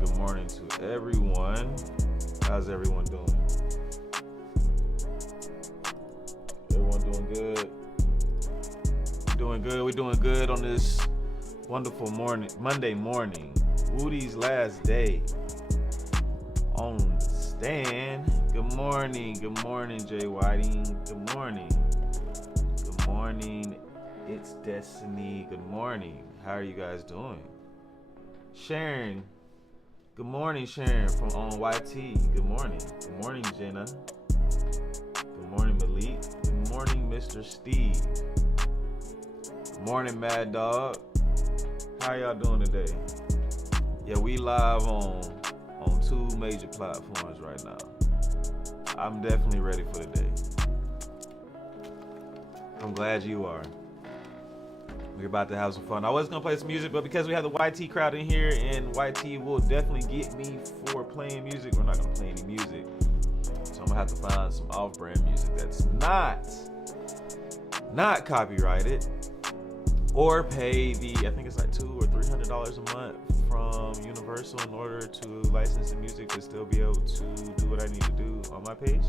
Good morning to everyone. How's everyone doing? Everyone doing good? We're doing good on this wonderful Monday morning. Woody's last day on the stand. Good morning, Jay Whiting. Good morning, it's Destiny. Good morning. How are you guys doing? Sharon. Good morning, Sharon from on YT. Good morning. Good morning, Jenna. Good morning, Malik. Good morning, Mr. Steve. Good morning, Mad Dog. How y'all doing today? Yeah, we live on two major platforms right now. I'm definitely ready for the day. I'm glad you are. We're about to have some fun. I was gonna play some music, but because we have the YT crowd in here, and YT will definitely get me for playing music, we're not gonna play any music. So I'm gonna have to find some off-brand music that's not copyrighted, or pay I think it's like $200 or $300 a month from Universal in order to license the music to still be able to do what I need to do on my page.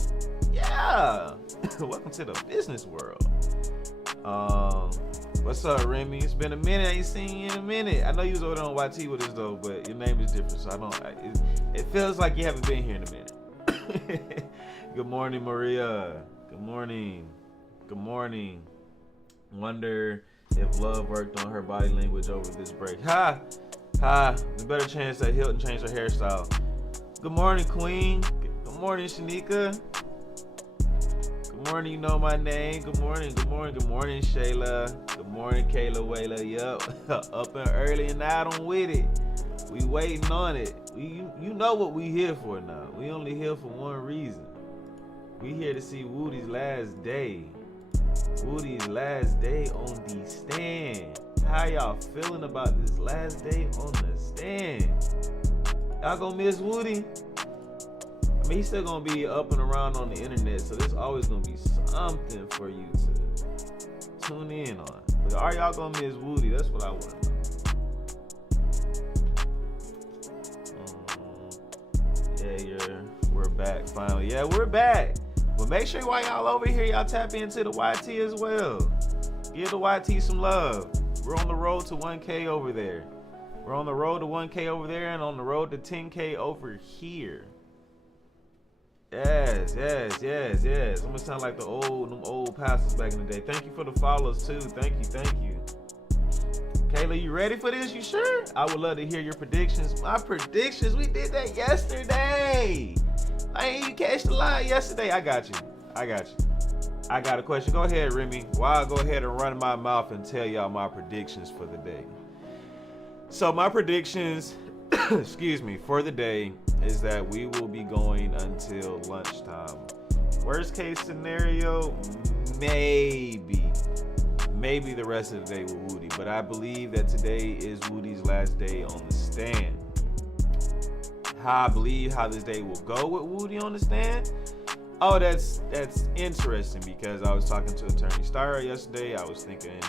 Yeah, welcome to the business world. What's up, Remy? It's been a minute. I ain't seen you in a minute. I know you was over there on YT with us though, but your name is different, so it feels like you haven't been here in a minute. Good morning, Maria. Good morning. Wonder if love worked on her body language over this break. There's a better chance that Hylton changed her hairstyle. Good morning, Queen. Good morning, Shanika. Good morning, you know my name. Good morning, Shayla. Good morning, Kayla Wayla. Yup, up and early and out on with it. We waiting on it. You know what we here for now. We only here for one reason. We here to see Woody's last day. Woody's last day on the stand. How y'all feeling about this last day on the stand? Y'all gonna miss Woody? I mean, he's still gonna be up and around on the internet, so there's always gonna be something for you to tune in on. But are y'all gonna miss Woody? That's what I want to know. We're back finally. Yeah, we're back. But make sure while y'all over here, y'all tap into the YT as well. Give the YT some love. We're on the road to 1K over there. We're on the road to 1K over there and on the road to 10K over here. Yes. I'm gonna sound like them old pastors back in the day. Thank you for the follows too. Thank you. Kayla, you ready for this? You sure? I would love to hear your predictions. My predictions, we did that yesterday. I ain't catch the line yesterday. I got you. I got a question. Go ahead, Remy. Well, I'll go ahead and run my mouth and tell y'all my predictions for the day. So my predictions, for the day is that we will be going until lunchtime. Worst case scenario, maybe the rest of the day with Woody. But I believe that today is Woody's last day on the stand. How I believe how this day will go with Woody on the stand. Oh, that's interesting because I was talking to Attorney Starr yesterday. I was thinking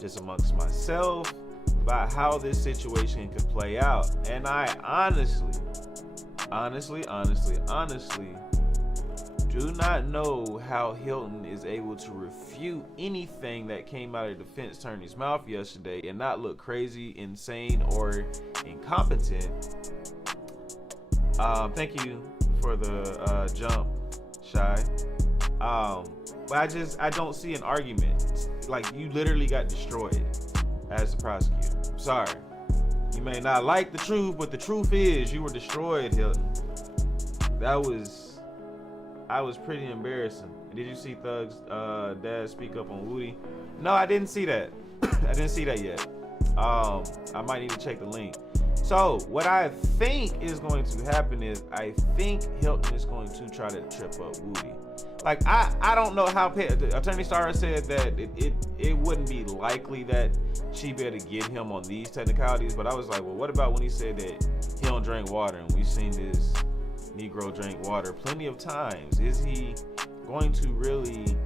just amongst myself about how this situation could play out. And I honestly do not know how Hylton is able to refute anything that came out of the defense attorney's mouth yesterday and not look crazy, insane, or incompetent. Thank you for the jump, Shy. But I don't see an argument. Like, you literally got destroyed as the prosecutor. I'm sorry. You may not like the truth, but the truth is you were destroyed, Hylton. I was pretty embarrassing. Did you see Thug's dad speak up on Woody? No, I didn't see that. I didn't see that yet. I might need to check the link. So what I think is going to happen is I think Hylton is going to try to trip up Woody. Like, I don't know how Attorney Starr said that it wouldn't be likely that she'd be able to get him on these technicalities, but I was like, well, what about when he said that he don't drink water, and we've seen this Negro drink water plenty of times? Is he going to really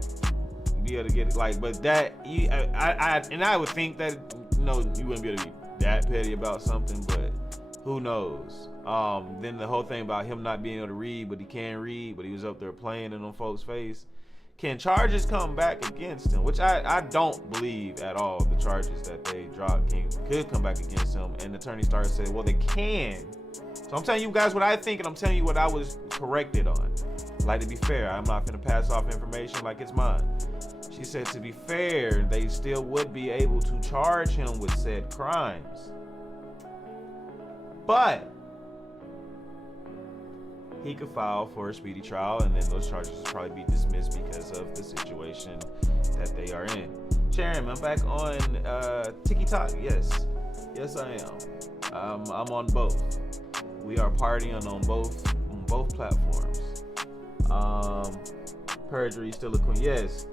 be able to get it? Like, but that I would think that, you know, you wouldn't be able to be that petty about something, but who knows? Then the whole thing about him not being able to read, but he can read, but he was up there playing it on folks' face. Can charges come back against him? Which I don't believe at all the charges that they dropped could come back against him. And the attorney started saying, well, they can. So I'm telling you guys what I think, and I'm telling you what I was corrected on. Like, to be fair, I'm not gonna pass off information like it's mine. She said, to be fair, they still would be able to charge him with said crimes. But he could file for a speedy trial, and then those charges will probably be dismissed because of the situation that they are in. Sharon, I'm back on TikTok. Yes, I am. I'm on both. We are partying on both platforms. Perjury still a queen. Yes.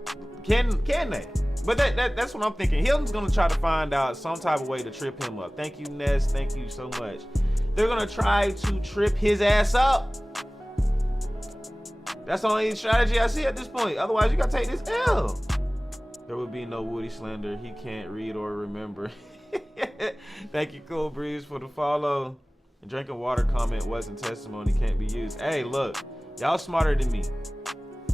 Can they? But that's what I'm thinking. Hylton's gonna try to find out some type of way to trip him up. Thank you, Ness. Thank you so much. They're gonna try to trip his ass up. That's the only strategy I see at this point. Otherwise, you gotta take this L. There will be no Woody slander. He can't read or remember. Thank you, Cool Breeze, for the follow. The drinking water comment wasn't testimony, can't be used. Hey, look, y'all smarter than me.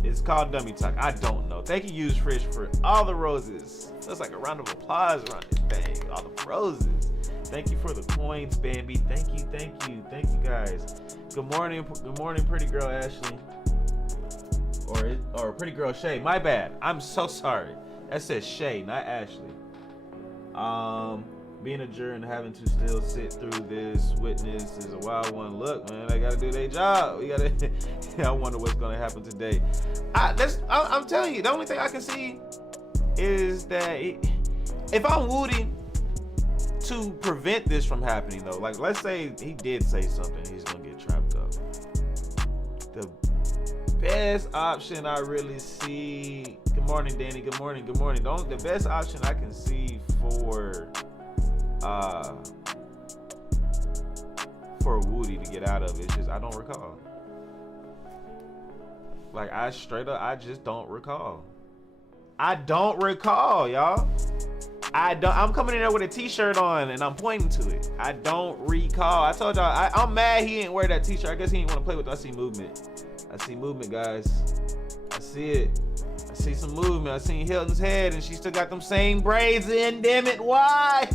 It's called dummy talk. I don't know. Thank you, Used Fridge, for all the roses. That's like a round of applause around this thing. All the roses. Thank you for the coins, Bambi. Thank you guys. Good morning, pretty girl Ashley. Or pretty girl Shay. My bad. I'm so sorry. That says Shay, not Ashley. Being a juror and having to still sit through this witness is a wild one. Look, man, they gotta do their job. We gotta. I wonder what's gonna happen today. I'm telling you, the only thing I can see is that if I'm Woody, to prevent this from happening, though, like, let's say he did say something, he's gonna get trapped up. The best option I really see. Good morning, Danny. Good morning. The best option I can see for Woody to get out of it is just, I don't recall. Like, I just don't recall. I don't recall, y'all. I'm coming in there with a t-shirt on and I'm pointing to it. I don't recall. I told y'all, I'm mad he didn't wear that t-shirt. I guess he didn't want to play with it. I see movement, guys. I see it. I see some movement. I seen Hylton's head and she still got them same braids in. Damn it, why?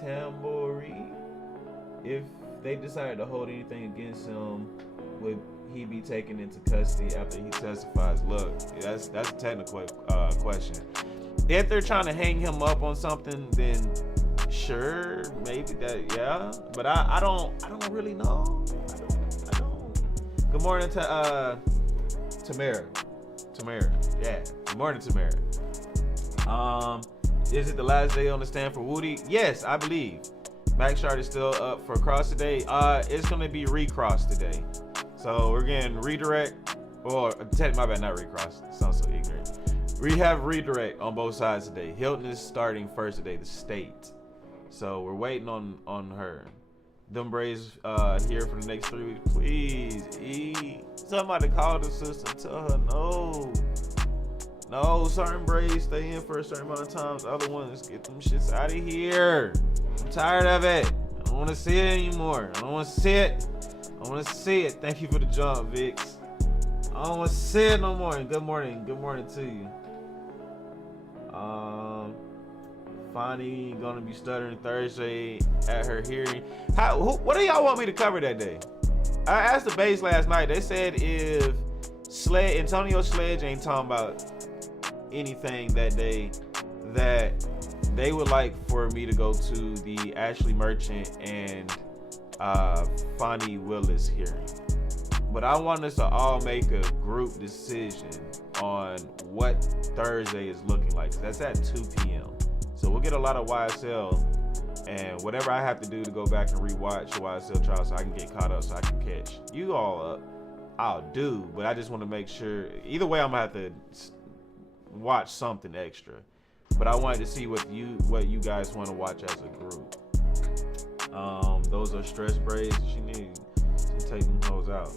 Tambourine. If they decided to hold anything against him, would he be taken into custody after he testifies? Look, that's a technical question. If they're trying to hang him up on something, then sure, maybe that, yeah. But I don't really know. I don't. Good morning to Tamara. Yeah. Good morning, Tamara. Is it the last day on the stand for Woody? Yes, I believe. Max Shard is still up for cross today. It's gonna be recross today. So we're getting redirect, or my bad, not recross. It sounds so ignorant. We have redirect on both sides today. Hylton is starting first today, the state. So we're waiting on her. Them braids here for the next 3 weeks. Please, somebody call the sister and tell her no. No, certain braids stay in for a certain amount of times. Other ones, get them shits out of here. I'm tired of it. I don't want to see it anymore. I don't want to see it. I want to see it. Thank you for the jump, Vix. I don't want to see it no more. And good morning. Good morning to you. Fonnie gonna be stuttering Thursday at her hearing. What do y'all want me to cover that day? I asked the base last night. They said if Antonio Sledge ain't talking about anything that day, that they would like for me to go to the Ashley Merchant and Fonnie Willis hearing. But I want us to all make a group decision on what Thursday is looking like. So that's at 2 p.m. So we'll get a lot of YSL, and whatever I have to do to go back and rewatch the YSL trial so I can get caught up, so I can catch you all up, I'll do. But I just want to make sure, either way I'm gonna have to watch something extra. But I wanted to see what you guys want to watch as a group. Those are stress braids. She take them hoes out.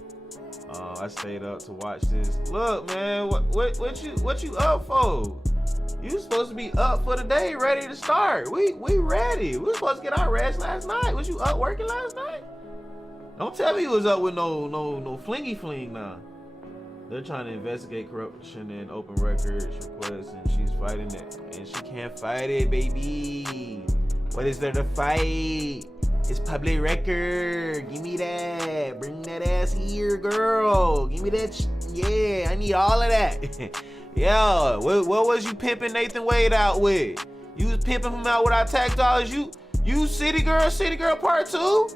I stayed up to watch this. Look, man, what you up for? You supposed to be up for the day, ready to start. We ready. We were supposed to get our rest last night. Was you up working last night? Don't tell me you was up with no flingy fling now. They're trying to investigate corruption and open records requests, and she's fighting it. And she can't fight it, baby. What is there to fight? It's public record. Give me that. Bring that ass here, girl. Give me that. Yeah, I need all of that. Yeah, what was you pimping Nathan Wade out with? You was pimping him out with our tax dollars. You city girl part 2.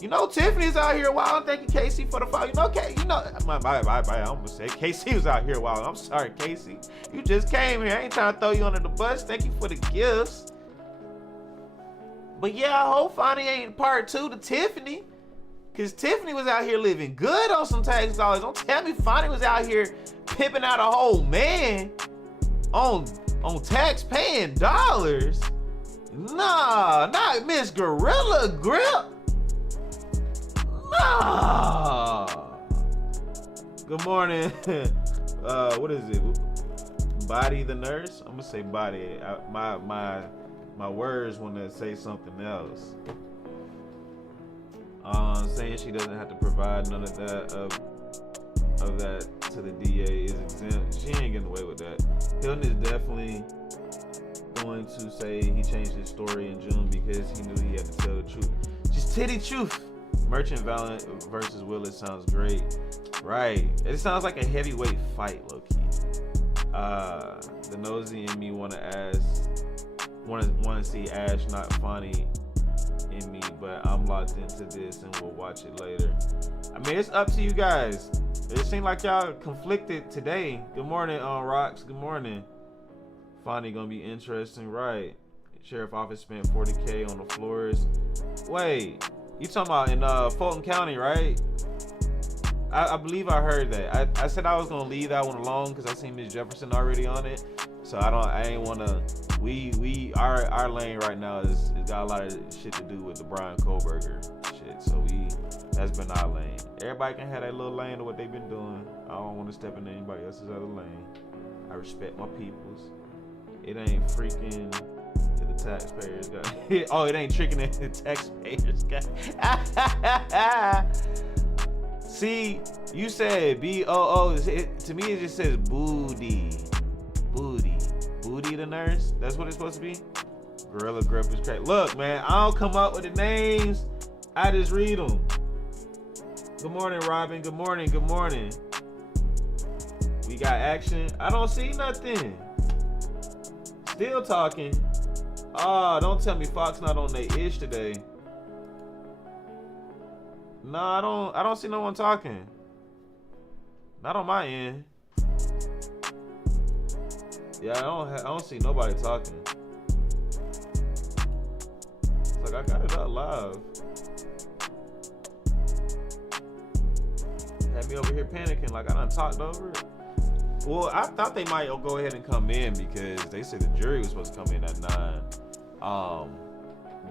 You know Tiffany's out here wild. Thank you, Casey, for the follow. You know, I'm gonna say Casey was out here wild. I'm sorry, Casey. You just came here. I ain't trying to throw you under the bus. Thank you for the gifts. But yeah, I hope Fonnie ain't part 2 to Tiffany. Cause Tiffany was out here living good on some tax dollars. Don't tell me Fonnie was out here pimping out a whole man on tax-paying dollars. Nah, not Miss Gorilla Grip. Nah. Good morning. What is it? Body the nurse? I'm gonna say body. My words want to say something else. Saying she doesn't have to provide none of that of that to the DA is exempt. She ain't getting away with that. Hylton is definitely going to say he changed his story in June because he knew he had to tell the truth. Just titty truth. Merchant Valiant versus Willis sounds great. Right. It sounds like a heavyweight fight, low-key. The nosy in me want to see Ash, not Fonnie in me, but I'm locked into this and we'll watch it later. I mean, it's up to you guys. It seemed like y'all conflicted today. Good morning, Rocks. Good morning. Fonnie gonna be interesting, right? Sheriff office spent $40K on the floors. Wait, you talking about in Fulton County, right? I believe I heard that. I said I was gonna leave that one alone because I seen Miss Jefferson already on it. So I ain't wanna. Our lane right now is got a lot of shit to do with the Brian Kohlberger shit. So that's been our lane. Everybody can have that little lane of what they've been doing. I don't want to step into anybody else's other lane. I respect my peoples. It ain't freaking the taxpayers got. Oh, it ain't tricking the taxpayers got. See, you said B-O-O. To me, it just says booty. Booty the nurse? That's what it's supposed to be? Gorilla Grip is crazy. Look, man, I don't come up with the names. I just read them. Good morning, Robin. Good morning. Good morning. We got action. I don't see nothing. Still talking. Oh, don't tell me Fox not on their ish today. No, I don't see no one talking. Not on my end. Yeah, I don't see nobody talking. It's like I got it up live. Had me over here panicking like I done talked over it. Well, I thought they might go ahead and come in because they said the jury was supposed to come in at 9.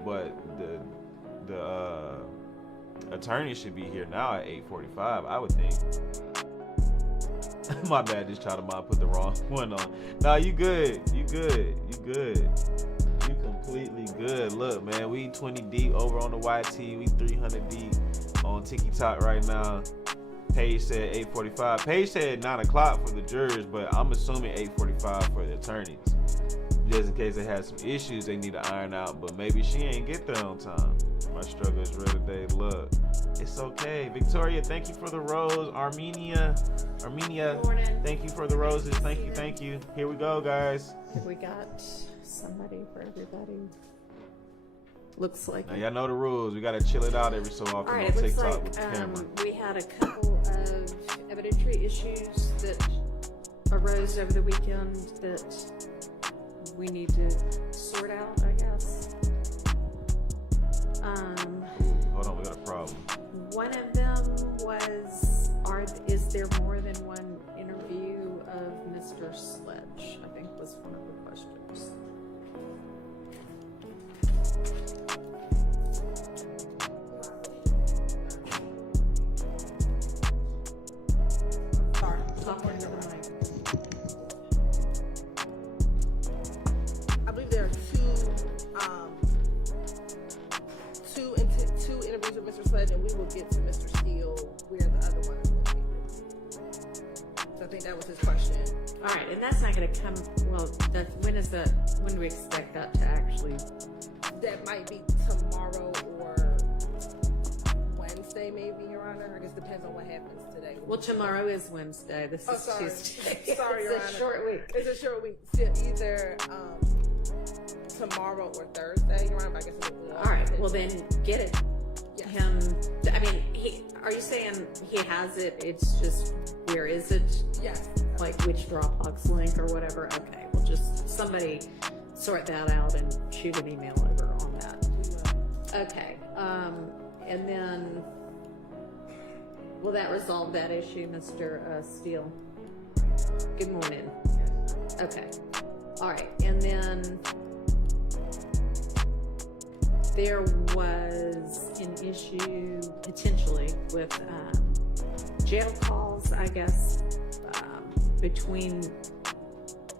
But the attorney should be here now at 8:45, I would think. My bad, this child of mine put the wrong one on. Nah, you good. You good. You good. You completely good. Look, man, we 20 deep over on the YT. We 300 deep on TikTok right now. Paige said 8:45. Paige said 9 o'clock for the jurors, but I'm assuming 8:45 for the attorneys. Just in case they had some issues they need to iron out, but maybe she ain't get there on time. My struggle is real today. Look, it's okay. Victoria, thank you for the rose. Armenia, thank you for the roses. Thank you. Here we go, guys. Have we got somebody for everybody? Looks like now, y'all know the rules. We gotta chill it out every so often on TikTok like, with the camera. We had a couple of evidentiary issues that arose over the weekend that we need to sort out, I guess. Hold on, we got a problem. One of them was, is there more than one interview of Mr. Sledge? I think was one of the questions. Sorry, talking to the mic. I believe there are two interviews with Mr. Sledge, and we will get to Mr. Steele where the other one is located. So I think that was his question. All right, and that's not going to come. Well, when do we expect that to actually? That might be tomorrow or Wednesday, maybe, Your Honor. I guess depends on what happens today. Well, tomorrow is Wednesday. This is Tuesday. Sorry, Your Honor. It's a short week. It's a short week. So either tomorrow or Thursday, Your Honor. But I guess it's all right. Well, then get it. Yes. Him. I mean, are you saying he has it? It's just where is it? Yes. Like which Dropbox link or whatever. Okay. Well, just somebody sort that out and shoot an email over on that. Okay. And then will that resolve that issue, Mr. Steele? Good morning. Okay. All right. And then there was an issue potentially with jail calls, I guess, between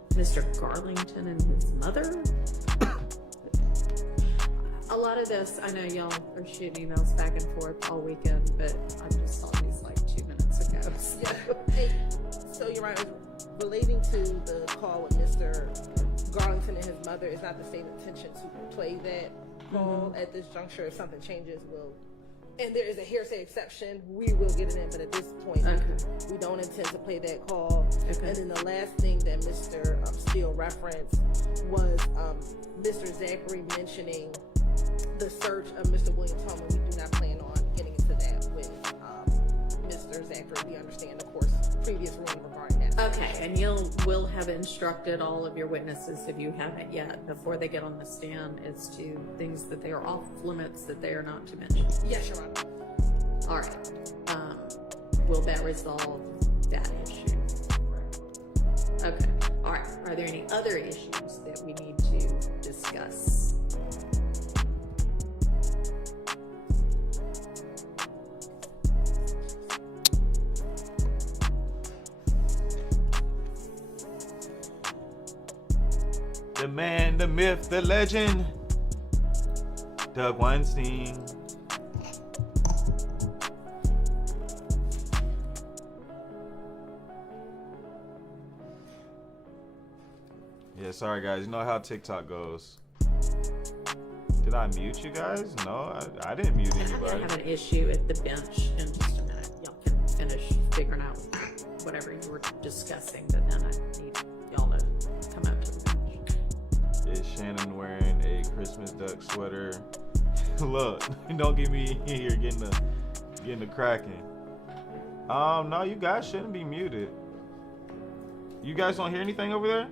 Mr. Garlington and his mother. A lot of this, I know y'all are shooting emails back and forth all weekend, but I just saw these like 2 minutes ago. So. Yeah. So Your Honor, relating to the call with Mr. Garlington and his mother, it's not the same intention to play that call at this juncture. If something changes, and there is a hearsay exception, we will get it in, but at this point, we don't intend to play that call. Okay. And then the last thing that Mr. Steele referenced was Mr. Zachary mentioning the search of Mr. Williams' home, and we do not plan on getting into that with Mr. Zachary. We understand, of course, previous ruling regarding that. Okay, and will have instructed all of your witnesses, if you haven't yet, before they get on the stand, as to things that they are off limits that they are not to mention. Yes, Your Honor. All right. Will that resolve that issue? Okay. All right. Are there any other issues that we need to discuss? The man, the myth, the legend, Doug Weinstein. Yeah, sorry guys, you know how TikTok goes. Did I mute you guys? No, I didn't mute anybody. I'm gonna have an issue at the bench in just a minute. Y'all can finish figuring out whatever you were discussing, but then I need y'all to come up to the bench. Is Shannon wearing a Christmas duck sweater? Look, don't get me here getting the cracking. No, you guys shouldn't be muted. You guys don't hear anything over there?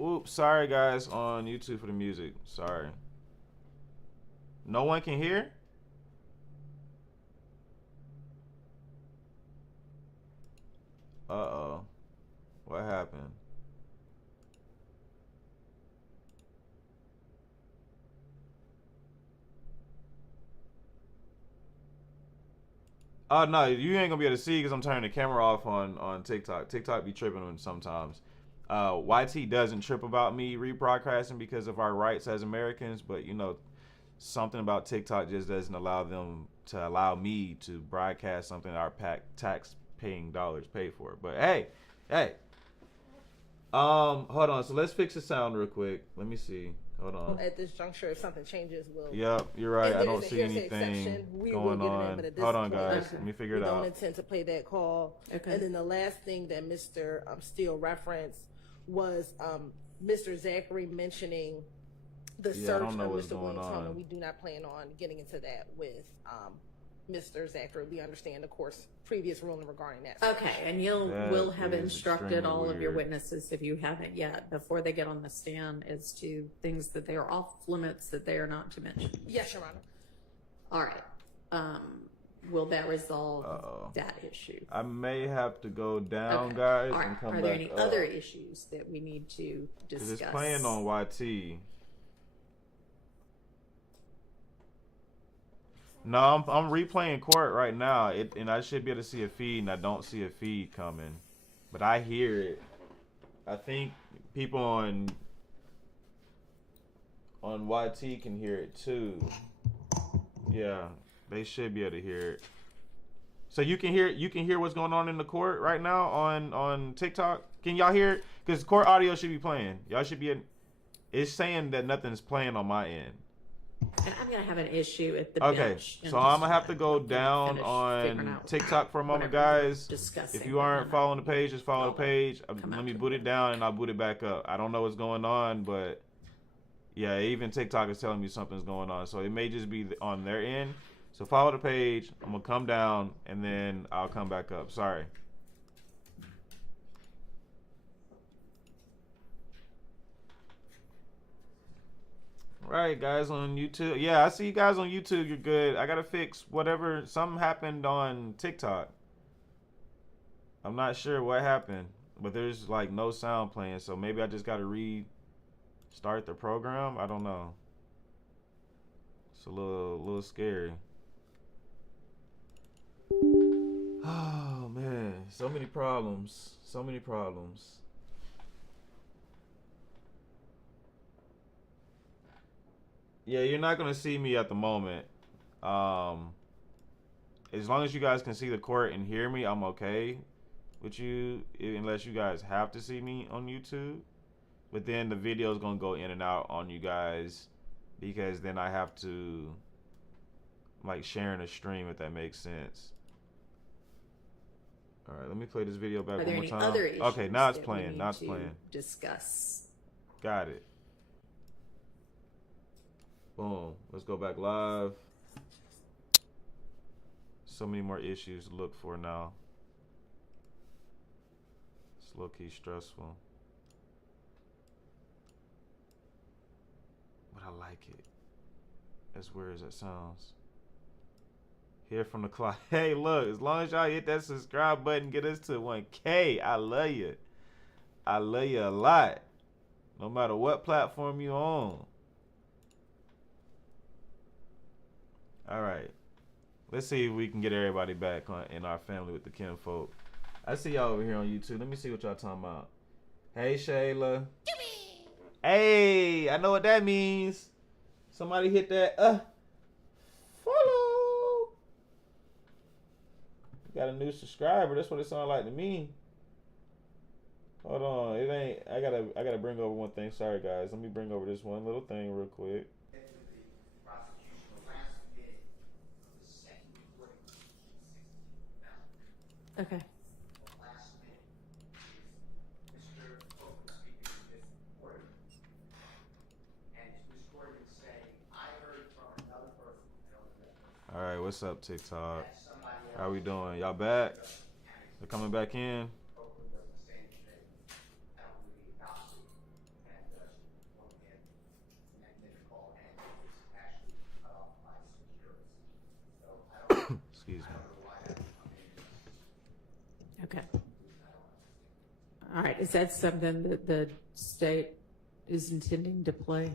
Oops, sorry guys on YouTube for the music. Sorry. No one can hear? Uh-oh. What happened? Oh no, you ain't gonna be able to see because I'm turning the camera off on TikTok. TikTok be tripping on sometimes. YT doesn't trip about me rebroadcasting because of our rights as Americans, but you know, something about TikTok just doesn't allow them to allow me to broadcast something our tax paying dollars pay for. But hey, hold on. So let's fix the sound real quick. Let me see. Hold on. At this juncture, if something changes, we'll. Yep, you're right. If I don't there's see a hearsay anything exception, we will going get it in, on. but at this Hold on, point, guys. Okay. Let me figure We it don't out. intend to play that call. Okay. And then the last thing that Mr. Steele referenced was Mr. Zachary mentioning the Yeah, I search don't know of what's Mr. going Williams' home, on. and we do not plan on getting into that with Mr. Zachary. We understand, of course, previous ruling regarding that. Okay, and That will have is instructed extremely all of your weird. witnesses, if you haven't yet, before they get on the stand, as to things that they are off limits that they are not to mention. Yes, Your Honor. All right. Will that resolve Uh-oh. that issue? I may have to go down, Okay. guys, All right. and come Are back there any up. other issues that we need to 'Cause discuss? it's playing on YT. No, I'm replaying court right now, and I should be able to see a feed, and I don't see a feed coming, but I hear it. I think people on YT can hear it too. Yeah, they should be able to hear it. So you can hear what's going on in the court right now on TikTok. Can y'all hear it? Because court audio should be playing. Y'all should be. It's saying that nothing's playing on my end. And I'm going to have an issue at the Okay, bench. in so just I'm a gonna have to minute. go I'm gonna down finish figuring on out TikTok for a moment, whatever we're guys. discussing, If you aren't and then following the page, just follow the page. come Let back me to boot it. it down and I'll boot it back up. I don't know what's going on, but yeah, even TikTok is telling me something's going on. So it may just be on their end. So follow the page. I'm gonna come down and then I'll come back up. Sorry. Right, guys on YouTube. Yeah, I see you guys on YouTube. You're good. I gotta fix whatever. Something happened on TikTok. I'm not sure what happened, but there's like no sound playing. So maybe I just gotta restart the program. I don't know. It's a little scary. Oh man, so many problems. So many problems. Yeah, you're not gonna see me at the moment. As long as you guys can see the court and hear me, I'm okay with you. Unless you guys have to see me on YouTube, but then the video is gonna go in and out on you guys because then I have to like sharing a stream, if that makes sense. All right, let me play this video back Are one there more any time. other issues Okay, now it's that we playing. need Now it's to playing. discuss? Got it. Boom. Let's go back live. So many more issues to look for now. It's low-key stressful. But I like it. As weird as that sounds. Hear from the clock. Hey, look, as long as y'all hit that subscribe button, get us to 1K. I love you. I love you a lot. No matter what platform you on. All right. Let's see if we can get everybody back in our family with the kinfolk. I see y'all over here on YouTube. Let me see what y'all talking about. Hey, Shayla. Hey, I know what that means. Somebody hit that follow. Got a new subscriber. That's what it sounds like to me. Hold on. It ain't. I gotta bring over one thing. Sorry, guys. Let me bring over this one little thing real quick. Okay. All right, what's up, TikTok? How we doing? Y'all back? They're coming back in? Excuse me. Okay. All right. Is that something that the state is intending to play?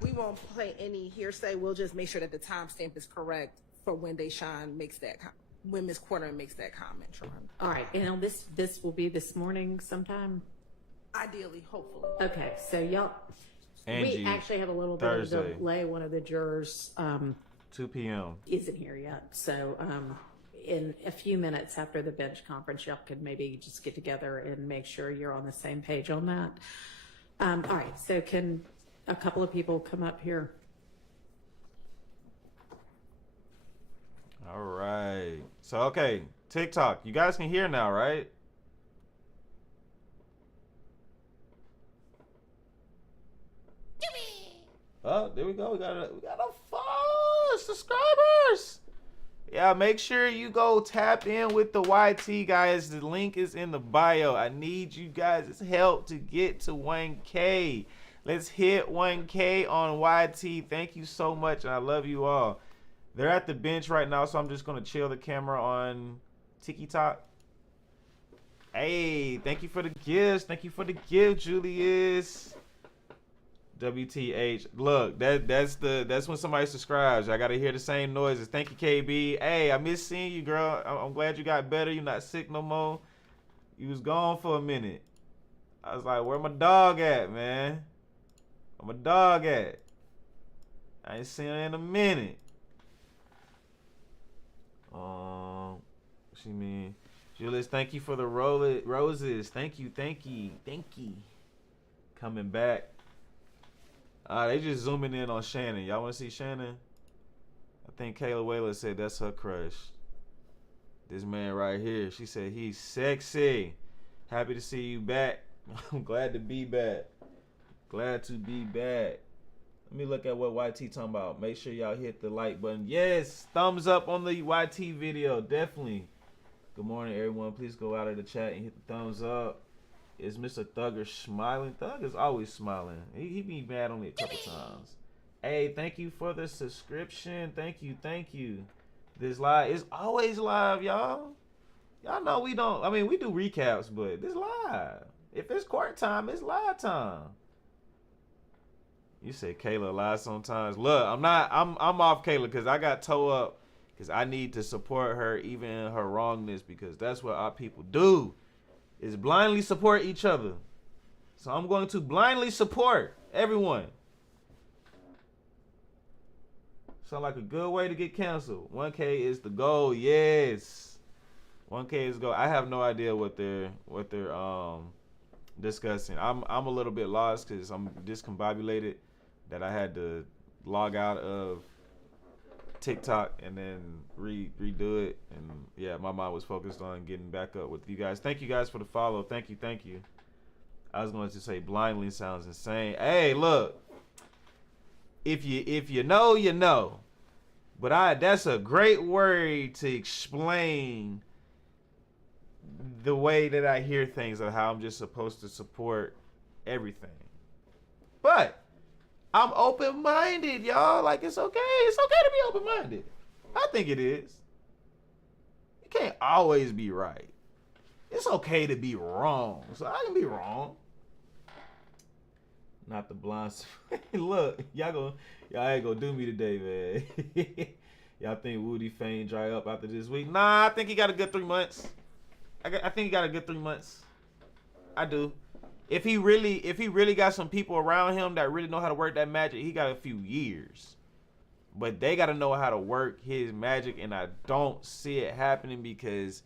We won't play any hearsay. We'll just make sure that the timestamp is correct for when Deshaun makes when Miss Courtroom makes that comment, Sharon. All right, and this will be this morning sometime. Ideally, hopefully. Okay, so y'all, Angie, we actually have a little Thursday. bit of delay. One of the jurors 2 p.m. isn't here yet, so in a few minutes after the bench conference, y'all could maybe just get together and make sure you're on the same page on that. All right, so can a couple of people come up here? All right. So, okay, TikTok. You guys can hear now, right? Oh, there we go. We got a 4 subscribers. Yeah, make sure you go tap in with the YT, guys. The link is in the bio. I need you guys' help to get to 1K. Let's hit 1K on YT. Thank you so much, and I love you all. They're at the bench right now, so I'm just going to chill the camera on TikTok. Hey, thank you for the gifts. Thank you for the gift, Julius. WTH. Look, that's when somebody subscribes. I gotta hear the same noises. Thank you, KB. Hey, I miss seeing you, girl. I'm glad you got better. You're not sick no more. You was gone for a minute. I was like, where my dog at, man? Where my dog at? I ain't seen her in a minute. She mean, Julius, thank you for the roses. Thank you. Coming back. They just zooming in on Shannon. Y'all want to see Shannon? I think Kayla Whaler said that's her crush. This man right here. She said he's sexy. Happy to see you back. I'm glad to be back. Glad to be back. Let me look at what YT talking about. Make sure y'all hit the like button. Yes, thumbs up on the YT video. Definitely. Good morning, everyone. Please go out of the chat and hit the thumbs up. Is Mr. Thugger smiling? Thug is always smiling. He be mad only a couple times. Hey, thank you for the subscription. Thank you. This live is always live, y'all. Y'all know we don't. I mean, we do recaps, but this live. If it's court time, it's live time. You say Kayla lies sometimes. Look, I'm off Kayla because I got toe up because I need to support her even in her wrongness because that's what our people do. Is blindly support each other. So I'm going to blindly support everyone. Sound like a good way to get canceled. 1K is the goal. Yes. 1K is the goal. I have no idea what they're discussing. I'm a little bit lost because I'm discombobulated that I had to log out of TikTok and then redo it, and yeah, my mind was focused on getting back up with you guys. Thank you guys for the follow. Thank you. I was going to say blindly sounds insane. Hey, look, if you know, you know, but that's a great word to explain the way that I hear things of how I'm just supposed to support everything. But I'm open-minded, y'all. Like, it's okay. It's okay to be open-minded. I think it is. You can't always be right. It's okay to be wrong. So I can be wrong. Not the blind. Look, y'all ain't gonna do me today, man. Y'all think Woody fame dry up after this week? Nah, I think he got a good 3 months. I think he got a good 3 months. I do. If he really got some people around him that really know how to work that magic, he got a few years. But they got to know how to work his magic, and I don't see it happening because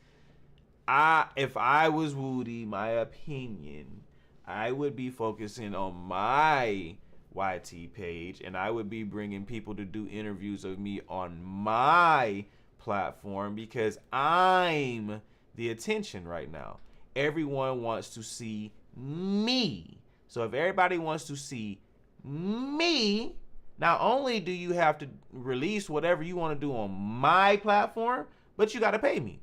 if I was Woody, my opinion, I would be focusing on my YT page, and I would be bringing people to do interviews of me on my platform because I'm the attention right now. Everyone wants to see me. So if everybody wants to see me, not only do you have to release whatever you want to do on my platform, but you got to pay me.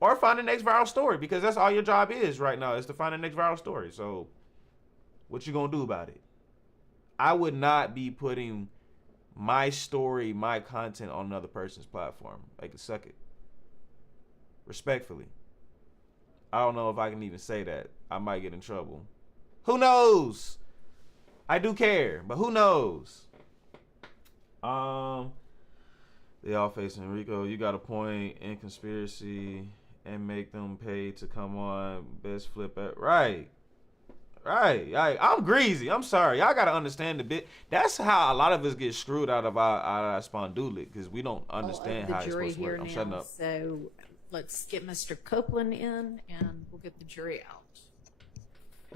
Or find the next viral story, because that's all your job is right now, is to find the next viral story. So what you going to do about it? I would not be putting my story, my content on another person's platform. They can suck it. Respectfully. I don't know if I can even say that. I might get in trouble. Who knows? I do care, but who knows? They all facing Rico. You got a point in conspiracy and make them pay to come on. Best flip at right. Right. I'm greasy. I'm sorry. Y'all gotta understand the bit. That's how a lot of us get screwed out of our spondulic because we don't understand how it's supposed to work. I'm shutting up. So let's get Mr. Copeland in and we'll get the jury out.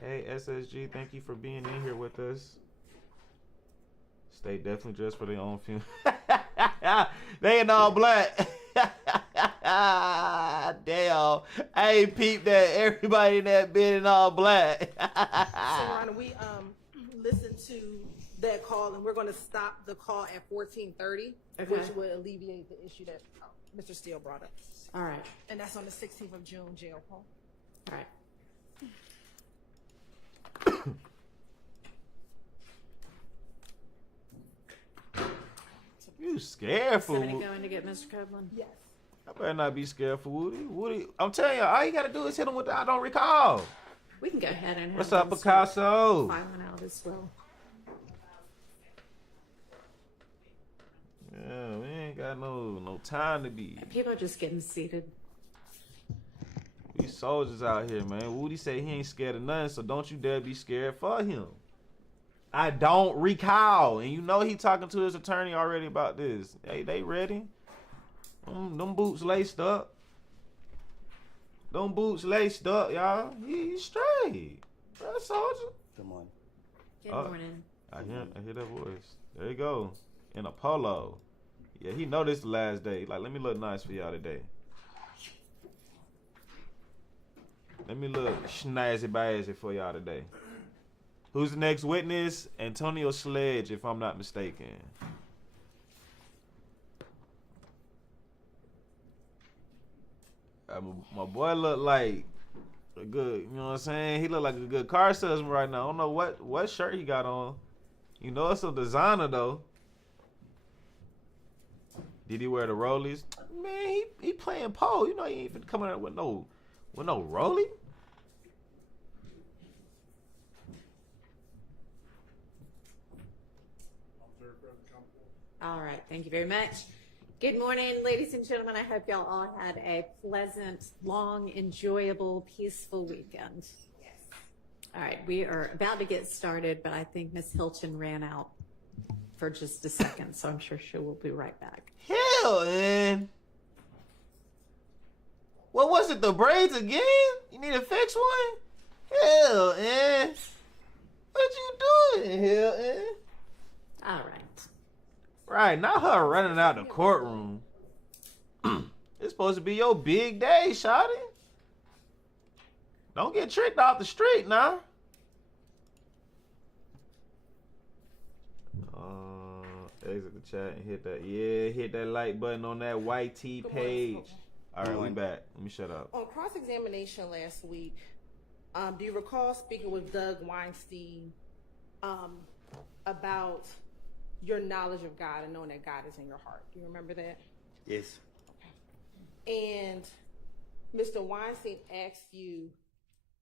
Hey SSG, thank you for being in here with us. Stay definitely dressed for their own funeral. They in all black. Damn. I ain't peeped that everybody in that bed in all black. So, Rhonda, we listened to that call, and we're going to stop the call at 14:30, which would alleviate the issue that Mr. Steele brought up. All right. And that's on the 16th of June jail call. All right. You scared for Somebody Woody? going to get Mr. Copeland? Yes. I better not be scared for Woody. Woody, I'm telling you, all you gotta do is hit him with the I don't recall. We can go ahead and have What's up, them start Picasso? filing out as well. Yeah, we ain't got no time to be. People are just getting seated. We soldiers out here, man. Woody say he ain't scared of nothing, so don't you dare be scared for him. I don't recall. And you know he talking to his attorney already about this. Hey, they ready? Them boots laced up. Them boots laced up, y'all. He's straight. That soldier. Good morning. Good morning. I hear that voice. There you go. In a polo. Yeah, he know this the last day. Like, let me look nice for y'all today. Let me look snazzy bazzy for y'all today. Who's the next witness? Antonio Sledge, if I'm not mistaken. My boy look like a good, you know what I'm saying? He look like a good car salesman right now. I don't know what shirt he got on. You know it's a designer though. Did he wear the rollies? Man, he playing pole. You know he ain't even coming out with no rollie. All right. Thank you very much. Good morning, ladies and gentlemen. I hope y'all all had a pleasant, long, enjoyable, peaceful weekend. Yes. All right. We are about to get started, but I think Miss Hylton ran out for just a second, so I'm sure she will be right back. Hylton. What was it? The braids again? You need to fix one? Hylton. What you doing, Hylton? All right. Right, not her running out the courtroom. It's supposed to be your big day, shawty. Don't get tricked off the street now. Exit the chat and hit that. Yeah, hit that like button on that YT page. All right, we back. Let me shut up. On cross-examination last week, do you recall speaking with Doug Weinstein about your knowledge of God and knowing that God is in your heart? Do you remember that? Yes. Okay. And Mr. Weinstein asked you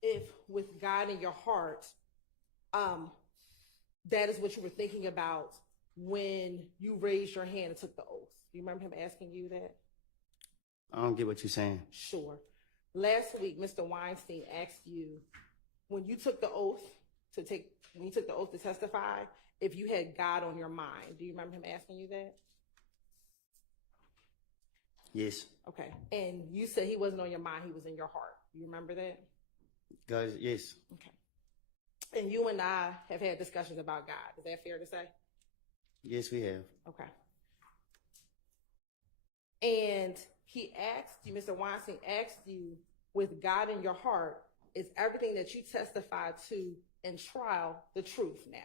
if with God in your heart, that is what you were thinking about when you raised your hand and took the oath. Do you remember him asking you that? I don't get what you're saying. Sure. Last week, Mr. Weinstein asked you when you took the oath to testify, if you had God on your mind. Do you remember him asking you that? Yes. Okay. And you said he wasn't on your mind, he was in your heart. Do you remember that? God, yes. Okay. And you and I have had discussions about God. Is that fair to say? Yes, we have. Okay. And he asked you, Mr. Weinstein asked you, with God in your heart, is everything that you testified to in trial the truth now?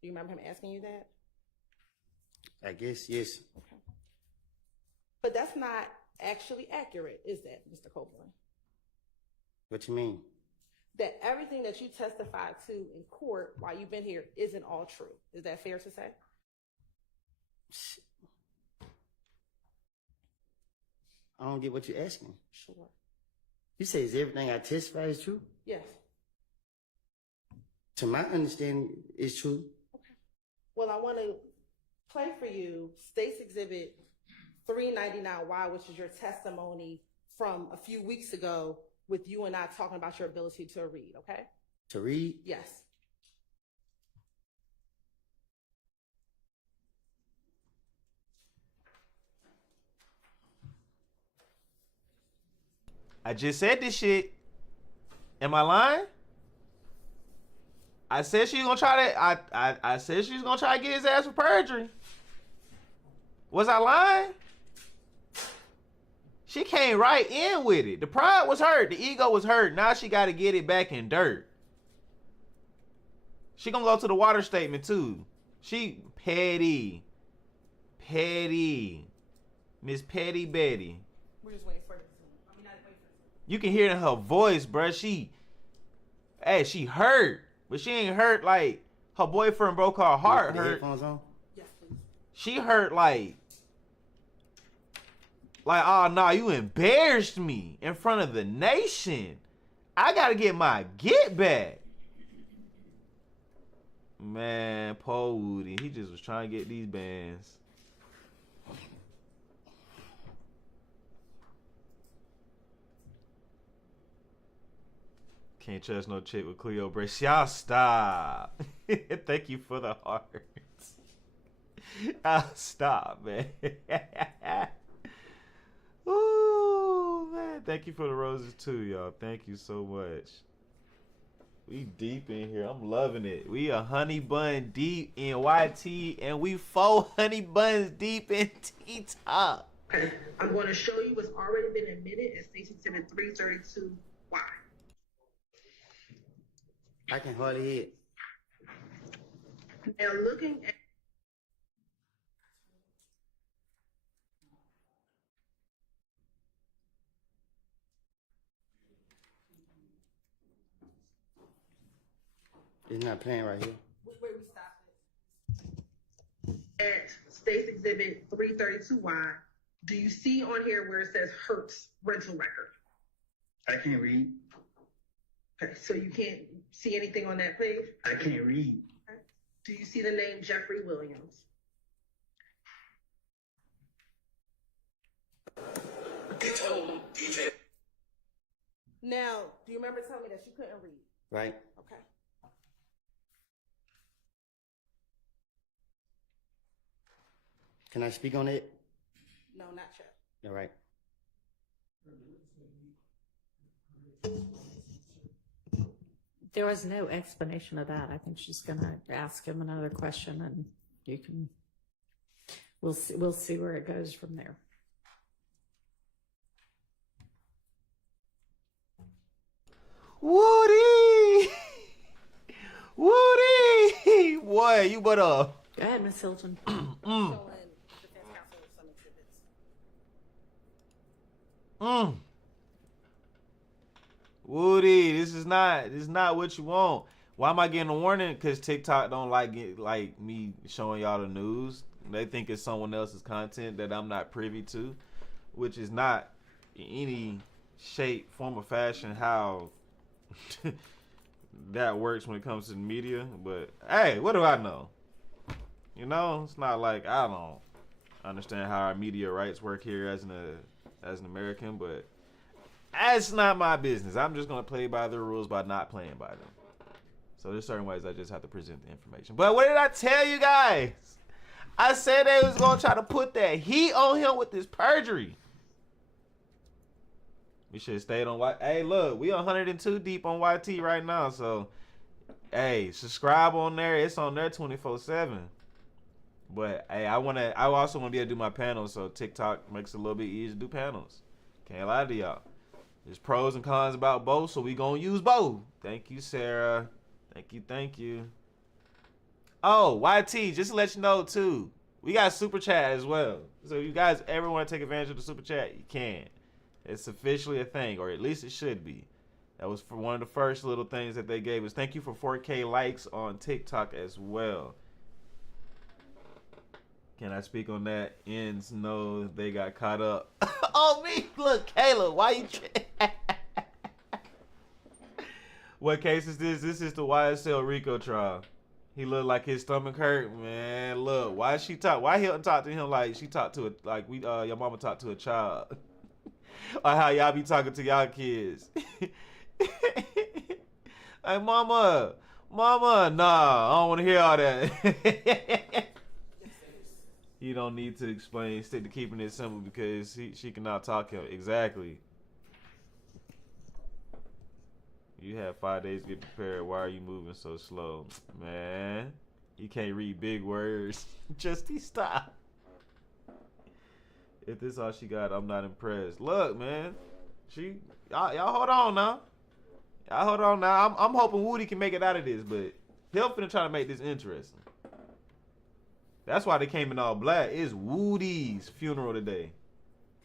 Do you remember him asking you that? I guess, yes. Okay. But that's not actually accurate, is that, Mr. Copeland? What you mean? That everything that you testified to in court while you've been here isn't all true. Is that fair to say? I don't get what you're asking. Sure. You say is everything I testify is true? Yes. To my understanding, it's true. Okay. Well, I want to play for you State's Exhibit 399Y, which is your testimony from a few weeks ago with you and I talking about your ability to read, okay? To read? Yes. I just said this shit. Am I lying? I said she was gonna try to. I said she was gonna try to get his ass for perjury. Was I lying? She came right in with it. The pride was hurt. The ego was hurt. Now she got to get it back in dirt. She gonna go to the water statement too. She petty. Miss Petty Betty. We're just waiting for it. Not waiting for it. You can hear it in her voice, bruh. She hurt. But she ain't hurt like her boyfriend broke her heart. The Hurt. headphones on? Yes, please. She hurt like, oh nah, you embarrassed me in front of the nation. I gotta get my get back. Man, Paul Woody, he just was trying to get these bands. Can't trust no chick with Cleo brace. Y'all stop. Thank you for the hearts. I'll stop, man. Ooh, man. Thank you for the roses too, y'all. Thank you so much. We deep in here. I'm loving it. We a honey bun deep in YT, and we 4 honey buns deep in T-Top. Okay. I'm going to show you what's already been admitted in Station 332Y. I can hardly hear it. Now looking at It's not playing right here. where we stopped it. At State's Exhibit 332Y, do you see on here where it says Hertz rental record? I can't read. Okay, so you can't see anything on that page? I can't read. Okay. Do you see the name Jeffrey Williams? Now, do you remember telling me that you couldn't read? Right? Okay. Can I speak on it? No, not yet. All right. There was no explanation of that. I think she's gonna ask him another question, and you can. We'll see where it goes from there. Woody! Woody! Boy, you but Go ahead, Miss Hylton. Showing defense counsel some exhibits. Woody, this is not what you want. Why am I getting a warning? Because TikTok don't like me showing y'all the news. They think it's someone else's content that I'm not privy to, which is not in any shape, form, or fashion how that works when it comes to the media. But hey, what do I know? You know, it's not like I don't understand how our media rights work here as an American, but that's not my business. I'm just gonna play by the rules by not playing by them. So there's certain ways I just have to present the information. But what did I tell you guys? I said they was gonna try to put that heat on him with this perjury. We should have stayed on YT. Hey, look, we 102 deep on YT right now. So, hey, subscribe on there. It's on there 24/7. But hey, I also want to be able to do my panels. So TikTok makes it a little bit easier to do panels. Can't lie to y'all. There's pros and cons about both, so we gonna use both. Thank you, Sarah. Thank you. Oh, YT, just to let you know too, we got super chat as well. So if you guys ever want to take advantage of the super chat, you can. It's officially a thing, or at least it should be. That was for one of the first little things that they gave us. Thank you for 4K likes on TikTok as well. Can I speak on that? Ends know they got caught up. Oh, me? Look, Kayla, why you... What case is this? This is the YSL RICO trial. He looked like his stomach hurt, man. Look, why Hilton talk to him like she talked to your mama talked to a child? Or how y'all be talking to y'all kids. Like, mama, nah, I don't want to hear all that. You don't need to explain. Stick to keeping it simple because she cannot talk him. Exactly. You have 5 days to get prepared. Why are you moving so slow? Man, you can't read big words. Just stop. If this all she got, I'm not impressed. Look, man. Y'all hold on now. I'm hoping Woody can make it out of this, but he'll finna try to make this interesting. That's why they came in all black. It's Woody's funeral today.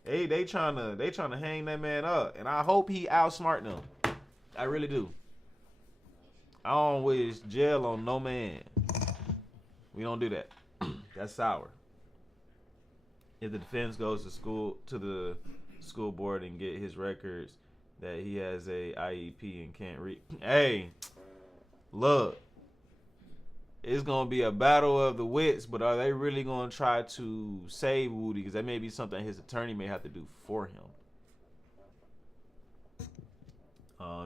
They trying to hang that man up, and I hope he outsmart them. I really do. I don't wish jail on no man. We don't do that. That's sour. If the defense goes to the school board and get his records that he has a IEP and can't read. Hey, look. It's gonna be a battle of the wits, but are they really gonna try to save Woody? Because that may be something his attorney may have to do for him.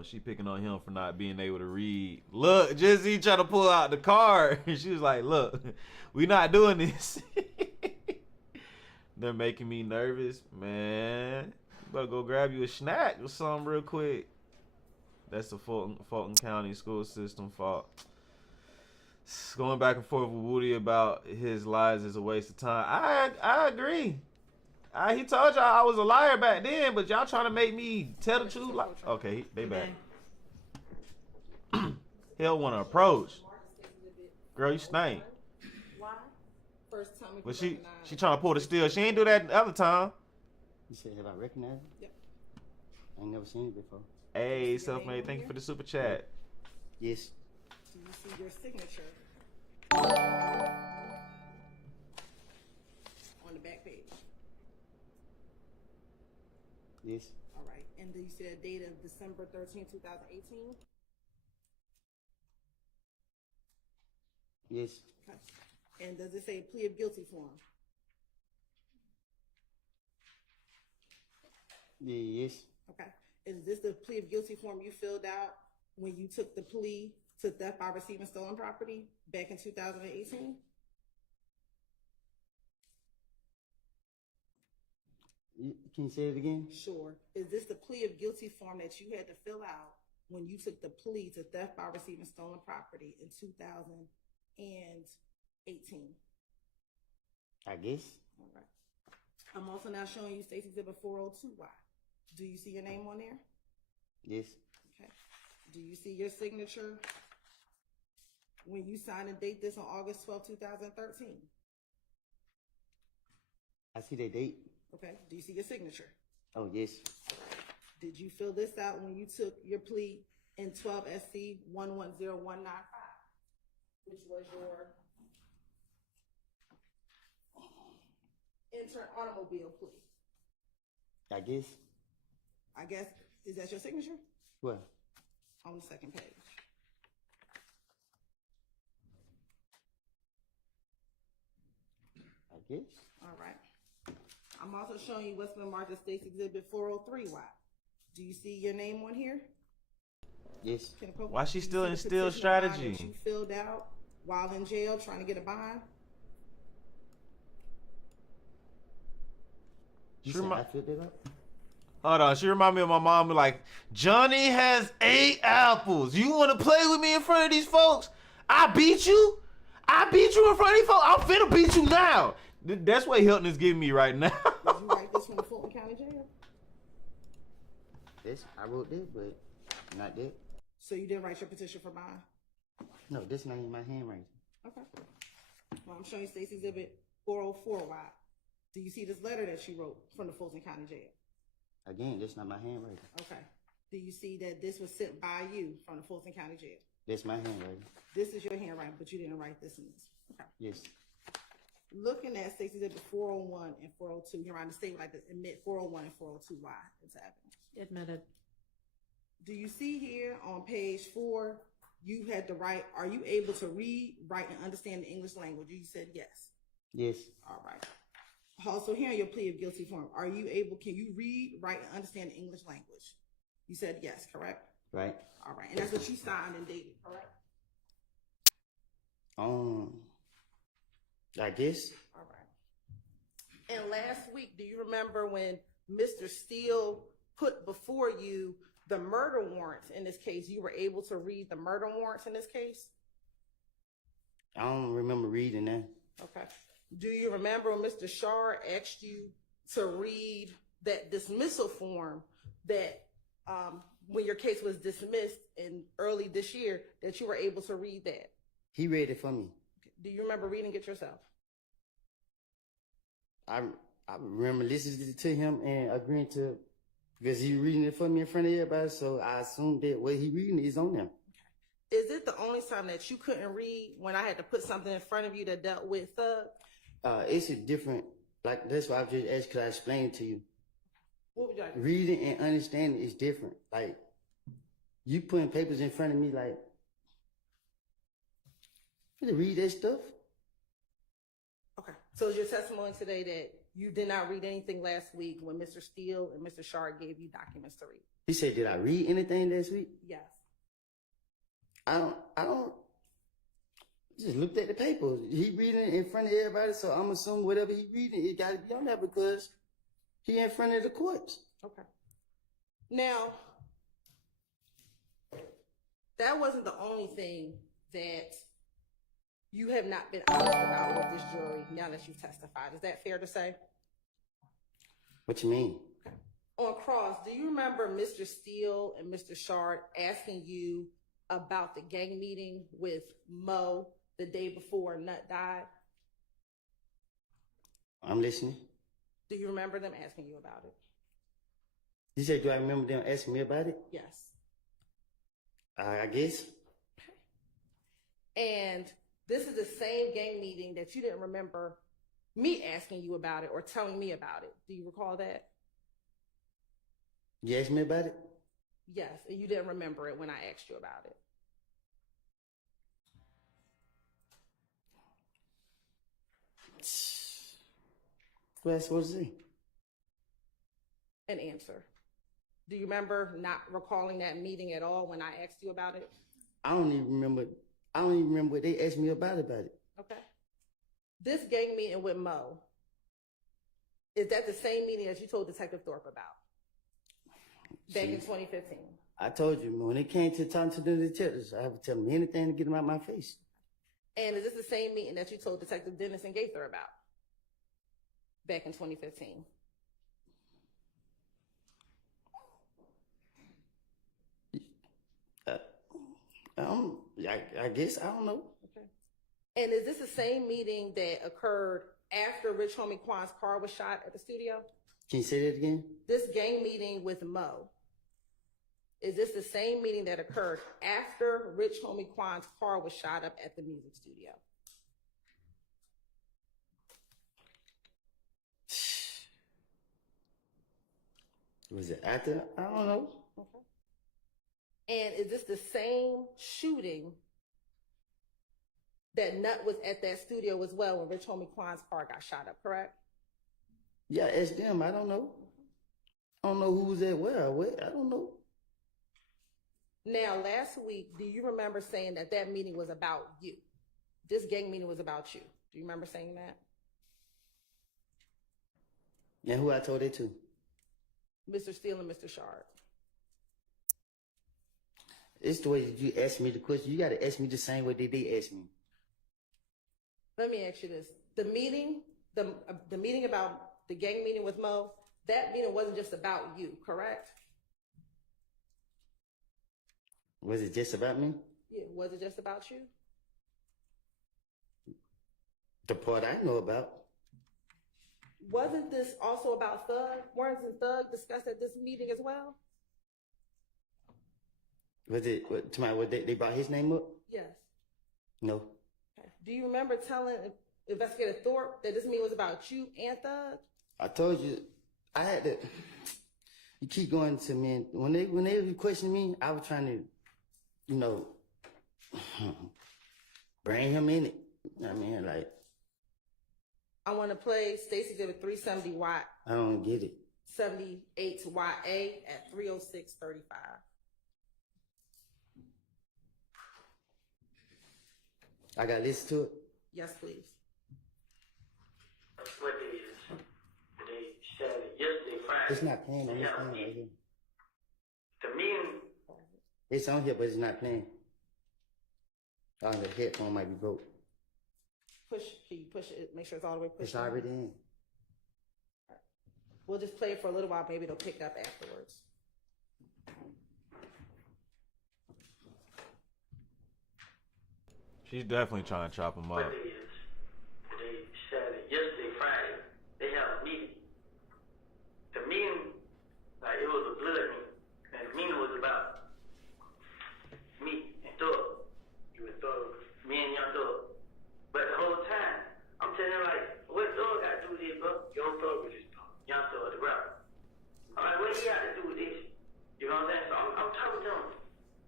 She picking on him for not being able to read. Look, Jizzy trying to pull out the card. She was like, look, we not doing this. They're making me nervous. Man, you better go grab you a snack or something real quick. That's the Fulton County school system fault. Going back and forth with Woody about his lies is a waste of time. I agree. He told y'all I was a liar back then, but y'all trying to make me tell the truth. Okay, they back. He'll want to approach. Girl, you stink. Why? First time. But she trying to pull the steal. She ain't do that the other time. You said, have I recognized it? Yep. I ain't never seen it before. Hey, self-made. Thank you for the super chat. Yes. Do you see your signature on the back page? Yes. All right. And do you see that date of December 13, 2018? Yes. Okay. And does it say plea of guilty form? Yeah, yes. Okay. Is this the plea of guilty form you filled out when you took the plea to theft by receiving stolen property back in 2018? Can you say it again? Sure. Is this the plea of guilty form that you had to fill out when you took the plea to theft by receiving stolen property in 2018? I guess. All right. I'm also now showing you Stacy Exhibit 402Y. Do you see your name on there? Yes. Okay. Do you see your signature when you sign and date this on August 12, 2013? I see the date. Okay. Do you see your signature? Oh, yes. Did you fill this out when you took your plea in 12 SC 110195, which was your intern automobile plea? I guess. I guess, is that your signature? What? On the second page. I guess. All right. I'm also showing you what's been marked as State's Exhibit 403Y. Do you see your name on here? Yes. Why she still in still still strategy? that you filled out while in jail trying to get a bond? You said I filled it up? Hold on, she remind me of my mom. Like, Johnny has 8 apples. You want to play with me in front of these folks? I beat you. I beat you in front of these folks. I'm finna beat you now. That's what Hylton is giving me right now. Did you write this from the Fulton County Jail? Yes, I wrote that, but not that. So you didn't write your petition for bond? No, this not in my handwriting. Okay. Well, I'm showing you Stacy Exhibit 404Y. Do you see this letter that she wrote from the Fulton County Jail? Again, that's not my handwriting. Okay. Do you see that this was sent by you from the Fulton County Jail? That's my handwriting. This is your handwriting, but you didn't write this in this. Okay. Yes. Looking at Stacy Exhibit 401 and 402, you're around the state would like to admit 401 and 402Y into evidence. Admitted. Do you see here on page 4 you had the right, are you able to read, write, and understand the English language? You said yes. Yes. All right. Also, here on your plea of guilty form, can you read, write, and understand the English language? You said yes, correct? Right. All right. And that's what you signed and dated, correct? I guess. All right. And last week, do you remember when Mr. Steele put before you the murder warrants in this case? You were able to read the murder warrants in this case? I don't remember reading that. Okay. Do you remember when Mr. Shard asked you to read that dismissal form that when your case was dismissed in early this year, that you were able to read that? He read it for me. Do you remember reading it yourself? I remember listening to him and agreeing to, because he reading it for me in front of everybody, so I assumed that what he reading is on them. Is it the only time that you couldn't read when I had to put something in front of you that dealt with thug? It's a different, like, that's why I just asked, could I explain it to you? What would you like? Reading and understanding is different. Like, you putting papers in front of me, like, you to read that stuff? Okay. So is your testimony today that you did not read anything last week when Mr. Steele and Mr. Shard gave you documents to read? He said, did I read anything last week? Yes. I don't, just looked at the paper. He reading it in front of everybody, so I'm assuming whatever he reading, it got to be on there because he in front of the courts. Okay. Now, that wasn't the only thing that you have not been honest about with this jury now that you've testified. Is that fair to say? What you mean? Okay. On cross, do you remember Mr. Steele and Mr. Shard asking you about the gang meeting with Mo the day before Nut died? I'm listening. Do you remember them asking you about it? You said, do I remember them asking me about it? Yes. I guess. And this is the same gang meeting that you didn't remember me asking you about it or telling me about it. Do you recall that? You asked me about it? Yes, and you didn't remember it when I asked you about it. What I supposed to say? An answer. Do you remember not recalling that meeting at all when I asked you about it? I don't even remember what they asked me about it. Okay. This gang meeting with Mo, is that the same meeting that you told Detective Thorpe about back in 2015? I told you, when it came to talking to the detectives, I would tell them anything to get them out of my face. And is this the same meeting that you told Detective Dennis and Gaither about back in 2015? I guess, I don't know. Okay. And is this the same meeting that occurred after Rich Homie Quan's car was shot at the studio? Can you say that again? This gang meeting with Mo, is this the same meeting that occurred after Rich Homie Quan's car was shot up at the music studio? Was it after? I don't know. Okay. And is this the same shooting that Nut was at that studio as well when Rich Homie Quan's car got shot up, correct? Yeah, ask them. I don't know. I don't know who was at where. I don't know. Now, last week, do you remember saying that that meeting was about you? This gang meeting was about you. Do you remember saying that? And who I told it to? Mr. Steele and Mr. Shard. It's the way you ask me the question. You got to ask me the same way they ask me. Let me ask you this. The meeting about the gang meeting with Mo, that meeting wasn't just about you, correct? Was it just about me? Yeah, was it just about you? The part I know about. Wasn't this also about Thug? Weren't Thug discussed at this meeting as well? Was it, they brought his name up? Yes. No. Okay. Do you remember telling Investigator Thorpe that this meeting was about you and Thug? I told you, I had to, you keep going to me, and when they question me, I was trying to, Bring him in it. I mean, like, I want to play Stacy Exhibit 370 Watt I don't get it. 78 YA at 306:35. I got to listen to it. Yes, please. What day is today? Saturday. Yesterday, Friday. It's not playing on this Yeah, thing right here. the meeting. It's on here, but it's not playing. Oh, the headphone might be broke. Can you push it? Make sure it's all the way pushed. It's already in. We'll just play it for a little while. Maybe it'll pick up afterwards. She's definitely trying to chop him What up. day is today? Saturday. Yesterday, Friday. They have a meeting. The meeting, like it was a blood meeting, and the meeting was about me and Thug. You and Thug. Me and Young Thug. But the whole time, I'm telling him like, what Thug got to do with this, bro? Young Thug with this dog. Young Thug, the rapper. I'm like, what he got to do with this? You know what I'm saying? So I'm talking to him.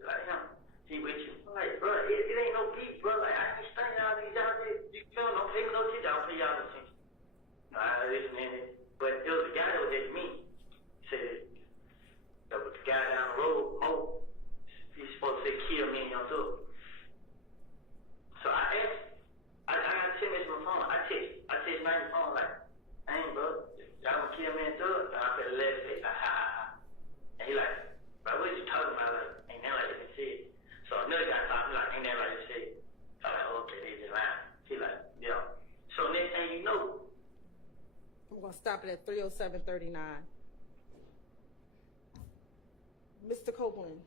Like him. He with you. I'm like, bro, it ain't no beef, bro. Like, I ain't studying all these out there. You feel me? Don't pay me no attention. I'll pay y'all no attention. I listen in it. But it was a guy that was at me. Said, that was the guy down the road, Mo. He's supposed to say, kill me and Young Thug. So I asked, I got 10 minutes on my phone. I text my phone like, ain't bro, y'all gonna kill me and Thug? And I felt left say, ha ha ha. And he like, bro, what you talking about? Like, ain't that like you said? So another guy talking like, ain't that like you said? So I'm like, okay, they just lying. He like, yeah. So next thing you know, I'm going to stop it at 307:39. Mr. Copeland,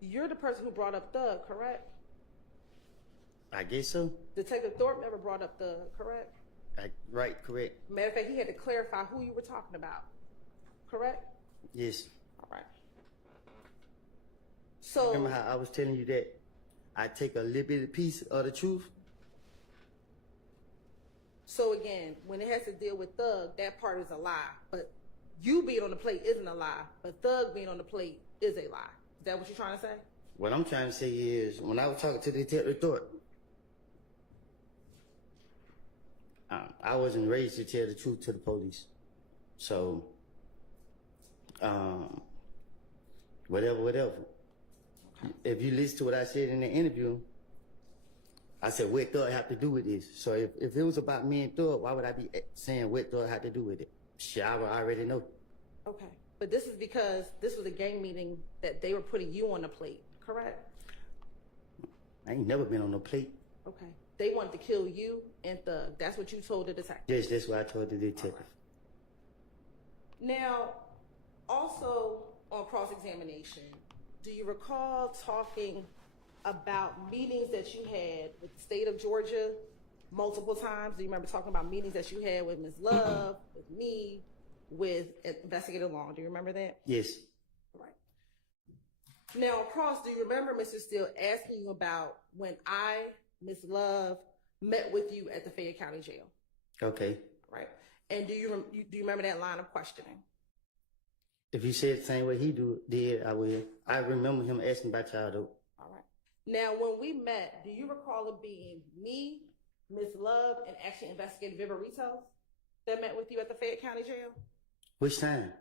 you're the person who brought up Thug, correct? I guess so. Detective Thorpe never brought up Thug, correct? Right, correct. Matter of fact, he had to clarify who you were talking about, correct? Yes. All right. So, Remember how I was telling you that I take a little bit of piece of the truth? so again, when it has to deal with Thug, that part is a lie. But you being on the plate isn't a lie. But Thug being on the plate is a lie. Is that what you're trying to say? What I'm trying to say is, when I was talking to Detective Thorpe, I wasn't raised to tell the truth to the police. So, whatever. If you listen to what I said in the interview, I said, what Thug have to do with this? So if it was about me and Thug, why would I be saying what Thug had to do with it? Shit, I would already know. Okay. But this is because this was a gang meeting that they were putting you on the plate, correct? I ain't never been on no plate. Okay. They wanted to kill you and Thug. That's what you told the detective. Yes, that's what I told the detective. Now, also on cross-examination, do you recall talking about meetings that you had with the state of Georgia multiple times? Do you remember talking about meetings that you had with Ms. Love, with me, with Investigator Long? Do you remember that? Yes. Right. Now, cross, do you remember Mr. Steele asking you about when I, Ms. Love, met with you at the Fayette County Jail? Okay. Right. And do you remember that line of questioning? If you said the same way he did, I will. I remember him asking about y'all though. All right. Now, when we met, do you recall it being me, Ms. Love, and actually Investigator Viverito that met with you at the Fayette County Jail? Which time?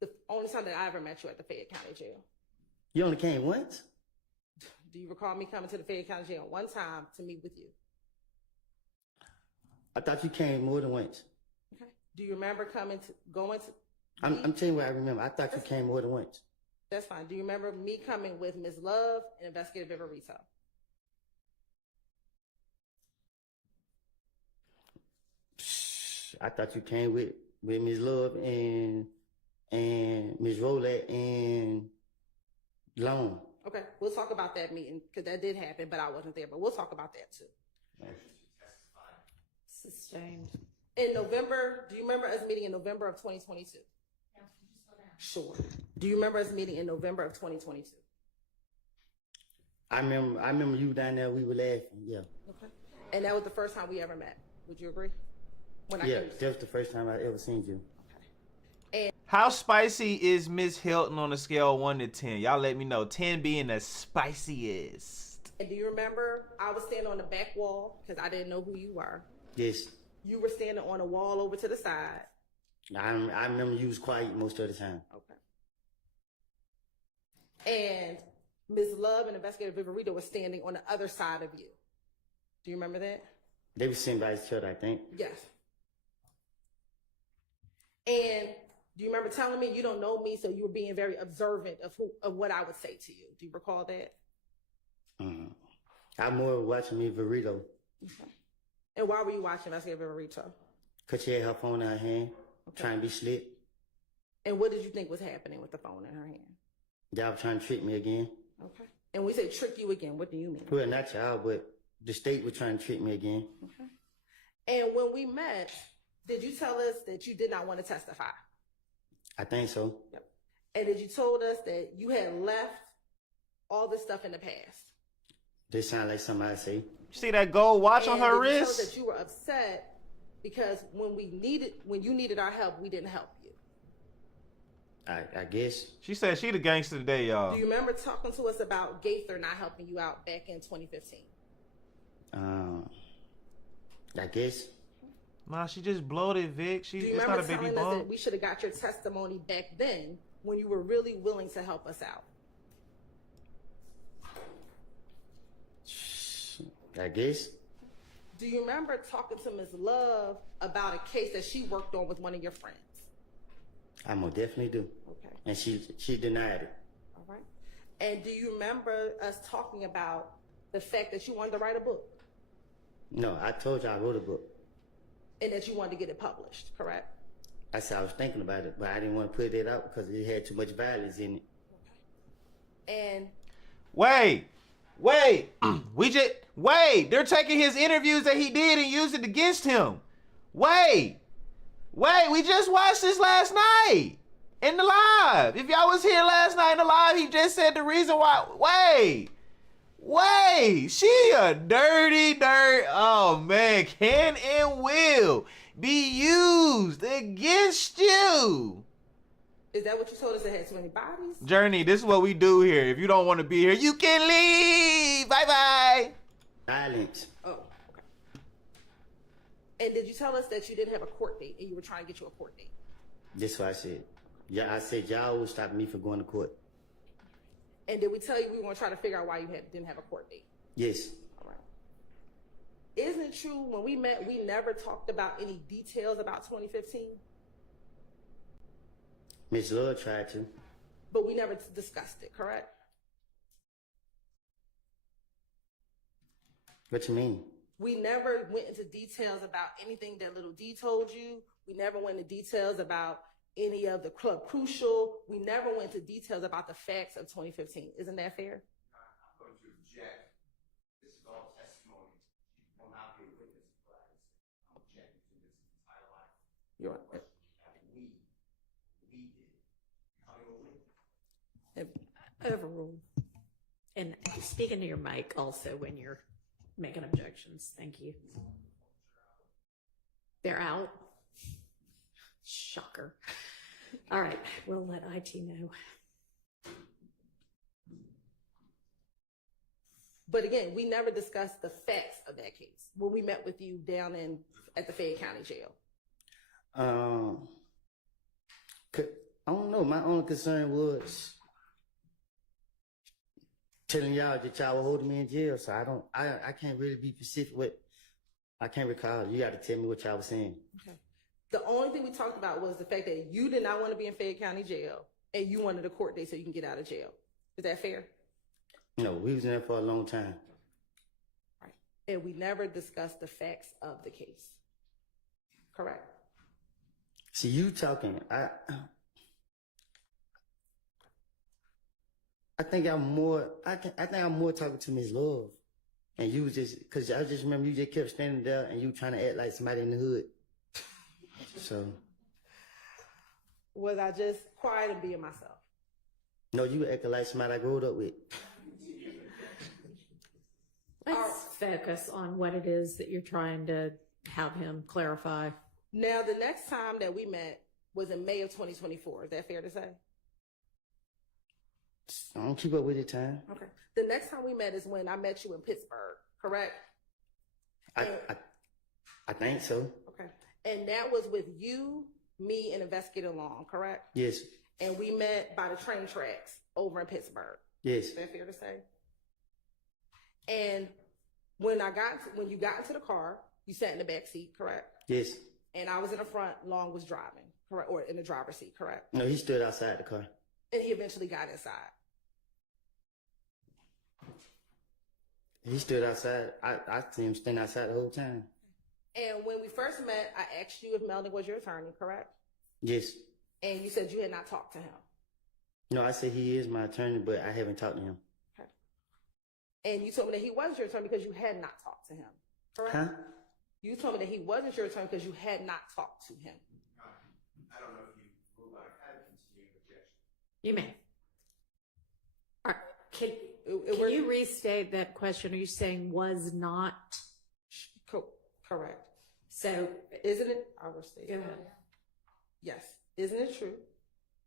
The only time that I ever met you at the Fayette County Jail. You only came once? Do you recall me coming to the Fayette County Jail one time to meet with you? I thought you came more than once. Okay. Do you remember going to? I'm telling you what I remember. I thought you came more than once. That's fine. Do you remember me coming with Ms. Love and Investigator Viverito? I thought you came with Ms. Love and Ms. Rolette and Long. Okay, we'll talk about that meeting because that did happen, but I wasn't there. But we'll talk about that too. Sustained. In November, do you remember us meeting in November of 2022? Sure. Do you remember us meeting in November of 2022? I remember you down there. We were laughing. Yeah. Okay. And that was the first time we ever met. Would you agree? Yeah, that's the first time I ever seen you. How spicy is Miss Hylton on a scale of 1 to 10? Y'all let me know. 10 being the spiciest. And do you remember I was standing on the back wall because I didn't know who you were. Yes. You were standing on a wall over to the side. I remember you was quiet most of the time. Okay. And Ms. Love and Investigator Viverito was standing on the other side of you. Do you remember that? They were sitting by each other, I think. Yes. And do you remember telling me you don't know me, so you were being very observant of what I would say to you? Do you recall that? I'm more watching me Verito. Okay. And why were you watching Investigator Viverito? Because she had her phone in her hand, trying to be slick. And what did you think was happening with the phone in her hand? Y'all were trying to trick me again. Okay. And we say trick you again. What do you mean? Well, not y'all, but the state was trying to trick me again. Okay. And when we met, did you tell us that you did not want to testify? I think so. Yep. And did you told us that you had left all this stuff in the past? This sound like somebody say. See that gold watch on And her did you tell us wrist? that you were upset because when you needed our help, we didn't help you. I guess. She said she the gangster today, y'all. Do you remember talking to us about Gaither not helping you out back in 2015? I guess. Nah, she just bloated, Vic. Do you It's not remember a baby telling us that bump. we should have got your testimony back then when you were really willing to help us out? I guess. Do you remember talking to Ms. Love about a case that she worked on with one of your friends? I most definitely do. Okay. And she denied it. All right. And do you remember us talking about the fact that you wanted to write a book No, I told you I wrote a book. and that you wanted to get it published, correct? I said I was thinking about it, but I didn't want to put it out because it had too much violence in it. And Wait. They're taking his interviews that he did and used it against him. Wait, we just watched this last night in the live. If y'all was here last night in the live, he just said the reason why. Wait, she a dirty dirt. Oh man, can and will be used against you. is that what you told us, it had too many bodies? Journey, this is what we do here. If you don't want to be here, you can leave. Bye-bye. Violence. Oh, okay. And did you tell us that you didn't have a court date and you were trying to get you a court date? That's what I said. Yeah, I said y'all was stopping me from going to court. And did we tell you we were going to try to figure out why you didn't have a court date? Yes. All right. Isn't it true when we met, we never talked about any details about 2015? Miss Love tried to. But we never discussed it, correct? What you mean? We never went into details about anything that Little D told you. We never went into details about any of the Club Crucial. We never went into details about the facts of 2015. Isn't that fair? I'm going to object. This is all testimony. You will not be a witness, but I'm objecting to this entire life. You're right. We did. Becoming a witness. Overruled. And speaking to your mic also when you're making objections. Thank you. They're out. Shocker. All right, we'll let IT know. But again, we never discussed the facts of that case when we met with you down at the Fayette County Jail. I don't know. My only concern was telling y'all that y'all were holding me in jail. So I can't really be specific with. I can't recall. You got to tell me what y'all was saying. Okay. The only thing we talked about was the fact that you did not want to be in Fayette County Jail and you wanted a court date so you can get out of jail. Is that fair? No, we was in there for a long time. Right. And we never discussed the facts of the case. Correct? See, you talking. I think I'm more. I think I'm more talking to Miss Love, and you was just because I just remember you just kept standing there and you trying to act like somebody in the hood. So. Was I just quiet and being myself? No, you acting like somebody I grew up with. Let's focus on what it is that you're trying to have him clarify. Now, the next time that we met was in May of 2024. Is that fair to say? I don't keep up with the time. Okay. The next time we met is when I met you in Pittsburgh, correct? I think so. Okay. And that was with you, me, and Investigator Long, correct? Yes. And we met by the train tracks over in Pittsburgh. Yes. Is that fair to say? And when you got into the car, you sat in the back seat, correct? Yes. And I was in the front, Long was driving, correct? Or in the driver's seat, correct? No, he stood outside the car. And he eventually got inside. He stood outside. I seen him stand outside the whole time. And when we first met, I asked you if Melvin was your attorney, correct? Yes. And you said you had not talked to him. No, I said he is my attorney, but I haven't talked to him. Okay. And you told me that he was your attorney because you had not talked to him, correct? Huh? You told me that he wasn't your attorney because you had not talked to him. I don't know if you ruled out a continuing objection. You may. Can We're- you restate that question? Are you saying was not? Correct. So, Isn't it? I will state. go ahead. Yes. Isn't it true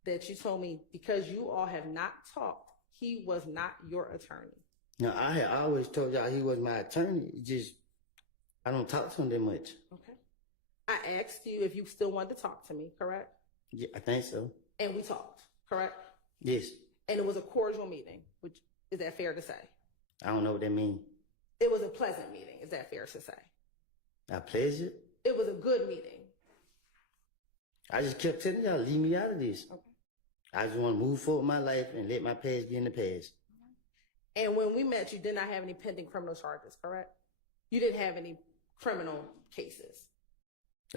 that you told me because you all have not talked, he was not your attorney? No, I had always told y'all he was my attorney. I don't talk to him that much. Okay. I asked you if you still wanted to talk to me, correct? Yeah, I think so. And we talked, correct? Yes. And it was a cordial meeting, which is that fair to say? I don't know what that means. It was a pleasant meeting, is that fair to say? I pleasure. It was a good meeting. I just kept telling y'all, leave me out of this. Okay. I just want to move forward my life and let my past be in the past. And when we met, you did not have any pending criminal charges, correct? You didn't have any criminal cases.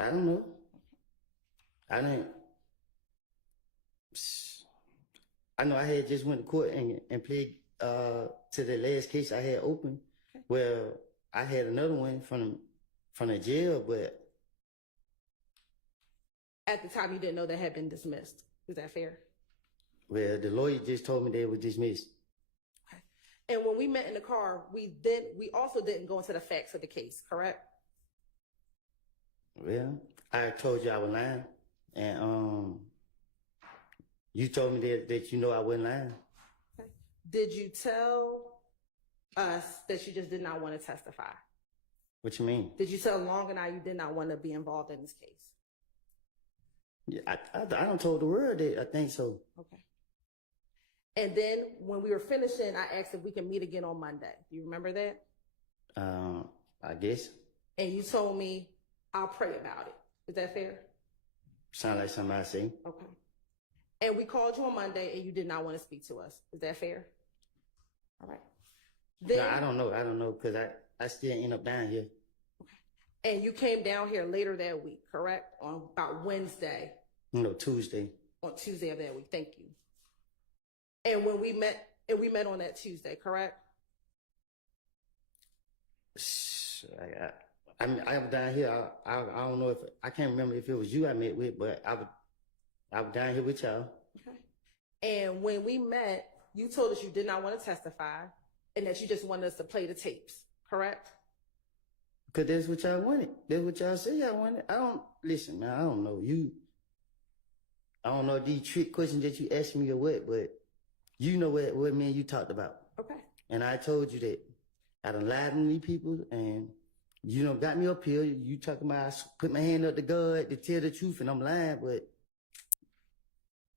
I don't know. I didn't. I know I had just went to court and played to the last case I had open, where I had another one from the jail, but At the time, you didn't know that had been dismissed. Is that fair? well, the lawyer just told me they were dismissed. Okay. And when we met in the car, we also didn't go into the facts of the case, correct? Well, I told you I was lying, and you told me that you know I wasn't lying. Okay. Did you tell us that you just did not want to testify? What you mean? Did you tell Long and I you did not want to be involved in this case? Yeah, I don't told the world that. I think so. Okay. And then when we were finishing, I asked if we can meet again on Monday. Do you remember that? I guess. And you told me I'll pray about it. Is that fair? Sound like something I say. Okay. And we called you on Monday and you did not want to speak to us. Is that fair? All right. Then, No, I don't know, because I still end up down here. and you came down here later that week, correct? On about Wednesday, Tuesday. on Tuesday of that week. Thank you. And when we met on that Tuesday, correct? I was down here. I don't know if I can't remember if it was you I met with, but I was down here with y'all. Okay. And when we met, you told us you did not want to testify and that you just wanted us to play the tapes, correct? Because that's what y'all wanted. That's what y'all said y'all wanted. Listen, man, I don't know. I don't know these trick questions that you asked me or what, but you know what me and you talked about. Okay. And I told you that I done lied to these people, and you know, got me up here. You talking about I put my hand up to God to tell the truth, and I'm lying, but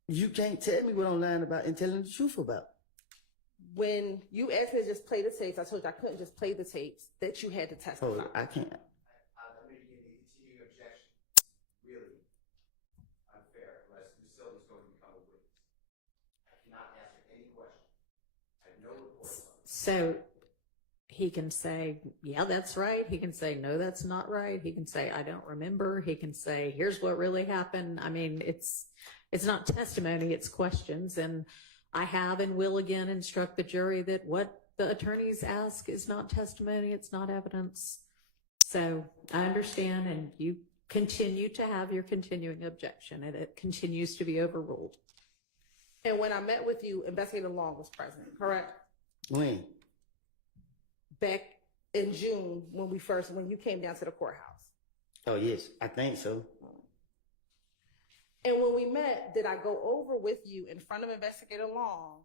you can't tell me what I'm lying about and telling the truth about. When you asked me to just play the tapes, I told you I couldn't just play the tapes, that you had to testify. Oh, I can't. Let me begin the continuing objection. Really unfair unless Ms. Silva's going to become a witness. I cannot answer any question. I have no report on it. So he can say, yeah, that's right. He can say, no, that's not right. He can say, I don't remember. He can say, here's what really happened. I mean, it's not testimony, it's questions. And I have and will again instruct the jury that what the attorneys ask is not testimony, it's not evidence. So I understand, and you continue to have your continuing objection, and it continues to be overruled. And when I met with you, Investigator Long was present, correct? When? Back in June when you came down to the courthouse. Oh, yes, I think so. And when we met, did I go over with you in front of Investigator Long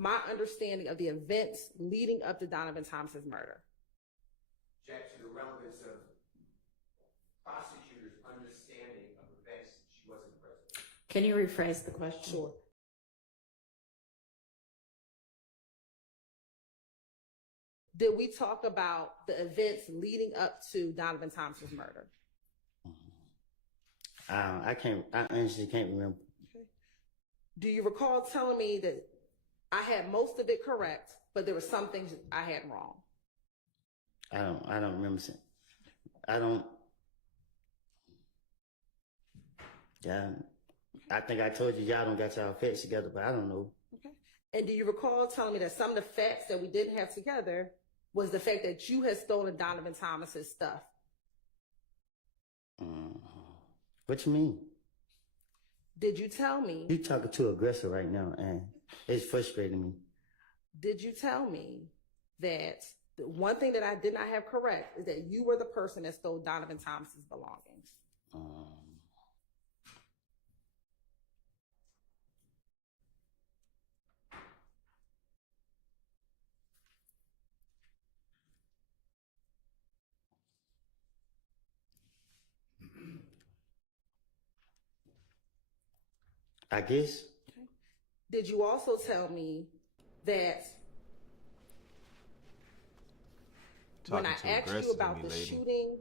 my understanding of the events leading up to Donovan Thomas's murder. Object to the relevance of prosecutor's understanding of events she wasn't present. Can you rephrase the question? Sure. Did we talk about the events leading up to Donovan Thomas's murder? I honestly can't remember. Okay. Do you recall telling me that I had most of it correct, but there were some things I had wrong? I don't remember. I don't. Yeah, I think I told you y'all don't got y'all facts together, but I don't know. Okay. And do you recall telling me that some of the facts that we didn't have together was the fact that you had stolen Donovan Thomas's stuff? What you mean? Did you tell me? You talking too aggressive right now, and it's frustrating me. Did you tell me that the one thing that I did not have correct is that you were the person that stole Donovan Thomas's belongings? I guess. Okay. Did you also tell me that when I asked you about the shooting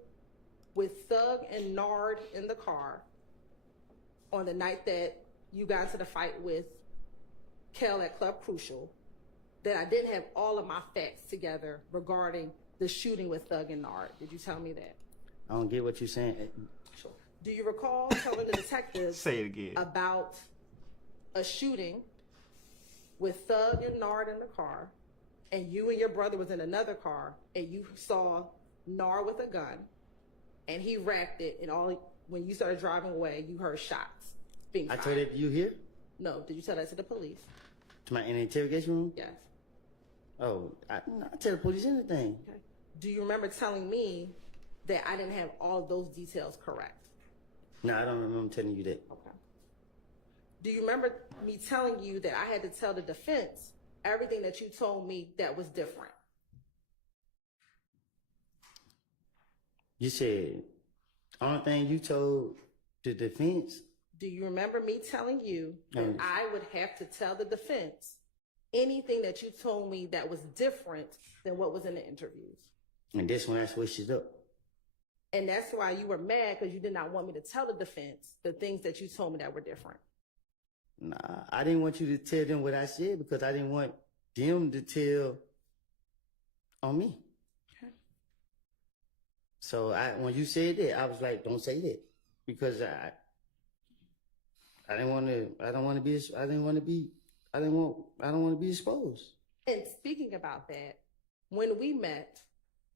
with Thug and Nard in the car on the night that you got into the fight with Kel at Club Crucial, that I didn't have all of my facts together regarding the shooting with Thug and Nard? Did you tell me that? I don't get what you're saying. Sure. Do you recall telling the detectives Say it again. about a shooting with Thug and Nard in the car, and you and your brother was in another car, and you saw Nard with a gun, and he racked it, and when you started driving away, you heard shots being fired? I told it to you here? No. Did you tell that to the police? In the interrogation room? Yes. Oh, I tell the police anything. Okay. Do you remember telling me that I didn't have all of those details correct? No, I don't remember telling you that. Okay. Do you remember me telling you that I had to tell the defense everything that you told me that was different? You said, only thing you told the defense? Do you remember me telling you that I would have to tell the defense anything that you told me that was different than what was in the interviews? And this one I switched it up. And that's why you were mad, because you did not want me to tell the defense the things that you told me that were different. Nah, I didn't want you to tell them what I said because I didn't want them to tell on me. Okay. So when you said that, I was like, don't say that, because I don't want to be exposed. And speaking about that, when we met,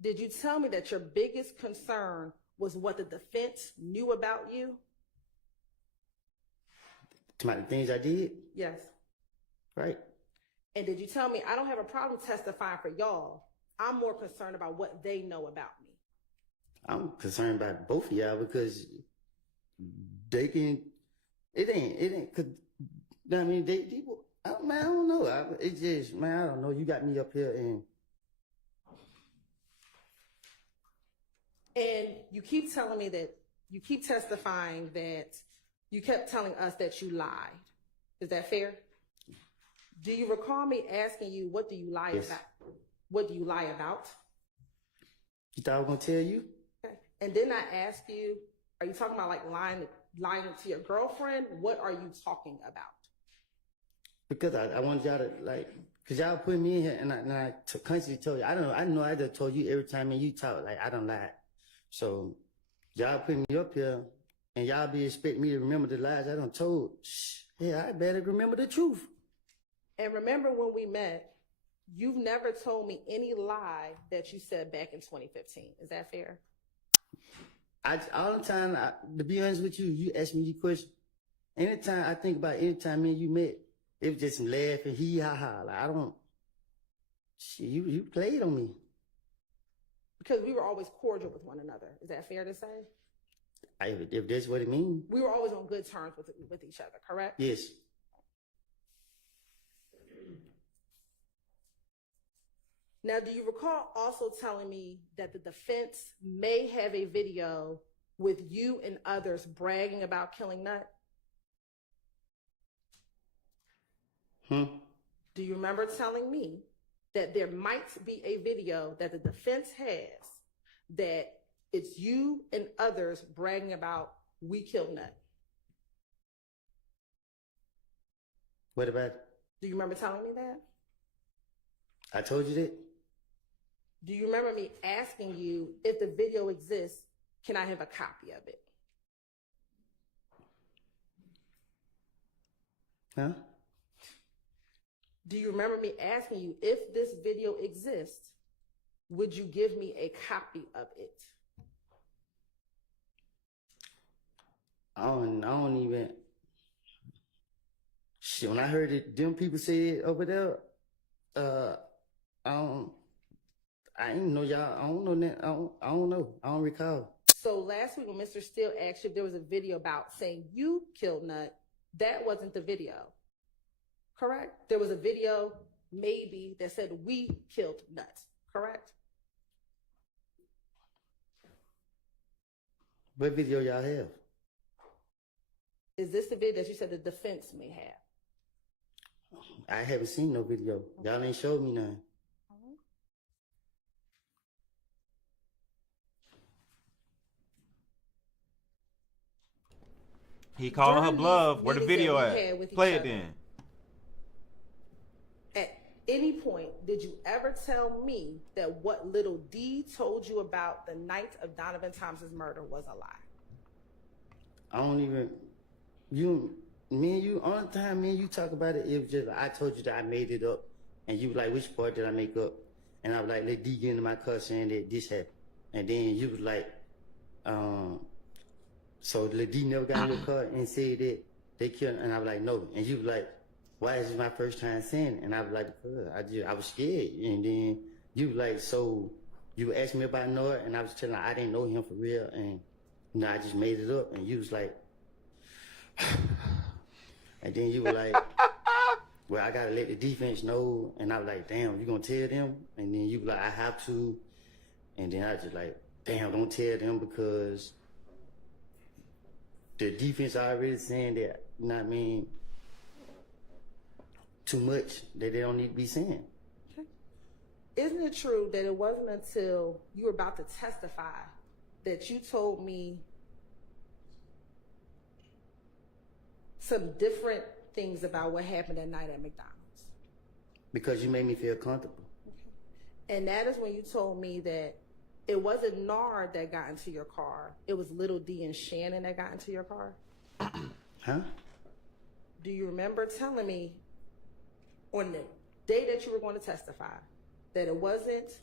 did you tell me that your biggest concern was what the defense knew about you? About the things I did? Yes. Right. And did you tell me, I don't have a problem testifying for y'all. I'm more concerned about what they know about me. I'm concerned about both of y'all because they can, cause, I mean, I don't know. It's just, man, I don't know. You got me up here And you keep telling me that, you keep testifying that you kept telling us that you lied. Is that fair? Do you recall me asking you, what do you lie about? What do you lie about? You thought I was going to tell you? Okay. And then I ask you, are you talking about like lying to your girlfriend? What are you talking about? Because I wanted y'all to, like, because y'all put me in here and I constantly told you, I know I just told you every time and you talk, like, I don't lie. So y'all put me up here and y'all be expect me to remember the lies I done told. Yeah, I better remember the truth. And remember when we met, you've never told me any lie that you said back in 2015. Is that fair? All the time, to be honest with you, you ask me your question. Anytime I think about anytime me and you met, it was just laughing, hee ha ha. Like, I don't, you played on me. Because we were always cordial with one another. Is that fair to say? If that's what it means. We were always on good terms with each other, correct? Yes. Now, do you recall also telling me that the defense may have a video with you and others bragging about killing Nut? Do you remember telling me that there might be a video that the defense has that it's you and others bragging about we killed Nut? What about it? Do you remember telling me that? I told you that? Do you remember me asking you if the video exists, can I have a copy of it? Huh? Do you remember me asking you if this video exists, would you give me a copy of it? I don't even. Shit, when I heard it, them people say it over there, I didn't know y'all. I don't know that. I don't know. I don't recall. So last week when Mr. Steele asked you if there was a video about saying you killed Nut, that wasn't the video, correct? There was a video maybe that said we killed Nut, correct? What video y'all have? Is this the video that you said the defense may have? I haven't seen no video. Y'all ain't showed me none. He calling her During bluff. these Where the meetings video that we had at? with each Play it other. then. At any point, did you ever tell me that what little D told you about the night of Donovan Thomas's murder was a lie? I don't even. Only time me and you talk about it, it was just I told you that I made it up, and you were like, which part did I make up? And I was like, let D get into my car saying that this happened, and then you was like, so let D never got in the car and said that they killed, and I was like, no, and you was like, why is this my first time saying it? And I was like, because I was scared, and then you was like, so you asked me about Noah, and I was telling her I didn't know him for real, and I just made it up, and you was like. And then you were like, well, I gotta let the defense know. And I was like, damn, you gonna tell them? And then you were like, I have to. And then I was just like, damn, don't tell them because the defense already saying that, you know what I mean, too much that they don't need to be saying. Okay. Isn't it true that it wasn't until you were about to testify that you told me some different things about what happened that night at McDonald's? Because you made me feel comfortable. Okay. And that is when you told me that it wasn't Nard that got into your car. It was Little D and Shannon that got into your car. Huh? Do you remember telling me on the day that you were going to testify that it wasn't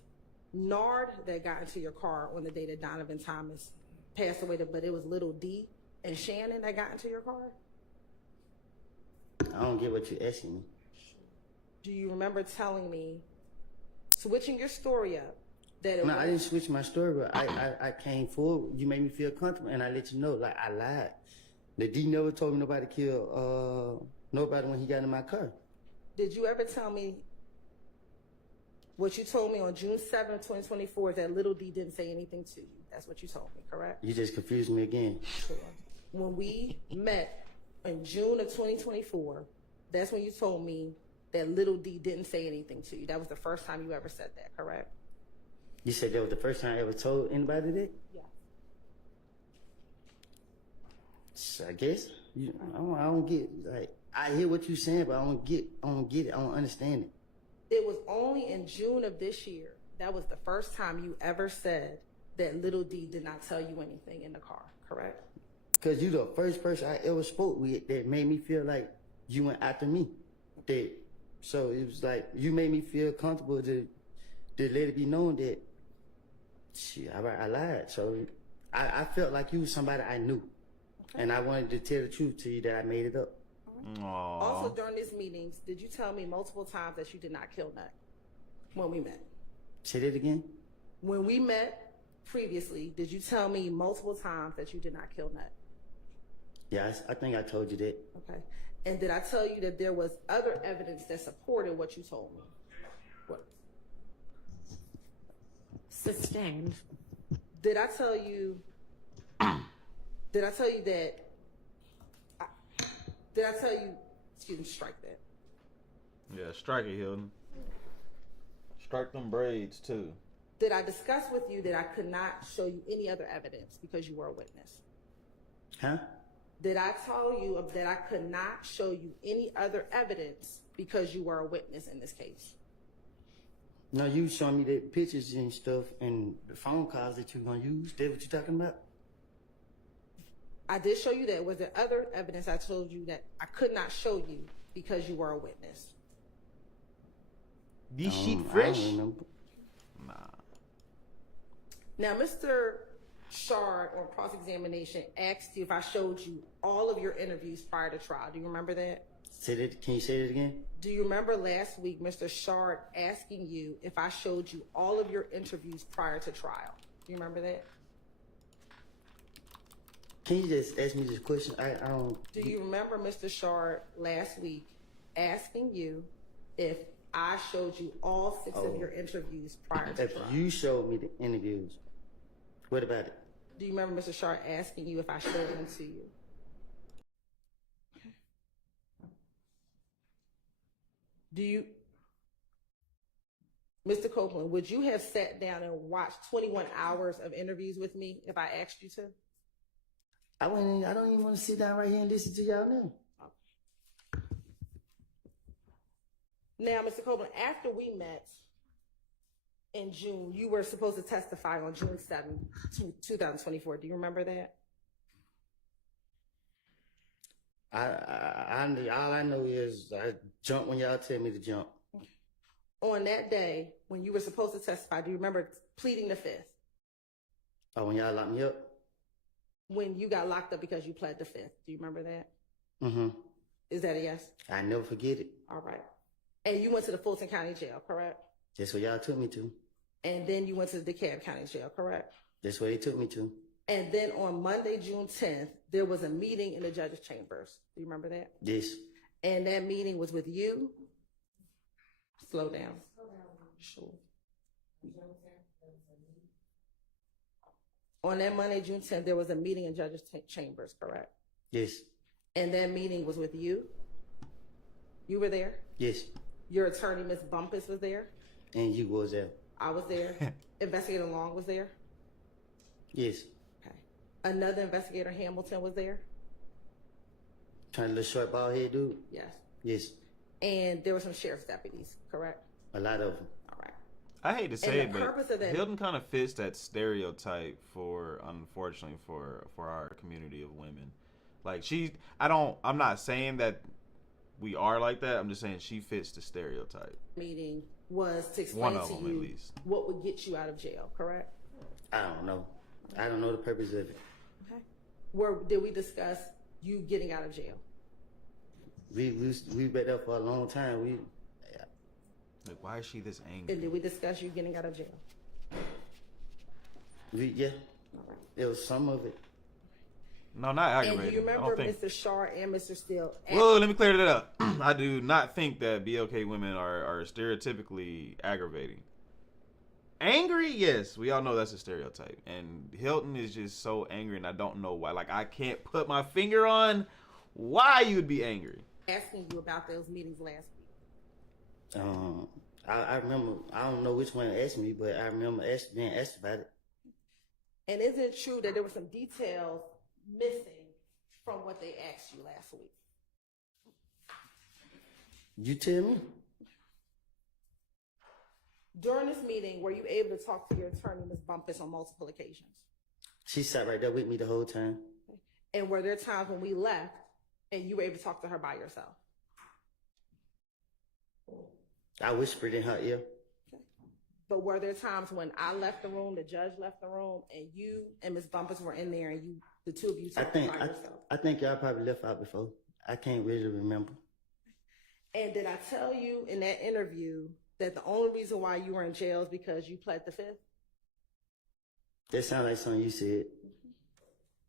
Nard that got into your car on the day that Donovan Thomas passed away, but it was Little D and Shannon that got into your car? I don't get what you're asking me. Do you remember telling me, switching your story up, that it No, was... I didn't switch my story, but I came forward. You made me feel comfortable, and I let you know, like, I lied. The D never told me nobody killed nobody when he got in my car. Did you ever tell me what you told me on June 7th, 2024, that Little D didn't say anything to you? That's what you told me, correct? You just confused me again. Sure. When we met in June of 2024, that's when you told me that Little D didn't say anything to you. That was the first time you ever said that, correct? You said that was the first time I ever told anybody that? Yeah. So I guess I don't get, like, I hear what you're saying, but I don't get it. I don't understand it. It was only in June of this year, that was the first time you ever said that Little D did not tell you anything in the car, correct? Because you the first person I ever spoke with that made me feel like you went after me. So it was like, you made me feel comfortable to let it be known that, shit, I lied. So I felt like you was somebody I knew. Okay. And I wanted to tell the truth to you that I made it up. Aww. Also, during these meetings, did you tell me multiple times that you did not kill Nut when we met? Say that again? When we met previously, did you tell me multiple times that you did not kill Nut? Yeah, I think I told you that. Okay. And did I tell you that there was other evidence that supported what you told me? What? Sustained. Did I tell you that? Did I tell you? Excuse me. Strike that. Yeah, strike it, Hylton. Strike them braids too. Did I discuss with you that I could not show you any other evidence because you were a witness? Huh? Did I tell you that I could not show you any other evidence because you were a witness in this case? No, you showing me the pictures and stuff and the phone calls that you gonna use. That what you talking about? I did show you that. Was there other evidence I told you that I could not show you because you were a witness? This shit I don't fresh? remember. Nah. Now, Mr. Shard on cross-examination asked you if I showed you all of your interviews prior to trial. Do you remember that? Say that. Can you say that again? Do you remember last week Mr. Shard asking you if I showed you all of your interviews prior to trial? Do you remember that? Can you just ask me this question? I don't. Do you remember Mr. Shard last week asking you if I showed you all 6 of your interviews prior to If trial? you showed me the interviews, what about it? Do you remember Mr. Shard asking you if I showed them to you? Do you, Mr. Copeland, would you have sat down and watched 21 hours of interviews with me if I asked you to? I don't even want to sit down right here and listen to y'all now. Now, Mr. Copeland, after we met in June, you were supposed to testify on June 7th, 2024. Do you remember that? All I know is I jump when y'all tell me to jump. On that day, when you were supposed to testify, do you remember pleading the 5th? Oh, when y'all locked me up? When you got locked up because you pled the 5th. Do you remember that? Mm-hmm. Is that a yes? I never forget it. All right. And you went to the Fulton County Jail, correct? That's what y'all took me to. And then you went to the DeKalb County Jail, correct? That's where they took me to. And then on Monday, June 10th, there was a meeting in the judge's chambers. Do you remember that? Yes. And that meeting was with you. Slow down. Sure. On that Monday, June 10th, there was a meeting in judge's chambers, correct? Yes. And that meeting was with you. You were there. Yes. Your attorney, Ms. Bumpus, was there. And you was there. I was there. Investigator Long was there. Yes. Okay. Another investigator, Hamilton, was there. Trying to little short bald head dude? Yes. Yes. And there were some sheriff's deputies, correct? A lot of them. All right. I hate to say And it, the purpose but of that- Hylton kind of fits that stereotype unfortunately, for our community of women. Like I'm not saying that we are like that. I'm just saying she fits the stereotype. Meeting was to One explain of to them, at you least. what would get you out of jail, correct? I don't know. I don't know the purpose of it. Okay. Did we discuss you getting out of jail? We been there for a long time. Like, why is she this angry? And did we discuss you getting out of jail? Yeah. All right. It was some of it. No, not And aggravating. do you I remember don't think. Mr. Shard and Mr. Steele? Well, let me clear that up. I do not think that BLK women are stereotypically aggravating. Angry, yes, we all know that's a stereotype. And Hylton is just so angry, and I don't know why. Like, I can't put my finger on why you would be angry. Asking you about those meetings last week. I remember. I don't know which one asked me, but I remember being asked about it. And is it true that there were some details missing from what they asked you last week? You tell me. During this meeting, were you able to talk to your attorney, Ms. Bumpus, on multiple occasions? She sat right there with me the whole time. And were there times when we left and you were able to talk to her by yourself? I whispered in her ear. But were there times when I left the room, the judge left the room, and you and Ms. Bumpus were in there, and the two of you talked by yourself? I think y'all probably left out before. I can't really remember. And did I tell you in that interview that the only reason why you were in jail is because you pled the 5th? That sounds like something you said.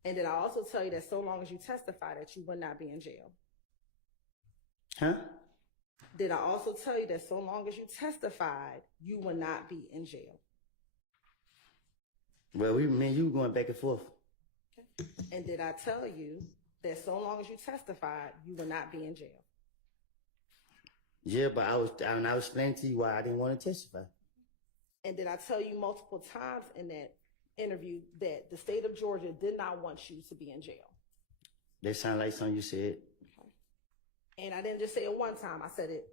And did I also tell you that so long as you testify that you would not be in jail? Huh? Did I also tell you that so long as you testified, you would not be in jail? Well, me and you were going back and forth. And did I tell you that so long as you testified, you will not be in jail? Yeah, but I was explaining to you why I didn't want to testify. And did I tell you multiple times in that interview that the state of Georgia did not want you to be in jail? That sound like something you said. Okay. And I didn't just say it one time, I said it.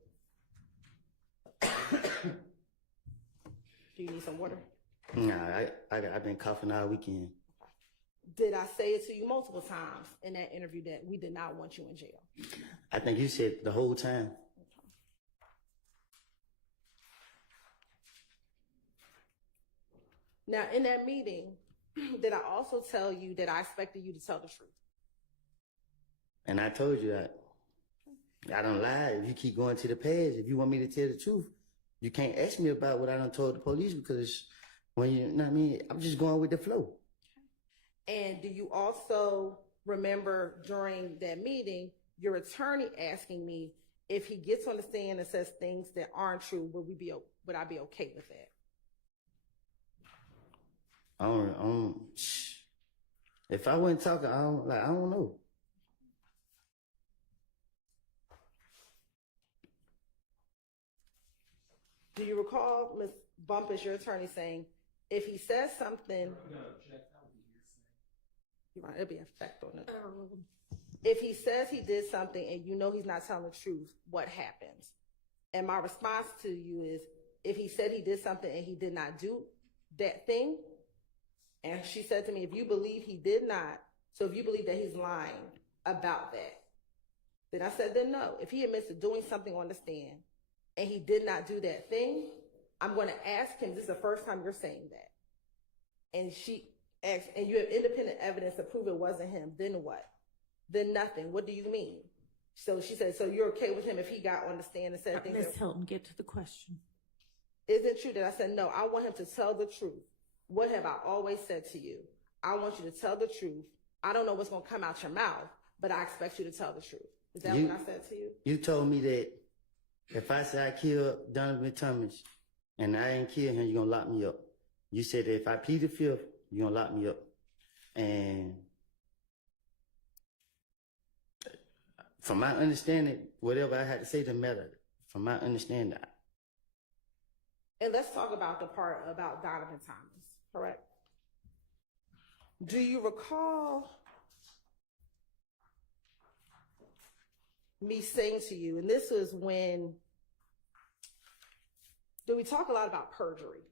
Do you need some water? Nah, I've been coughing all weekend. Did I say it to you multiple times in that interview that we did not want you in jail? I think you said the whole time. Now, in that meeting, did I also tell you that I expected you to tell the truth? And I told you that. I don't lie. If you keep going to the past, if you want me to tell the truth, you can't ask me about what I done told the police because when you know what I mean, I'm just going with the flow. And do you also remember during that meeting, your attorney asking me if he gets on the stand and says things that aren't true, would I be okay with that? If I wasn't talking, I don't know. Do you recall Ms. Bumpus, your attorney, saying if he says something, you're right, it'll be effect on it. If he says he did something and you know he's not telling the truth, what happens? And my response to you is, if he said he did something and he did not do that thing, and she said to me, if you believe he did not, so if you believe that he's lying about that, then I said, then no. If he admits to doing something on the stand and he did not do that thing, I'm going to ask him, this is the first time you're saying that. And she asked, and you have independent evidence to prove it wasn't him, then what? Then nothing. What do you mean? So she said, so you're okay with him if he got on the stand and said things? Ms. Hylton, get to the question. Is it true that I said, no, I want him to tell the truth? What have I always said to you? I want you to tell the truth. I don't know what's going to come out your mouth, but I expect you to tell the truth. Is that what I said to you? You told me that if I say I killed Donovan Thomas and I ain't killed him, you're going to lock me up. You said that if I plead the fifth, you're going to lock me up. And from my understanding, whatever I had to say to matter, from my understanding. And let's talk about the part about Donovan Thomas, correct? Do you recall me saying to you, and this was when, we talk a lot about perjury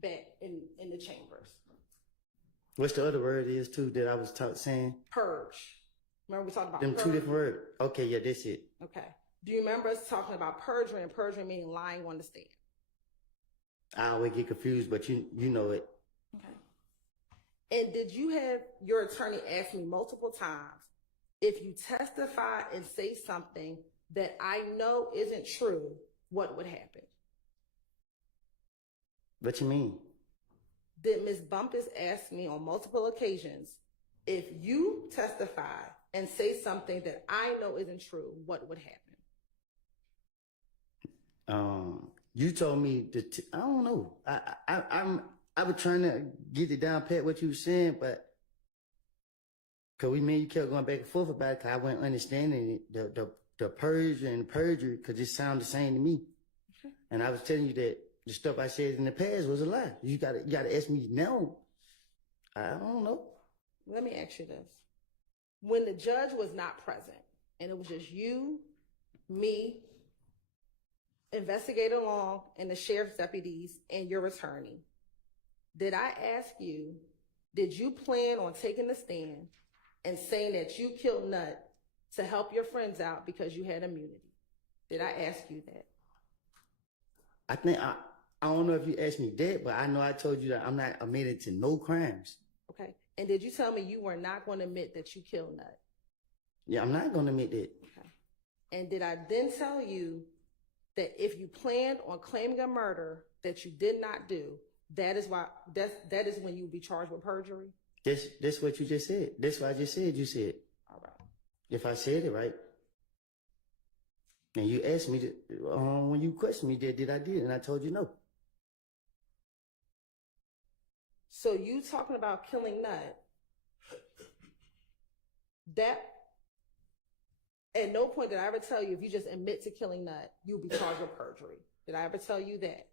back in the chambers. What's the other word is too that I was saying? Purge. Remember we talked about them purge? Two different words. Okay, yeah, that's it. Okay. Do you remember us talking about perjury and perjury meaning lying on the stand? I always get confused, but you know it. Okay. And did you have your attorney ask me multiple times, if you testify and say something that I know isn't true, what would happen? What you mean? Did Ms. Bumpus ask me on multiple occasions, if you testify and say something that I know isn't true, what would happen? You told me that I don't know. I was trying to get it down pat what you were saying, but cause you kept going back and forth about it, cause I wasn't understanding it, the purge and perjury, cause it sounded the same to me. And I was telling you that the stuff I said in the past was a lie. You gotta ask me now. I don't know. Let me ask you this. When the judge was not present and it was just you, me, Investigator Long, and the sheriff's deputies and your attorney, did I ask you, did you plan on taking the stand and saying that you killed Nut to help your friends out because you had immunity? Did I ask you that? I think I don't know if you asked me that, but I know I told you that I'm not admitted to no crimes. Okay. And did you tell me you were not going to admit that you killed Nut? Yeah, I'm not going to admit that. Okay. And did I then tell you that if you planned on claiming a murder that you did not do, that is when you would be charged with perjury? That's what you just said. That's what I just said. You said. All right. If I said it right. And you asked me when you questioned me, did I do it? And I told you no. So you talking about killing Nut? That at no point did I ever tell you if you just admit to killing Nut, you'll be charged with perjury. Did I ever tell you that?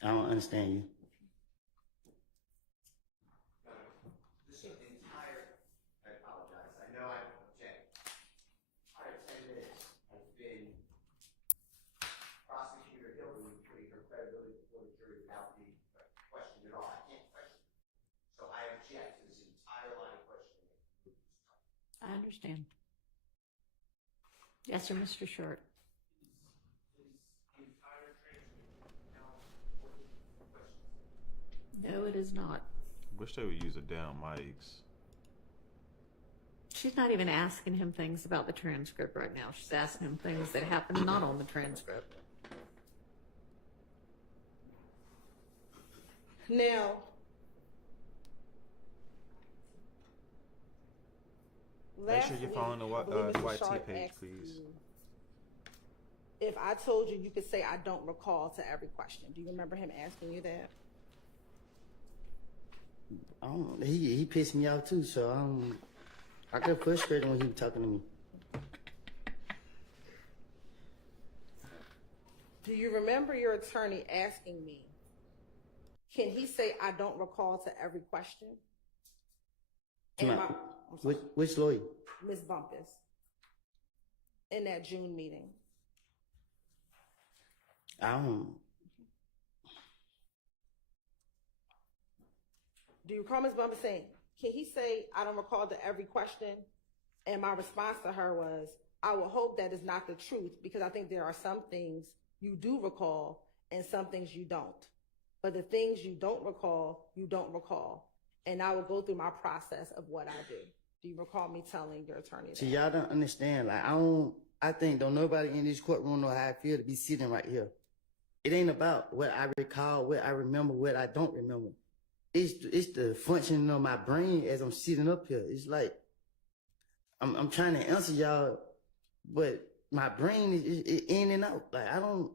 I don't understand you. This is the entire, I apologize, I know I object. Entire 10 minutes has been Prosecutor Hylton putting her credibility before the jury without being questioned at all. I can't question. So I object to this entire line of questioning. I understand. Yes, sir, Mr. Short. No, it is not. Wish they would use the damn mics. She's not even asking him things about the transcript right now. She's asking him things that happened not on the transcript. Now, Make sure you're last following the week, I believe Mr. YT Sharp page, asked please. you if I told you, you could say I don't recall to every question. Do you remember him asking you that? I don't. He pissed me off too. So I got frustrated when he was talking to me. Do you remember your attorney asking me, can he say I don't recall to every question? And Come on. Which lawyer? Ms. Bumpus, in that June meeting. I don't. Do you recall Ms. Bumpus saying, can he say I don't recall to every question? And my response to her was, I will hope that is not the truth, because I think there are some things you do recall and some things you don't. But the things you don't recall, you don't recall. And I will go through my process of what I do. Do you recall me telling your attorney that? See, y'all don't understand. Like, I think don't nobody in this courtroom know how I feel to be sitting right here. It ain't about what I recall, what I remember, what I don't remember. It's the functioning of my brain as I'm sitting up here. It's like, I'm trying to answer y'all, but my brain is in and out. Like, I don't,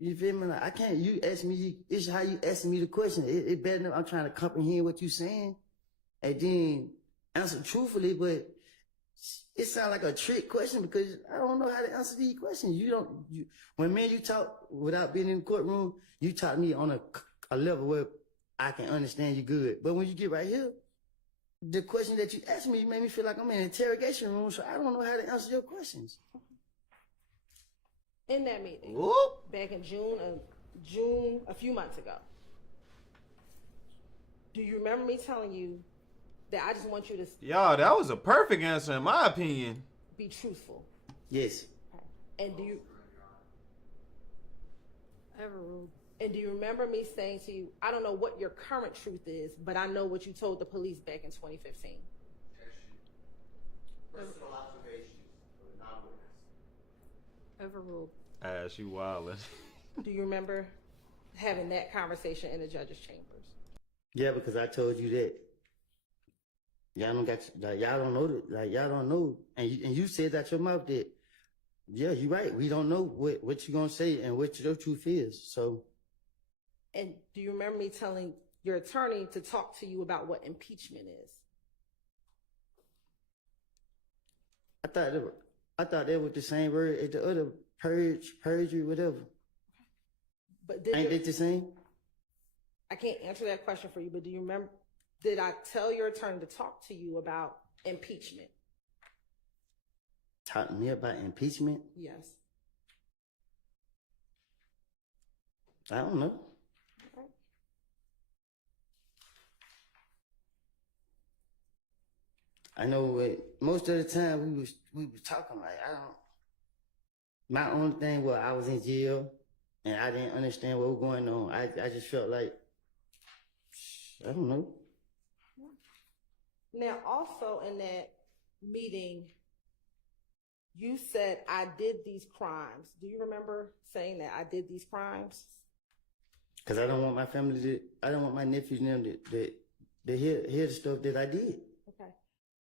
you feel me? Like, I can't, you ask me, it's how you asking me the question. It better than I'm trying to comprehend what you saying and then answer truthfully, but it sounds like a trick question because I don't know how to answer these questions. When me and you talk without being in the courtroom, you taught me on a level where I can understand you good. But when you get right here, the question that you asked me made me feel like I'm in an interrogation room, so I don't know how to answer your questions. In that meeting, Whoop. back in June, a few months ago, do you remember me telling you that I just want you to Y'all, that was a perfect answer in my opinion. be truthful? Yes. And do you Overruled. And do you remember me saying to you, I don't know what your current truth is, but I know what you told the police back in 2015? Personal observations of a non-witness. Overruled. Ash, you wildin'. Do you remember having that conversation in the judge's chambers? Yeah, because I told you that. Y'all don't got, like, y'all don't know that, like, y'all don't know. And you said out your mouth that, yeah, you're right. We don't know what you're going to say and what your truth is. So. And do you remember me telling your attorney to talk to you about what impeachment is? I thought that was the same word as the other perjury, whatever. But Ain't they the same? I can't answer that question for you, but do you remember, did I tell your attorney to talk to you about impeachment? Talk to me about impeachment? Yes. I don't know. Okay. I know most of the time we was talking like, I don't. My only thing was I was in jail and I didn't understand what was going on. I just felt like, I don't know. Now, also in that meeting, you said I did these crimes. Do you remember saying that I did these crimes? Because I don't want my family I don't want my nephews and them to hear the stuff that I did. Okay.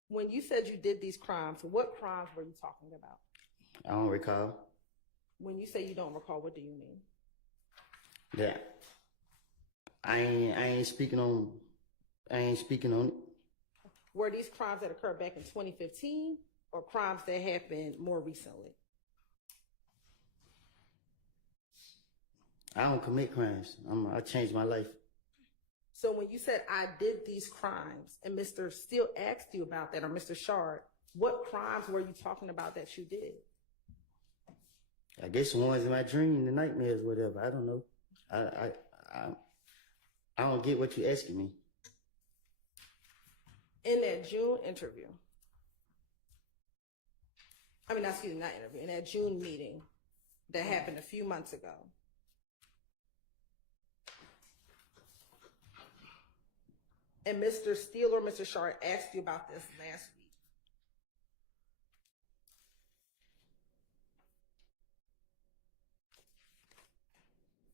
When you said you did these crimes, what crimes were you talking about? I don't recall. When you say you don't recall, what do you mean? That I ain't speaking on it. Were these crimes that occurred back in 2015 or crimes that happened more recently? I don't commit crimes. I changed my life. So when you said I did these crimes and Mr. Steele asked you about that, or Mr. Shard, what crimes were you talking about that you did? I guess the ones in my dream, the nightmares, whatever. I don't know. I don't get what you're asking me. In that June interview, in that June meeting that happened a few months ago, and Mr. Steele or Mr. Shard asked you about this last week,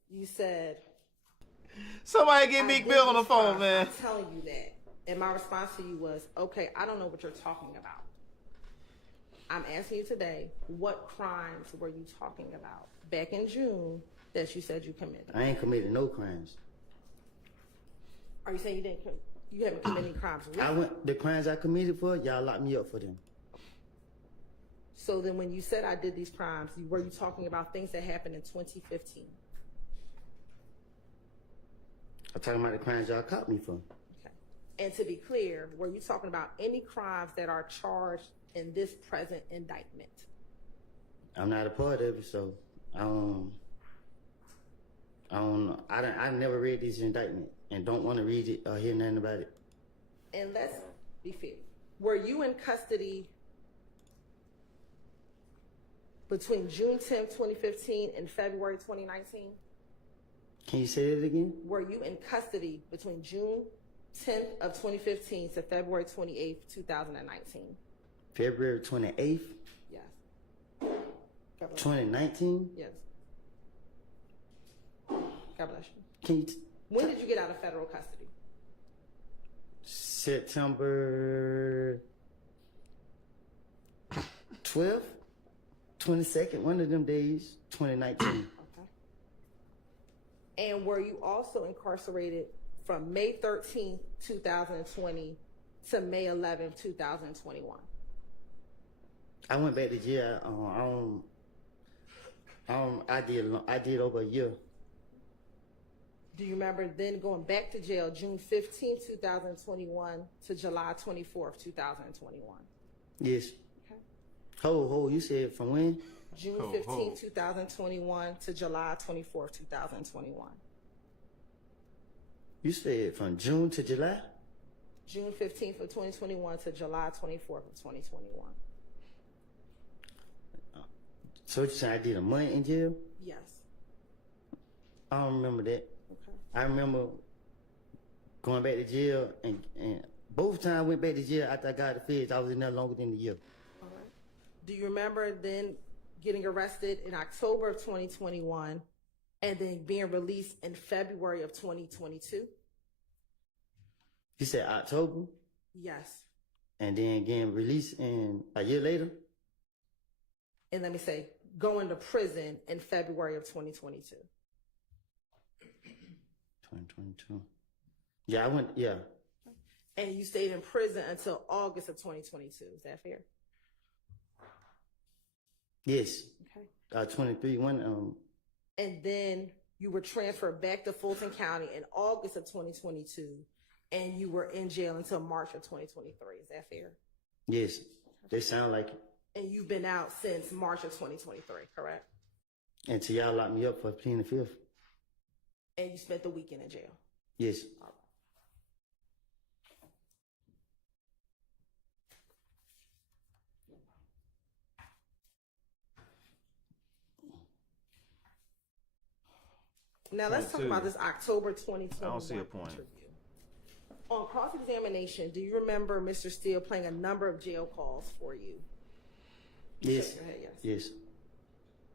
you said, Somebody get I Meek did Mill on the these phone, crimes. man. I'm telling you that. And my response to you was, okay, I don't know what you're talking about. I'm asking you today, what crimes were you talking about back in June that you said you committed? I ain't committed no crimes. Are you saying you haven't committed any crimes recently? The crimes I committed for, y'all locked me up for them. So then when you said I did these crimes, were you talking about things that happened in 2015? I'm talking about the crimes y'all caught me for. Okay. And to be clear, were you talking about any crimes that are charged in this present indictment? I'm not a part of it, so I don't know. I never read this indictment and don't want to read it or hear nothing about it. And let's be fair. Were you in custody between June 10th, 2015 and February 2019? Can you say that again? Were you in custody between June 10th of 2015 to February 28th, 2019? February 28th, Yes. 2019? Yes. God bless you. Can you When did you get out of federal custody? September 12th, 22nd, one of them days, 2019. Okay. And were you also incarcerated from May 13th, 2020 to May 11th, 2021? I went back to jail. I did over a year. Do you remember then going back to jail June 15th, 2021 to July 24th, 2021? Yes. Okay. You said from when? June 15th, 2021 to July 24th, 2021. You said from June to July? June 15th of 2021 to July 24th of 2021. So you said I did a month in jail? Yes. I don't remember that. Okay. I remember going back to jail, and both times I went back to jail after I got the feds, I was in there longer than a year. All right. Do you remember then getting arrested in October of 2021 and then being released in February of 2022? You said October? Yes. And then getting released in a year later? And let me say, going to prison in February of 2022. 2022. Yeah, I went, yeah. And you stayed in prison until August of 2022. Is that fair? Yes. Okay. 23, And then you were transferred back to Fulton County in August of 2022, and you were in jail until March of 2023. Is that fair? yes. They sound like it. And you've been out since March of 2023, correct? Until y'all locked me up for pleading the fifth. And you spent the weekend in jail. Yes. All right. Now let's talk about this October 2021 I don't see a point. interview. On cross-examination, do you remember Mr. Steele playing a number of jail calls for you? Yes. Shake your head, yes. Yes.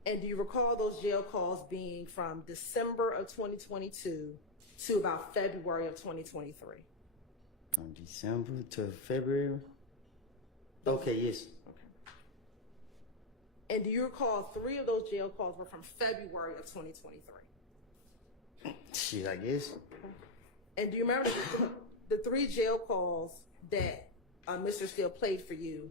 And do you recall those jail calls being from December of 2022 to about February of 2023? From December to February? Okay, yes. Okay. And do you recall 3 of those jail calls were from February of 2023? Shit, I guess. And do you remember the 3 jail calls that Mr. Steele played for you?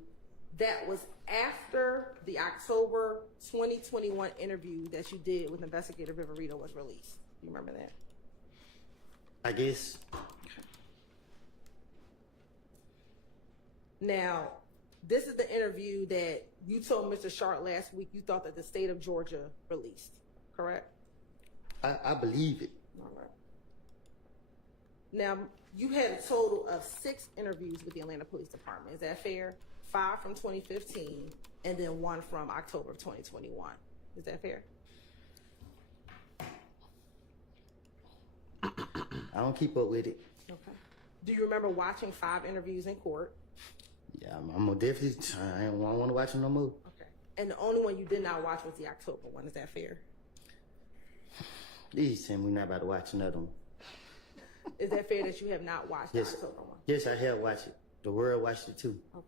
That was after the October 2021 interview that you did with Investigator Viverito was released. Do you remember that? I guess. Now, this is the interview that you told Mr. Sharp last week you thought that the state of Georgia released, correct? I believe it. All right. Now, you had a total of 6 interviews with the Atlanta Police Department. Is that fair? 5 from 2015 and then 1 from October of 2021. Is that fair? I don't keep up with it. Okay. Do you remember watching 5 interviews in court? Yeah, I'm gonna definitely. I don't want to watch them no more. Okay. And the only one you did not watch was the October one. Is that fair? Please tell me we're not about to watch another one. Is that fair that you have not watched Yes. the October one? Yes, I have watched it. The world watched it too. Okay.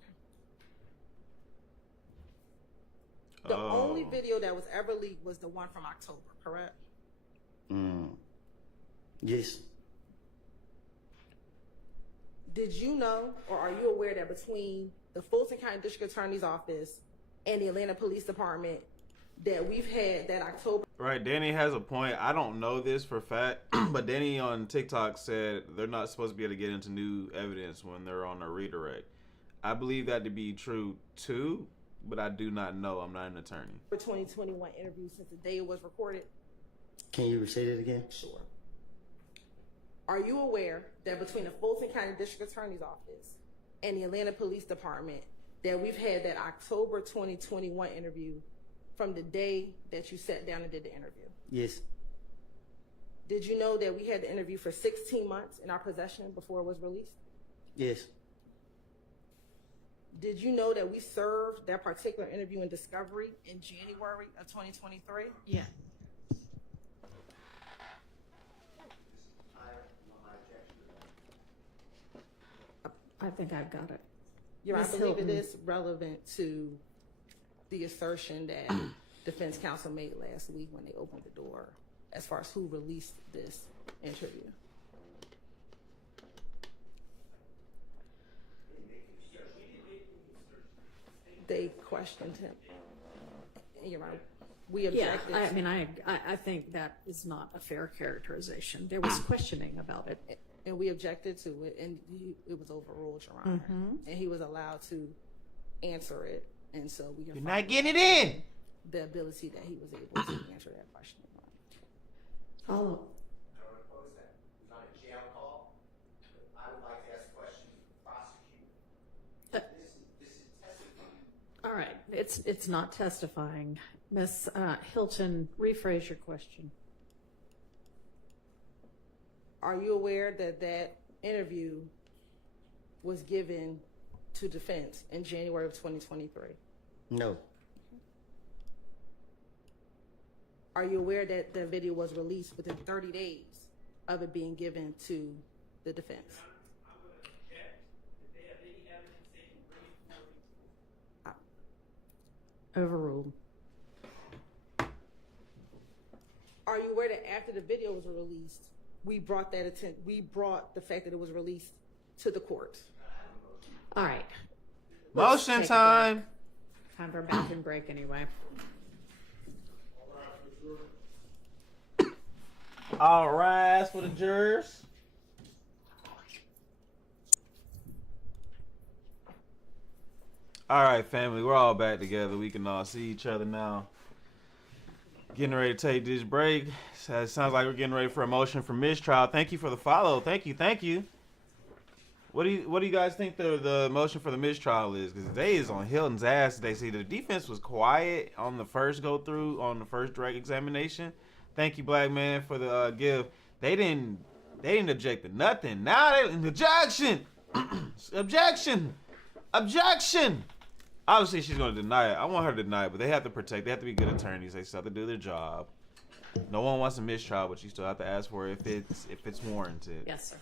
The only video that was ever leaked was the one from October, correct? Yes. Did you know, or are you aware that between the Fulton County District Attorney's Office and the Atlanta Police Department that we've had that October? Right, Danny has a point. I don't know this for a fact, but Danny on TikTok said they're not supposed to be able to get into new evidence when they're on a redirect. I believe that to be true too, but I do not know. I'm not an attorney. For 2021 interview since the day it was recorded? Can you say that again? Sure. Are you aware that between the Fulton County District Attorney's Office and the Atlanta Police Department that we've had that October 2021 interview from the day that you sat down and did the interview? Yes. Did you know that we had the interview for 16 months in our possession before it was released? Yes. Did you know that we served that particular interview in discovery in January of 2023? Yeah. I think I've got it. Yeah, I Ms. believe Hylton. it is relevant to the assertion that defense counsel made last week when they opened the door as far as who released this interview. They questioned him. You're right. We Yeah, objected. I mean, I think that is not a fair characterization. There was questioning about it. And we objected to it, and it was overruled, Your Honor. And he was allowed to answer it, and so we You're not getting it in. the ability that he was able to answer that question. Oh, I don't oppose that. He's on a jail call. I would like to ask questions of the prosecutor. This is testifying. all right. It's not testifying. Ms. Hylton, rephrase your question. Are you aware that that interview was given to defense in January of 2023? No. Are you aware that the video was released within 30 days of it being given to the defense? Overruled. Are you aware that after the video was released, we brought the fact that it was released to the court? All right. Motion take a time. Time for a bathroom break anyway. All rise for the jurors. All right, family, we're all back together. We can all see each other now. Getting ready to take this break. So it sounds like we're getting ready for a motion for mistrial. Thank you for the follow. Thank you. What do you guys think the motion for the mistrial is? Because today is on Hylton's ass today. See, the defense was quiet on the first go through, on the first direct examination. Thank you, black man, for the give. They didn't object to nothing. Now they objection, objection. Obviously, she's going to deny it. I want her to deny it, but they have to protect. They have to be good attorneys. They still have to do their job. No one wants a mistrial, but you still have to ask for it if it's warranted. Yes, sir.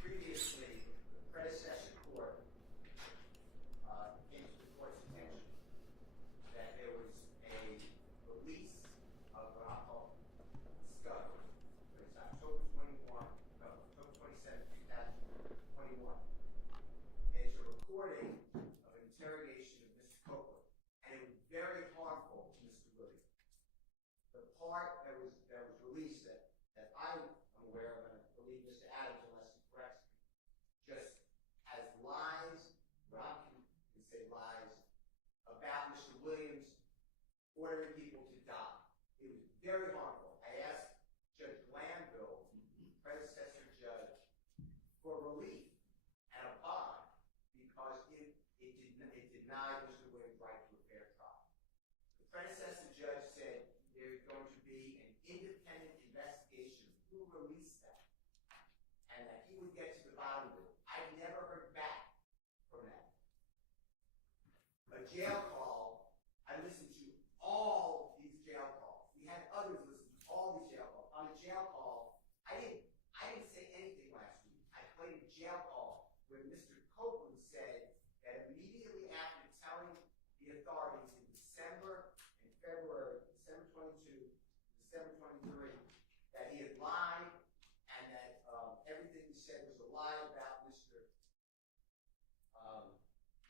Previously, the predecessor court came to the court's attention that there was a release recording of an interrogation of Mr. Copeland, and it was very harmful to Mr. Williams. The part that was released that I am aware of, and I believe Mr. Adams, unless he corrects me, just as lies, Rob can say lies, about Mr. Williams ordering people to die. It was very harmful. I asked Judge Glanville, predecessor judge, for relief and a bond because it denied Mr. Williams' right to a fair trial. The predecessor judge said there's going to be an independent investigation of who released that, and that he would get to the bottom of it. I've never heard back from that. A jail call, I listened to all these jail calls. We had others listen to all these jail calls. On a jail call, I didn't say anything last week. I played a jail call where Mr. Copeland said that immediately after telling the authorities in December and February, December 22, December 23, that he had lied and that everything he said was a lie about Mr.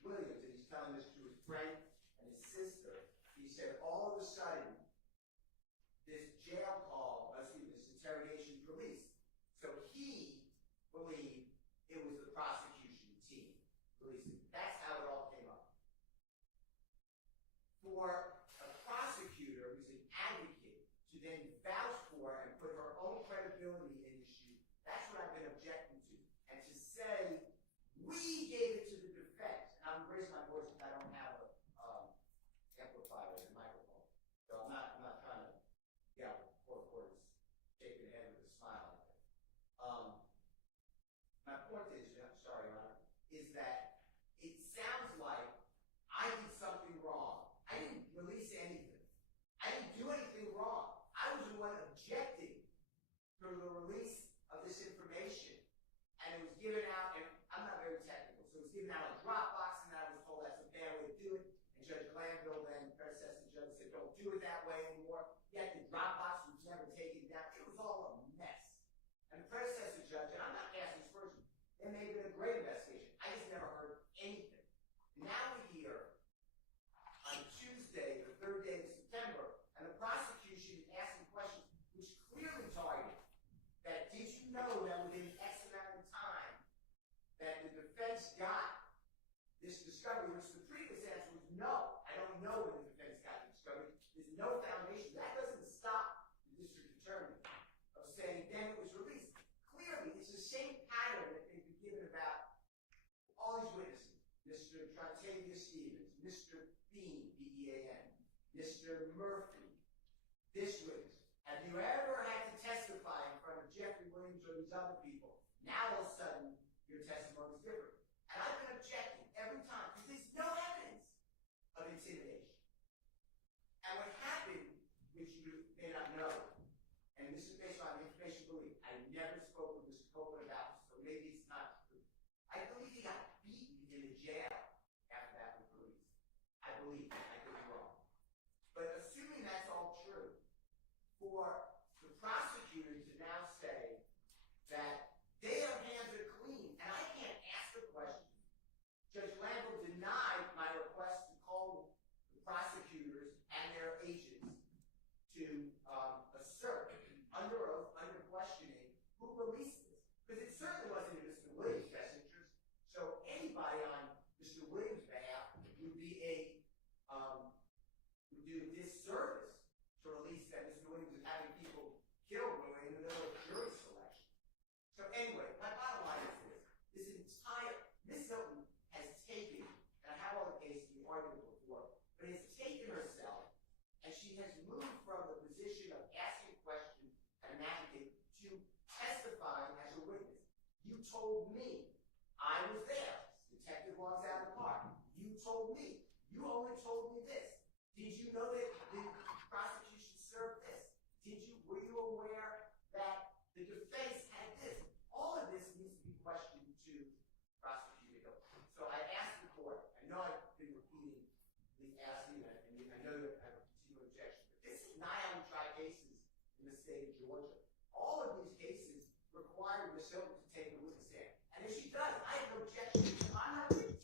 Williams, and he's telling this to his friend and his sister. He said all of a sudden, this jail call, this interrogation was released. So he believed it was the prosecution team releasing it. That's how it all came up. For a prosecutor who's an advocate to then vouch for and put her own credibility in issue, that's what I've been objecting to. And to say, we gave it to the defense, and I'm raising my voice because I don't have a amplifier and microphone. So I'm not trying to, court is shaking the head with a smile. My point is, sorry, Your Honor, is that it sounds like I did something wrong. I didn't release anything. I didn't do anything wrong. I was the one objecting to the release of this information. And it was given out, and I'm not very technical, so it was given out on Dropbox, and I was told that's a bad way to do it. And Judge Glanville, then predecessor judge, said, don't do it that way anymore. Yet the Dropbox was never taken down. It was all a mess. And the predecessor judge, and I'm not asking this person, there may have been a great investigation. I just never heard anything. Now we hear on Tuesday, the third day of September, and the prosecution asking questions which clearly targeted that did you know that within X amount of time that the defense got this discovery, which the previous answer was no. I don't know when the defense got the discovery. There's no foundation. That doesn't stop the district attorney of saying then it was released. Clearly, it's the same pattern that they've been given about all these witnesses. Mr. Trotavia Stevens, Mr. Bean, B-E-A-N, Mr. Murphy, this witness. Have you ever had to testify in front of Jeffrey Williams or these other people? Now all of a sudden, your testimony is different. And I've been objecting every time because there's no evidence of intimidation. And what happened, which you may not know, and this is based on information belief, I never spoke with Mr. Copeland about this, so maybe it's not true. I believe he got beaten in the jail after that was released. I believe. I could be wrong. But assuming that's all true, for the prosecutor to now say that their hands are clean, and I can't ask the question. Judge Lambo denied my request to call the prosecutors and their agents to assert under oath, under questioning, who released this. Because it certainly wasn't in Mr. Williams' best interest. So anybody on Mr. Williams' behalf would be would do a disservice to release that Mr. Williams is having people killed when we're in the middle of jury selection. So anyway, my bottom line is this entire, Ms. Hylton has taken, and I have all the cases we argued before, but has taken herself, and she has moved from the position of asking questions and an advocate to testifying as a witness. You told me. I was there. Detective walks out of the car. You told me. You only told me this. Did you know that the prosecution served this? Were you aware that the defense had this? All of this needs to be questioned to Prosecutor Hylton. So I asked the court, I know I've been repeatedly asking that, and I know you have a continued objection, but this is nigh on trial cases in the state of Georgia. All of these cases require Ms. Hylton to take a witness stand. And if she does, I have no objection. I'm not a witness.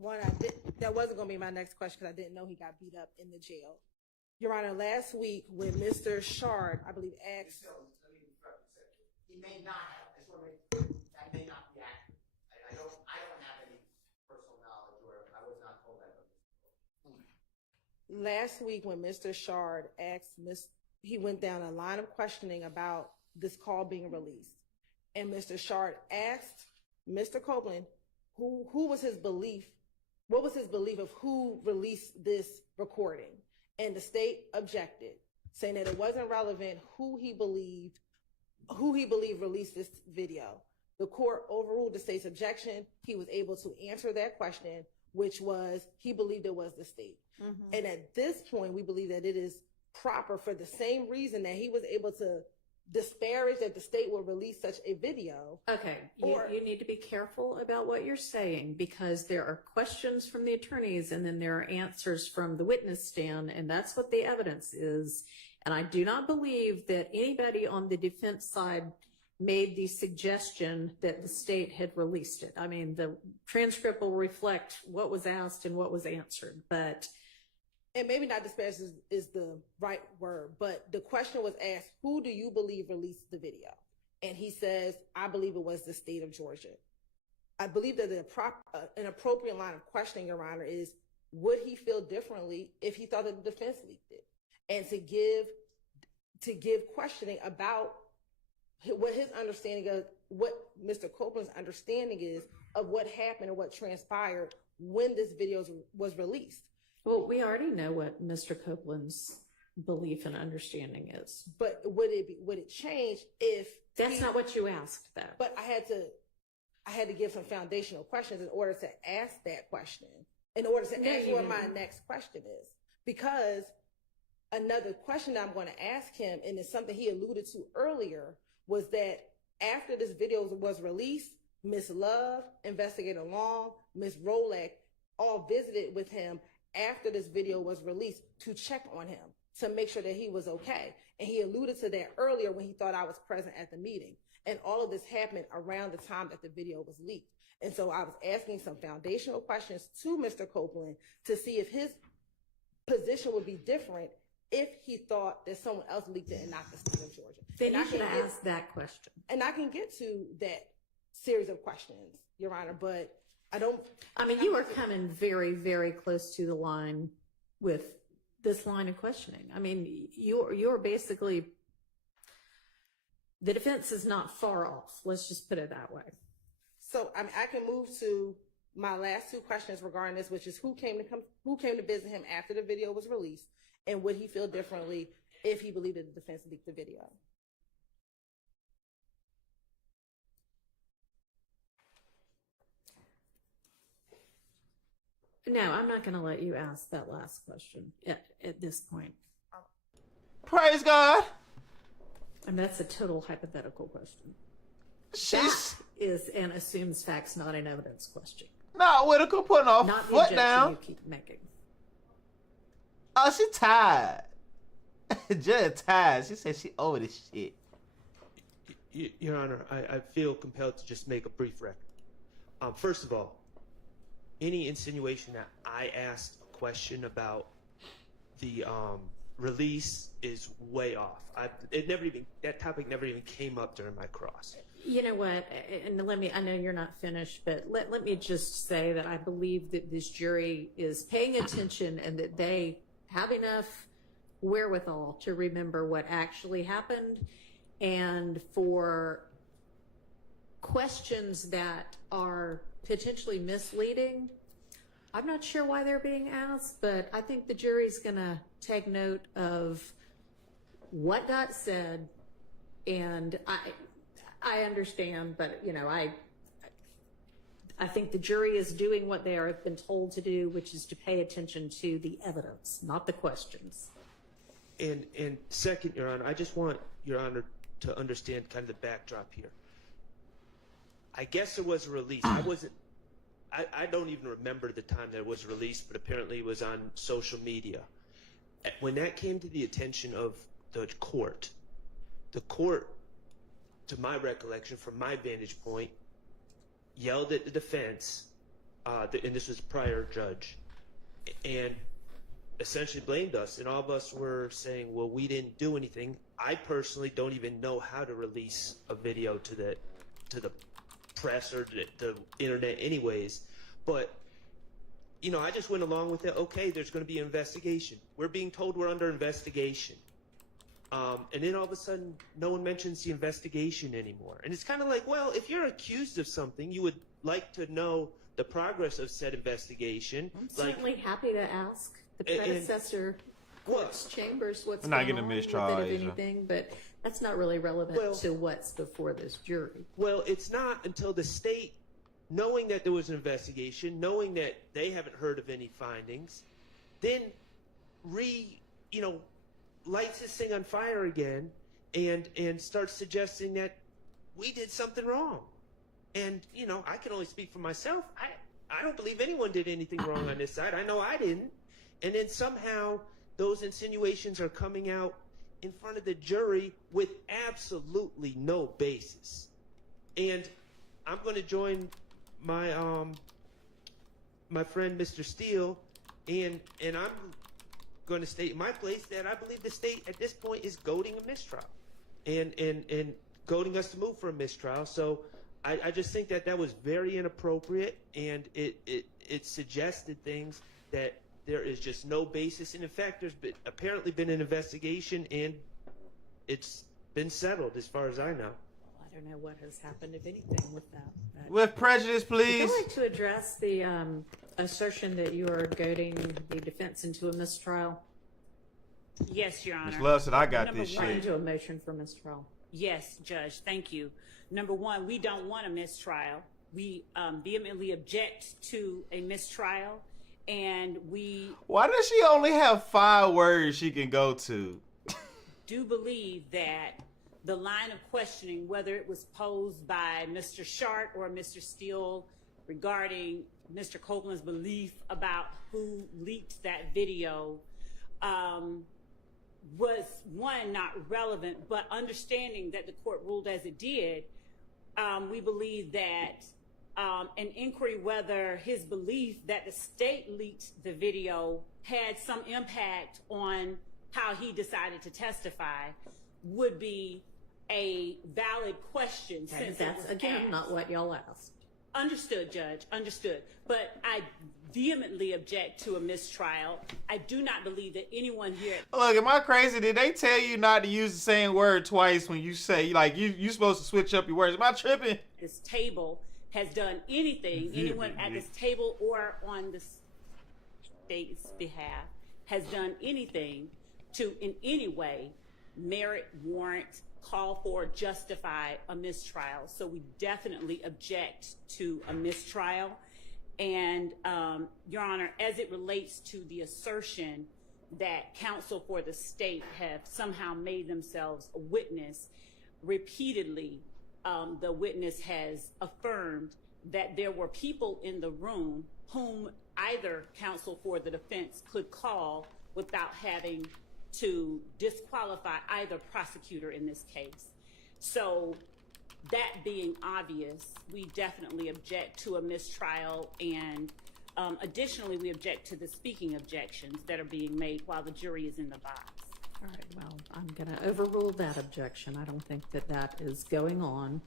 One, that wasn't going to be my next question because I didn't know he got beat up in the jail. Your Honor, last week when Mr. Shard, I believe, asked. Let me interrupt you a second. He may not have. I just want to make clear that may not be accurate. I don't have any personal knowledge, or I was not told that. Last week when Mr. Shard asked he went down a line of questioning about this call being released. And Mr. Shard asked Mr. Copeland who was his belief, what was his belief of who released this recording? And the state objected, saying that it wasn't relevant who he believed released this video. The court overruled the state's objection. He was able to answer that question, which was he believed it was the state. Mm-hmm. And at this point, we believe that it is proper for the same reason that he was able to disparage that the state will release such a video. Okay, you need to be careful about what you're saying, because there are questions from the attorneys and then there are answers from the witness stand, and that's what the evidence is. And I do not believe that anybody on the defense side made the suggestion that the state had released it. I mean, the transcript will reflect what was asked and what was answered, but... And maybe not disparage is the right word, but the question was asked, who do you believe released the video? And he says, I believe it was the state of Georgia. I believe that an appropriate line of questioning, Your Honor, is would he feel differently if he thought that the defense leaked it? And to give questioning about what his understanding of, what Mr. Copeland's understanding is of what happened and what transpired when this video was released. Well, we already know what Mr. Copeland's belief and understanding is. But would it change if that's not what you asked, though? But I had to give some foundational questions in order to ask that question, in order to ask what my next question is. Because another question that I'm going to ask him, and it's something he alluded to earlier, was that after this video was released, Miss Love, Investigator Long, Miss Rolak all visited with him after this video was released to check on him, to make sure that he was okay. And he alluded to that earlier when he thought I was present at the meeting. And all of this happened around the time that the video was leaked. And so I was asking some foundational questions to Mr. Copeland to see if his position would be different if he thought that someone else leaked it and not the state of Georgia. Then you should ask that question. And I can get to that series of questions, Your Honor, but you are coming very, very close to the line with this line of questioning. I mean, you're basically, the defense is not far off. Let's just put it that way. So I can move to my last two questions regarding this, which is who came to visit him after the video was released, and would he feel differently if he believed that the defense leaked the video? No, I'm not going to let you ask that last question at this point. Praise God. And that's a total hypothetical question. She's That is an assumes facts, not an evidence question. not Whitaker putting her Not the foot objection down. you keep making. Oh, she tired. Just tired. She said she over this shit. Your Honor, I feel compelled to just make a brief record. First of all, any insinuation that I asked a question about the release is way off. That topic never even came up during my cross. You know what? And I know you're not finished, but let me just say that I believe that this jury is paying attention and that they have enough wherewithal to remember what actually happened, and for questions that are potentially misleading, I'm not sure why they're being asked, but I think the jury's gonna take note of what got said, and I understand, but I think the jury is doing what they are been told to do, which is to pay attention to the evidence, not the questions. And second, Your Honor, I just want Your Honor to understand kind of the backdrop here. I guess there was a release. I don't even remember the time that it was released, but apparently it was on social media. When that came to the attention of the court, to my recollection, from my vantage point, yelled at the defense and this was a prior judge, and essentially blamed us. And all of us were saying, well, we didn't do anything. I personally don't even know how to release a video to the press or the internet anyways. But, you know, I just went along with it. Okay, there's going to be an investigation. We're being told we're under investigation. And then all of a sudden, no one mentions the investigation anymore. And it's kind of like, well, if you're accused of something, you would like to know the progress of said investigation. I'm certainly happy to ask the predecessor court's chambers what's I'm not going getting a on mistrial, with it, if Asia. anything, but that's not really relevant to what's before this jury. Well, it's not until the state, knowing that there was an investigation, knowing that they haven't heard of any findings, then lights this thing on fire again and starts suggesting that we did something wrong. And, you know, I can only speak for myself. I don't believe anyone did anything wrong on this side. I know I didn't. And then somehow those insinuations are coming out in front of the jury with absolutely no basis. And I'm going to join my my friend Mr. Steele, and I'm going to state in my place that I believe the state at this point is goading a mistrial and goading us to move for a mistrial. So I just think that was very inappropriate, and it suggested things that there is just no basis. And in fact, there's apparently been an investigation, and it's been settled as far as I know. I don't know what has happened, if anything, with that. But With prejudice, please. I'd like to address the assertion that you are goading the defense into a mistrial. Yes, Your Honor. Ms. Love said, I got Number this one. shit. Into a motion for mistrial. Yes, Judge, thank you. Number one, we don't want a mistrial. We vehemently object to a mistrial, and we Why does she only have 5 words she can go to? do believe that the line of questioning, whether it was posed by Mr. Shart or Mr. Steele regarding Mr. Copeland's belief about who leaked that video, was, one, not relevant, but understanding that the court ruled as it did, we believe that an inquiry whether his belief that the state leaked the video had some impact on how he decided to testify would be a valid question. Since That's, again, not what y'all asked. Understood, Judge, understood. But I vehemently object to a mistrial. I do not believe that anyone here Look, am I crazy? Did they tell you not to use the same word twice when you say, like, you supposed to switch up your words? Am I tripping? at this table has done anything, anyone at this table or on the state's behalf has done anything to in any way merit, warrant, call for, justify a mistrial. So we definitely object to a mistrial. And Your Honor, as it relates to the assertion that counsel for the state have somehow made themselves a witness, repeatedly the witness has affirmed that there were people in the room whom either counsel for the defense could call without having to disqualify either prosecutor in this case. So that being obvious, we definitely object to a mistrial, and additionally, we object to the speaking objections that are being made while the jury is in the box. All right, well, I'm going to overrule that objection. I don't think that is going on.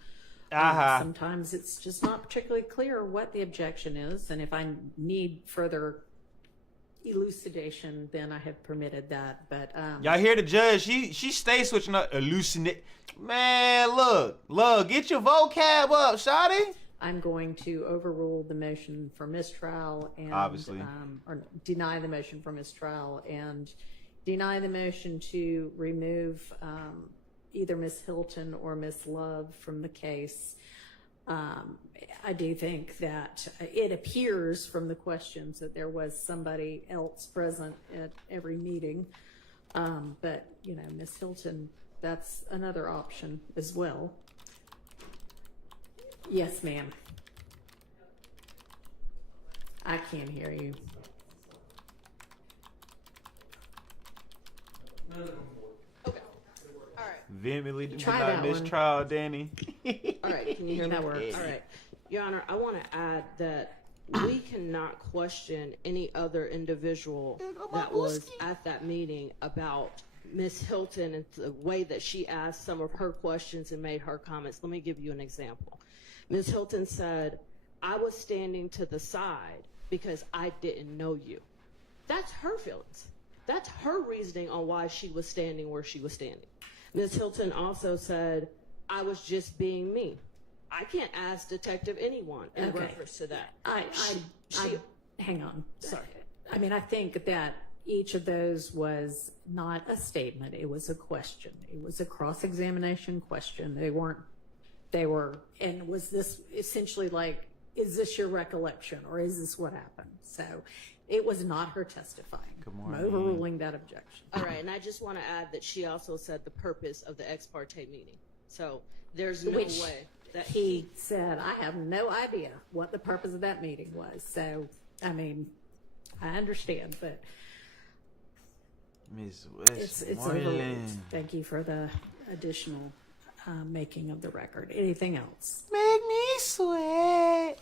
Sometimes it's just not particularly clear what the objection is, and if I need further elucidation, then I have permitted that. But Y'all hear the judge? She stays switching up. Elucidate. Man, look, get your vocab up, shawty. I'm going to overrule the motion for mistrial and Obviously. Or deny the motion for mistrial and deny the motion to remove either Ms. Hylton or Ms. Love from the case. I do think that it appears from the questions that there was somebody else present at every meeting. But, you know, Ms. Hylton, that's another option as well. Yes, ma'am. I can't hear you. Okay. All right. Vehemently Try deny that one. mistrial, Danny. All right. Can you hear me? That works. All right. Your Honor, I want to add that we cannot question any other individual that was at that meeting about Miss Hylton and the way that she asked some of her questions and made her comments. Let me give you an example. Miss Hylton said, I was standing to the side because I didn't know you. That's her feelings. That's her reasoning on why she was standing where she was standing. Ms. Hylton also said, I was just being me. I can't ask Detective anyone in reference to that. Hang on. Sorry. I mean, I think that each of those was not a statement. It was a question. It was a cross-examination question. And was this essentially like, is this your recollection or is this what happened? So it was not her testifying. Good morning. Overruling that objection. All right, and I just want to add that she also said the purpose of the ex parte meeting. So there's no Which way that he said, I have no idea what the purpose of that meeting was. So, I mean, I understand, but Miss it's Westmoreland. overruled. Thank you for the additional making of the record. Anything else? Make me sweat.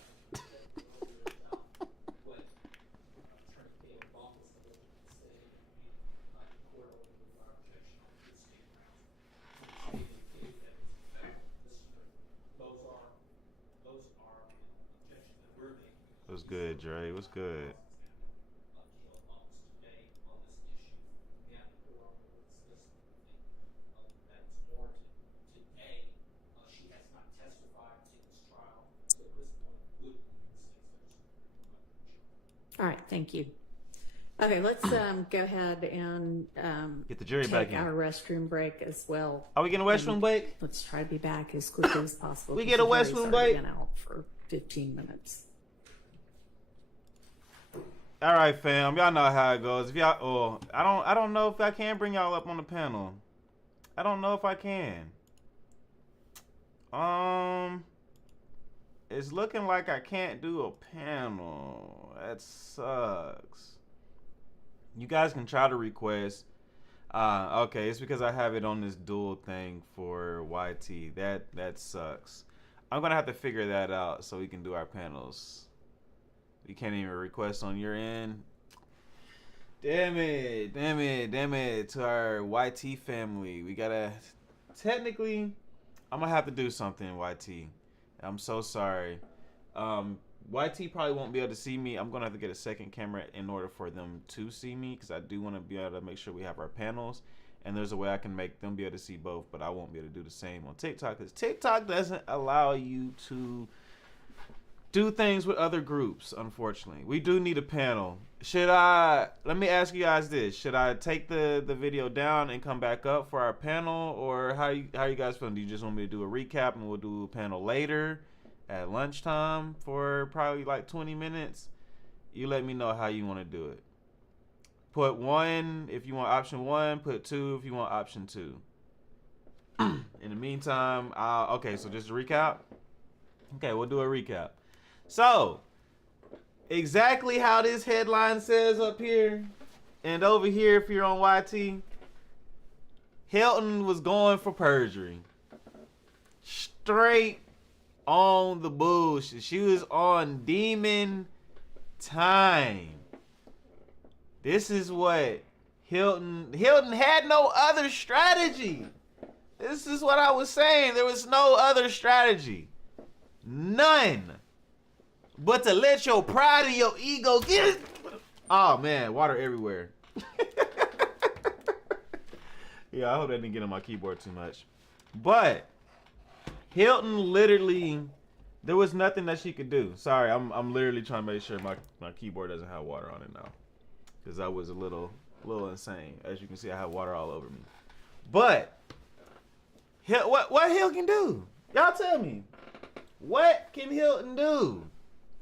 What's good, Dre? What's good? All right, thank you. Okay, let's go ahead and Get the jury take back in. our restroom break as well. Are we getting a restroom break? Let's try to be back as quickly as possible. We because get a the jury's restroom already break? been out for 15 minutes. All right, fam. Y'all know how it goes. If y'all, I don't know if I can bring y'all up on the panel. I don't know if I can. It's looking like I can't do a panel. That sucks. You guys can try to request. Okay, it's because I have it on this dual thing for YT. That sucks. I'm gonna have to figure that out so we can do our panels. We can't even request on your end. Damn it. To our YT family. We gotta, technically, I'm gonna have to do something, YT. I'm so sorry. YT probably won't be able to see me. I'm gonna have to get a second camera in order for them to see me, because I do want to be able to make sure we have our panels. And there's a way I can make them be able to see both, but I won't be able to do the same on TikTok, because TikTok doesn't allow you to do things with other groups, unfortunately. We do need a panel. Let me ask you guys this. Should I take the video down and come back up for our panel? Or how you guys feeling? Do you just want me to do a recap and we'll do a panel later at lunchtime for probably like 20 minutes? You let me know how you want to do it. Put 1 if you want option 1. Put 2 if you want option 2. In the meantime, okay, so just a recap? Okay, we'll do a recap. So, exactly how this headline says up here, and over here if you're on YT, Hylton was going for perjury. Straight on the bullshit. She was on demon time. This is what Hylton had no other strategy. This is what I was saying. There was no other strategy. None. But to let your pride and your ego get it. Oh man, water everywhere. Yeah, I hope that didn't get on my keyboard too much. But Hylton literally, there was nothing that she could do. Sorry, I'm literally trying to make sure my keyboard doesn't have water on it now, because I was a little insane. As you can see, I have water all over me. But what Hylton can do? Y'all tell me. What can Hylton do?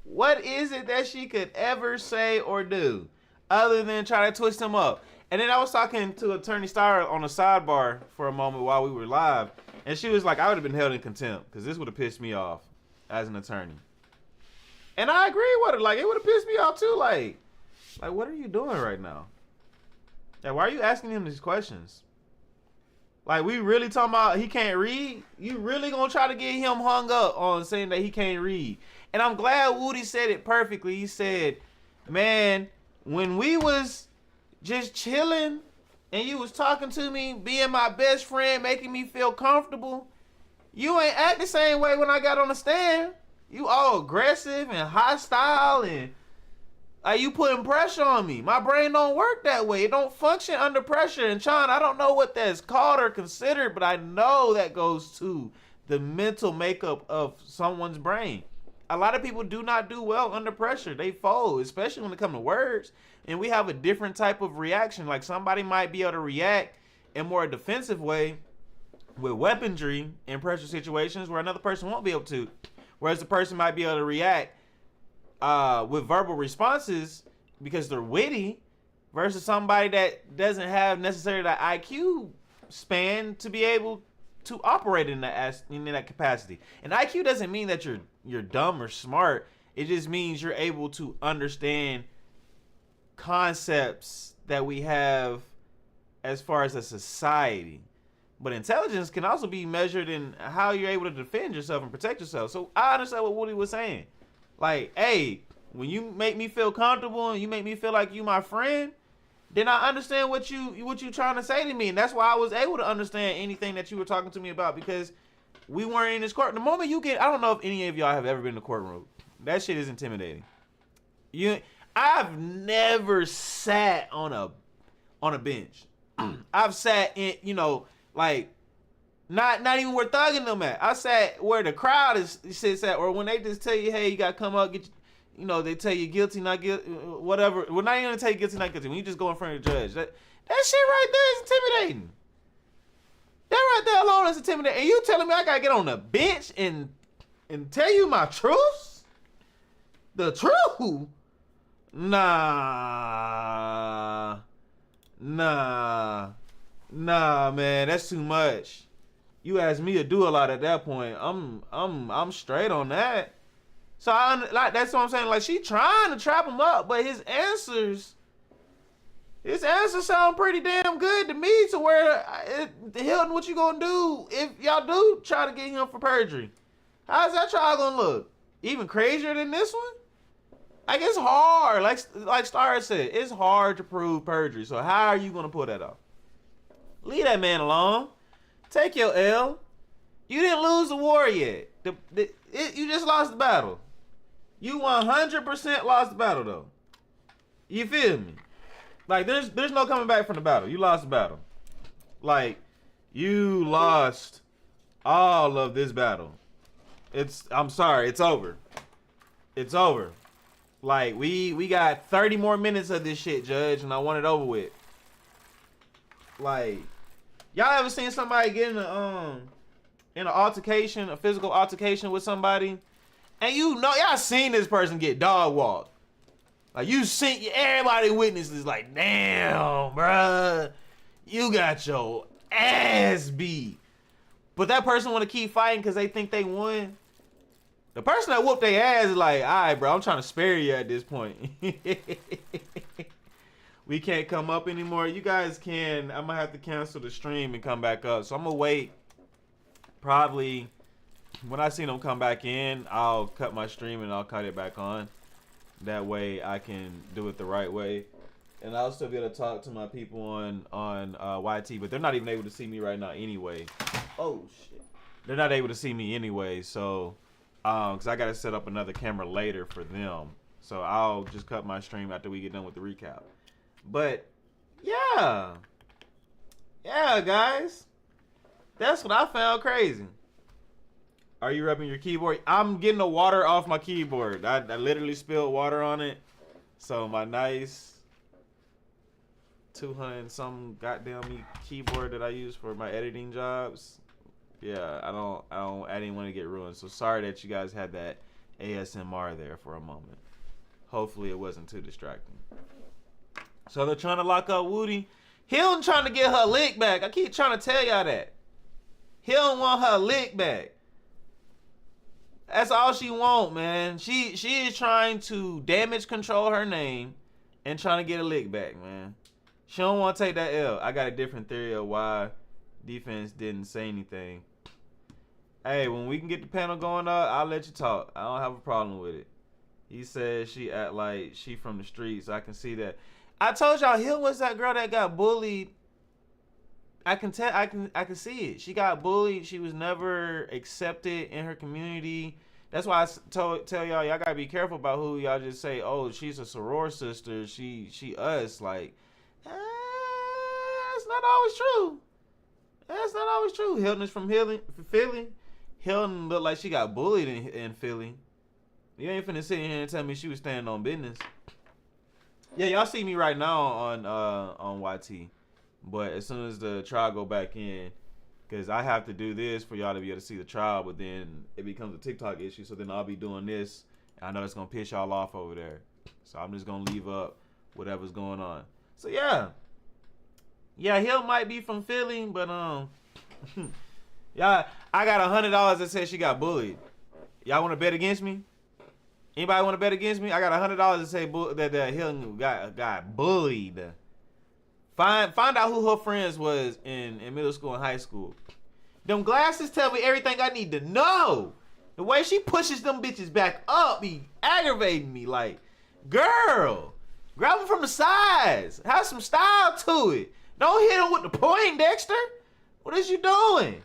What is it that she could ever say or do other than try to twist him up? And then I was talking to Attorney Starr on a sidebar for a moment while we were live, and she was like, I would have been held in contempt because this would have pissed me off as an attorney. And I agree with her. Like, it would have pissed me off too. Like, what are you doing right now? Like, why are you asking him these questions? Like, we really talking about he can't read? You really gonna try to get him hung up on saying that he can't read? And I'm glad Woody said it perfectly. He said, man, when we was just chilling and you was talking to me, being my best friend, making me feel comfortable, you ain't act the same way when I got on the stand. You all aggressive and hostile and you putting pressure on me. My brain don't work that way. It don't function under pressure. And Sean, I don't know what that's called or considered, but I know that goes to the mental makeup of someone's brain. A lot of people do not do well under pressure. They fold, especially when it comes to words. And we have a different type of reaction. Like somebody might be able to react in more defensive way with weaponry in pressure situations where another person won't be able to. Whereas the person might be able to react with verbal responses because they're witty versus somebody that doesn't have necessarily the IQ span to be able to operate in that capacity. And IQ doesn't mean that you're dumb or smart. It just means you're able to understand concepts that we have as far as a society. But intelligence can also be measured in how you're able to defend yourself and protect yourself. So I understand what Woody was saying. Like, hey, when you make me feel comfortable and you make me feel like you my friend, then I understand what you trying to say to me. And that's why I was able to understand anything that you were talking to me about, because we weren't in this court. The moment you get, I don't know if any of y'all have ever been in the courtroom. That shit is intimidating. I've never sat on a bench. I've sat in, like not even where thugging them at. I sat where the crowd sits at, or when they just tell you, hey, you gotta come up, get they tell you guilty, not guilty, whatever. Well, not even gonna tell you guilty, not guilty. When you just go in front of the judge, that shit right there is intimidating. That right there alone is intimidating. And you telling me I gotta get on the bench and tell you my truths? The truth? Nah, man, that's too much. You asked me to do a lot at that point. I'm straight on that. So that's what I'm saying. Like, she trying to trap him up, but his answers sound pretty damn good to me. To where Hylton, what you gonna do if y'all do try to get him for perjury? How's that trial gonna look? Even crazier than this one? Like, it's hard. Like Star said, it's hard to prove perjury. So how are you gonna pull that off? Leave that man alone. Take your L. You didn't lose the war yet. You just lost the battle. You 100% lost the battle, though. You feel me? Like, there's no coming back from the battle. You lost the battle. Like, you lost all of this battle. I'm sorry, it's over. It's over. Like, we got 30 more minutes of this shit, Judge, and I want it over with. Like, y'all ever seen somebody get in an altercation, a physical altercation with somebody, and y'all seen this person get dog walked? Like, you seen, everybody witnesses, like, damn, bruh, you got your ass beat. But that person want to keep fighting because they think they won. The person that whooped their ass is like, all right, bro, I'm trying to spare you at this point. We can't come up anymore. You guys can. I'm going to have to cancel the stream and come back up. So I'm going to wait. Probably when I see them come back in, I'll cut my stream and I'll cut it back on. That way I can do it the right way. And I'll still be able to talk to my people on YT, but they're not even able to see me right now anyway. Oh, shit. They're not able to see me anyway, so because I got to set up another camera later for them. So I'll just cut my stream after we get done with the recap. But, yeah. Yeah, guys. That's what I found crazy. Are you rubbing your keyboard? I'm getting the water off my keyboard. I literally spilled water on it. So my nice 200 some goddamn keyboard that I use for my editing jobs. Yeah, I didn't want to get ruined. So sorry that you guys had that ASMR there for a moment. Hopefully it wasn't too distracting. So they're trying to lock up Woody. Hylton trying to get her lick back. I keep trying to tell y'all that. Hylton want her lick back. That's all she want, man. She is trying to damage control her name and trying to get a lick back, man. She don't want to take that L. I got a different theory of why defense didn't say anything. Hey, when we can get the panel going up, I'll let you talk. I don't have a problem with it. He said she act like she from the streets. I can see that. I told y'all, Hill was that girl that got bullied. I can tell. I can see it. She got bullied. She was never accepted in her community. That's why I tell y'all gotta be careful about who y'all just say. Oh, she's a soror sister. She us. Like, that's not always true. That's not always true. Hilton is from Philly. Hilton looked like she got bullied in Philly. You ain't finna sit here and tell me she was standing on business. Yeah, y'all see me right now on YT. But as soon as the trial go back in, because I have to do this for y'all to be able to see the trial, but then it becomes a TikTok issue, so then I'll be doing this, and I know it's going to piss y'all off over there. So I'm just going to leave up whatever's going on. So yeah. Yeah, Hill might be from Philly, but yeah, I got $100 that says she got bullied. Y'all want to bet against me? Anybody want to bet against me? I got $100 that say that Hill got bullied. Find out who her friends was in middle school and high school. Them glasses tell me everything I need to know. The way she pushes them bitches back up be aggravating me. Like, girl, grab them from the sides. Have some style to it. Don't hit them with the Poindexter. What is you doing?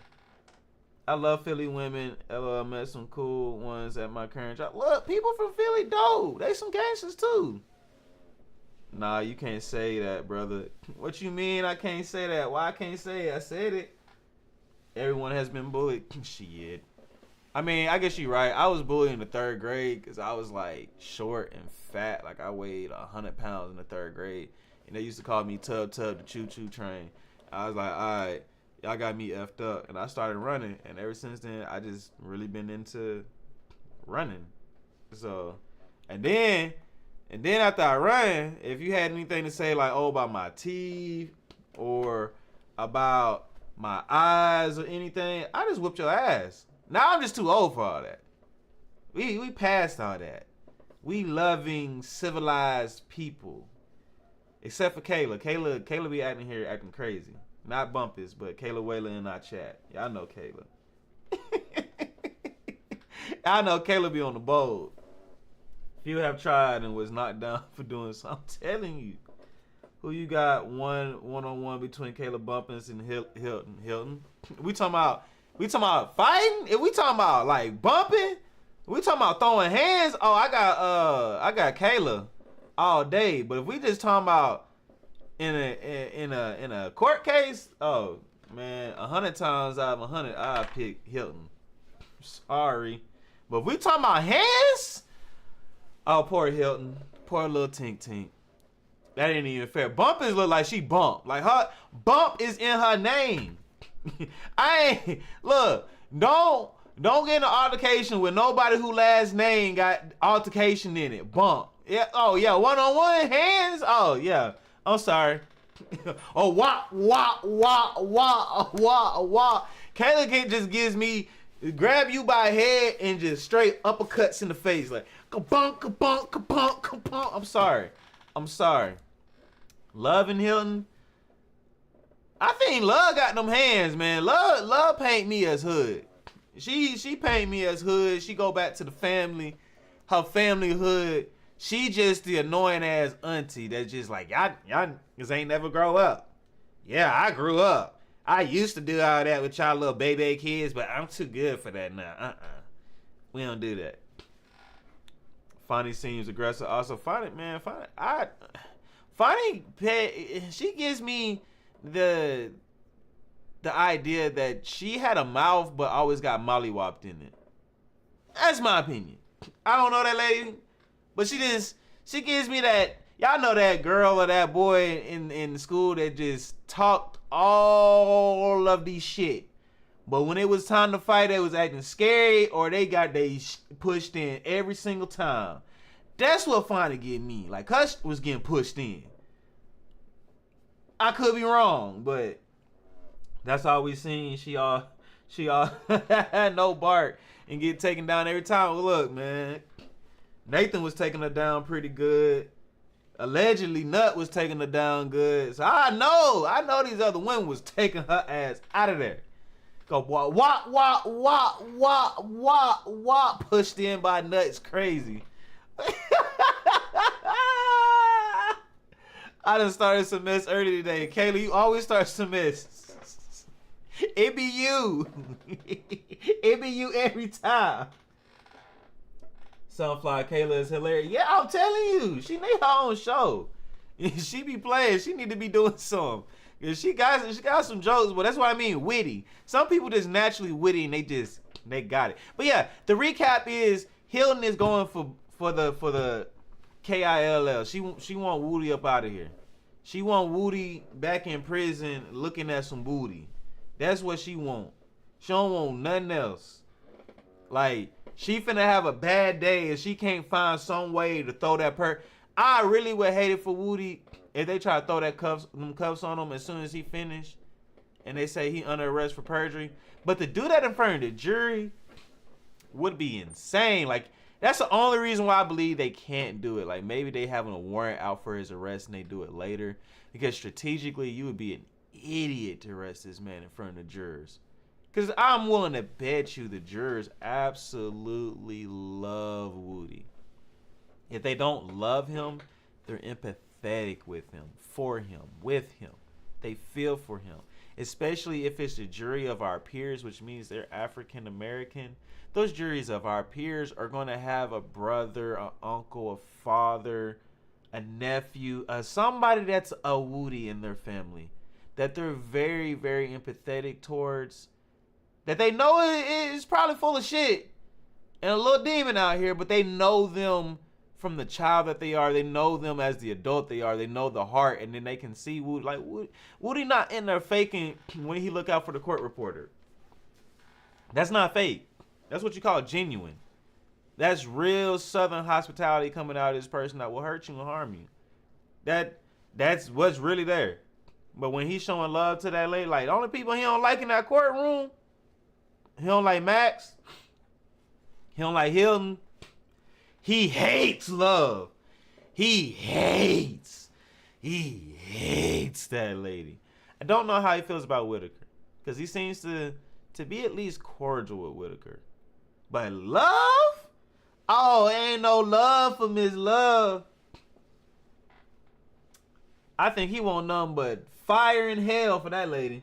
I love Philly women. I met some cool ones at my current job. Look, people from Philly, dope. They some gangsters too. Nah, you can't say that, brother. What you mean I can't say that? Why I can't say it? I said it. Everyone has been bullied. Shit. I mean, I guess you're right. I was bullied in the 3rd grade because I was like short and fat. Like I weighed 100 pounds in the 3rd grade. And they used to call me Tub the choo-choo train. I was like, all right, y'all got me effed up. And I started running. And ever since then, I just really been into running. So, and then after I ran, if you had anything to say like, oh, about my teeth or about my eyes or anything, I just whooped your ass. Now I'm just too old for all that. We passed all that. We loving, civilized people. Except for Kayla. Kayla be acting crazy. Not Bumpus, but Kayla Whaler in our chat. Y'all know Kayla. I know Kayla be on the bold. Few have tried and was knocked down for doing so. I'm telling you. Who you got one-on-one between Kayla Bumpus and Hylton? We talking about fighting? If we talking about like bumping, we talking about throwing hands. Oh, I got Kayla all day. But if we just talking about in a court case, oh man, 100 times out of 100, I pick Hylton. Sorry, but if we talking about hands, oh poor Hylton, poor little Tink. That ain't even fair. Bumpers look like she bumped. Like her bump is in her name. Don't get in an altercation with nobody who last name got altercation in it. Bump. Yeah. Oh yeah. One-on-one hands. Oh yeah. I'm sorry. Oh wah. Kayla just gives me grab you by head and just straight uppercuts in the face like kabunk. I'm sorry. Love and Hylton. I think Love got them hands, man. Love paint me as hood. She paint me as hood. She go back to the family, her family hood. She just the annoying ass auntie that's just like, y'all niggas ain't never grow up. Yeah, I grew up. I used to do all that with y'all little baby kids, but I'm too good for that now. We don't do that. Fonny seems aggressive. Also, Fonny, she gives me the idea that she had a mouth but always got mollywopped in it. That's my opinion. I don't know that lady, but she gives me that. Y'all know that girl or that boy in school that just talked all of these shit, but when it was time to fight, they was acting scary or they got pushed in every single time. That's what Fonny get me. Like, Hush was getting pushed in. I could be wrong, but that's all we seen. She all no bark and get taken down every time. Well, look, man, Nathan was taking her down pretty good. Allegedly, Nut was taking her down good. So I know these other women was taking her ass out of there. Go wah wah wah wah wah wah wah. Pushed in by nuts, crazy. I done started some mess early today. Kayla, you always start some mess. It be you. It be you every time. Sunflower Kayla is hilarious. Yeah, I'm telling you. She need her own show. She be playing. She need to be doing some. She got some jokes, but that's what I mean, witty. Some people just naturally witty and they got it. But yeah, the recap is Hylton is going for the KILL. She want Woody up out of here. She want Woody back in prison looking at some booty. That's what she want. She don't want nothing else. Like, she finna have a bad day if she can't find some way to throw that I really would hate it for Woody if they try to throw them cuffs on him as soon as he finished and they say he under arrest for perjury. But to do that in front of the jury would be insane. Like, that's the only reason why I believe they can't do it. Like, maybe they having a warrant out for his arrest and they do it later. Because strategically, you would be an idiot to arrest this man in front of the jurors. Because I'm willing to bet you the jurors absolutely love Woody. If they don't love him, they're empathetic with him, for him, with him. They feel for him. Especially if it's the jury of our peers, which means they're African American. Those juries of our peers are going to have a brother, an uncle, a father, a nephew, somebody that's a Woody in their family. That they're very, very empathetic towards. That they know is probably full of shit and a little demon out here, but they know them from the child that they are. They know them as the adult they are. They know the heart, and then they can see Woody. Like, Woody not in there faking when he look out for the court reporter. That's not fake. That's what you call genuine. That's real Southern hospitality coming out of this person that will hurt you and harm you. That's what's really there. But when he's showing love to that lady, like, the only people he don't like in that courtroom, he don't like Max, he don't like Hylton. He hates love. He hates that lady. I don't know how he feels about Whitaker, because he seems to be at least cordial with Whitaker. But love? Oh, ain't no love for Miss Love. I think he want nothing but fire in hell for that lady.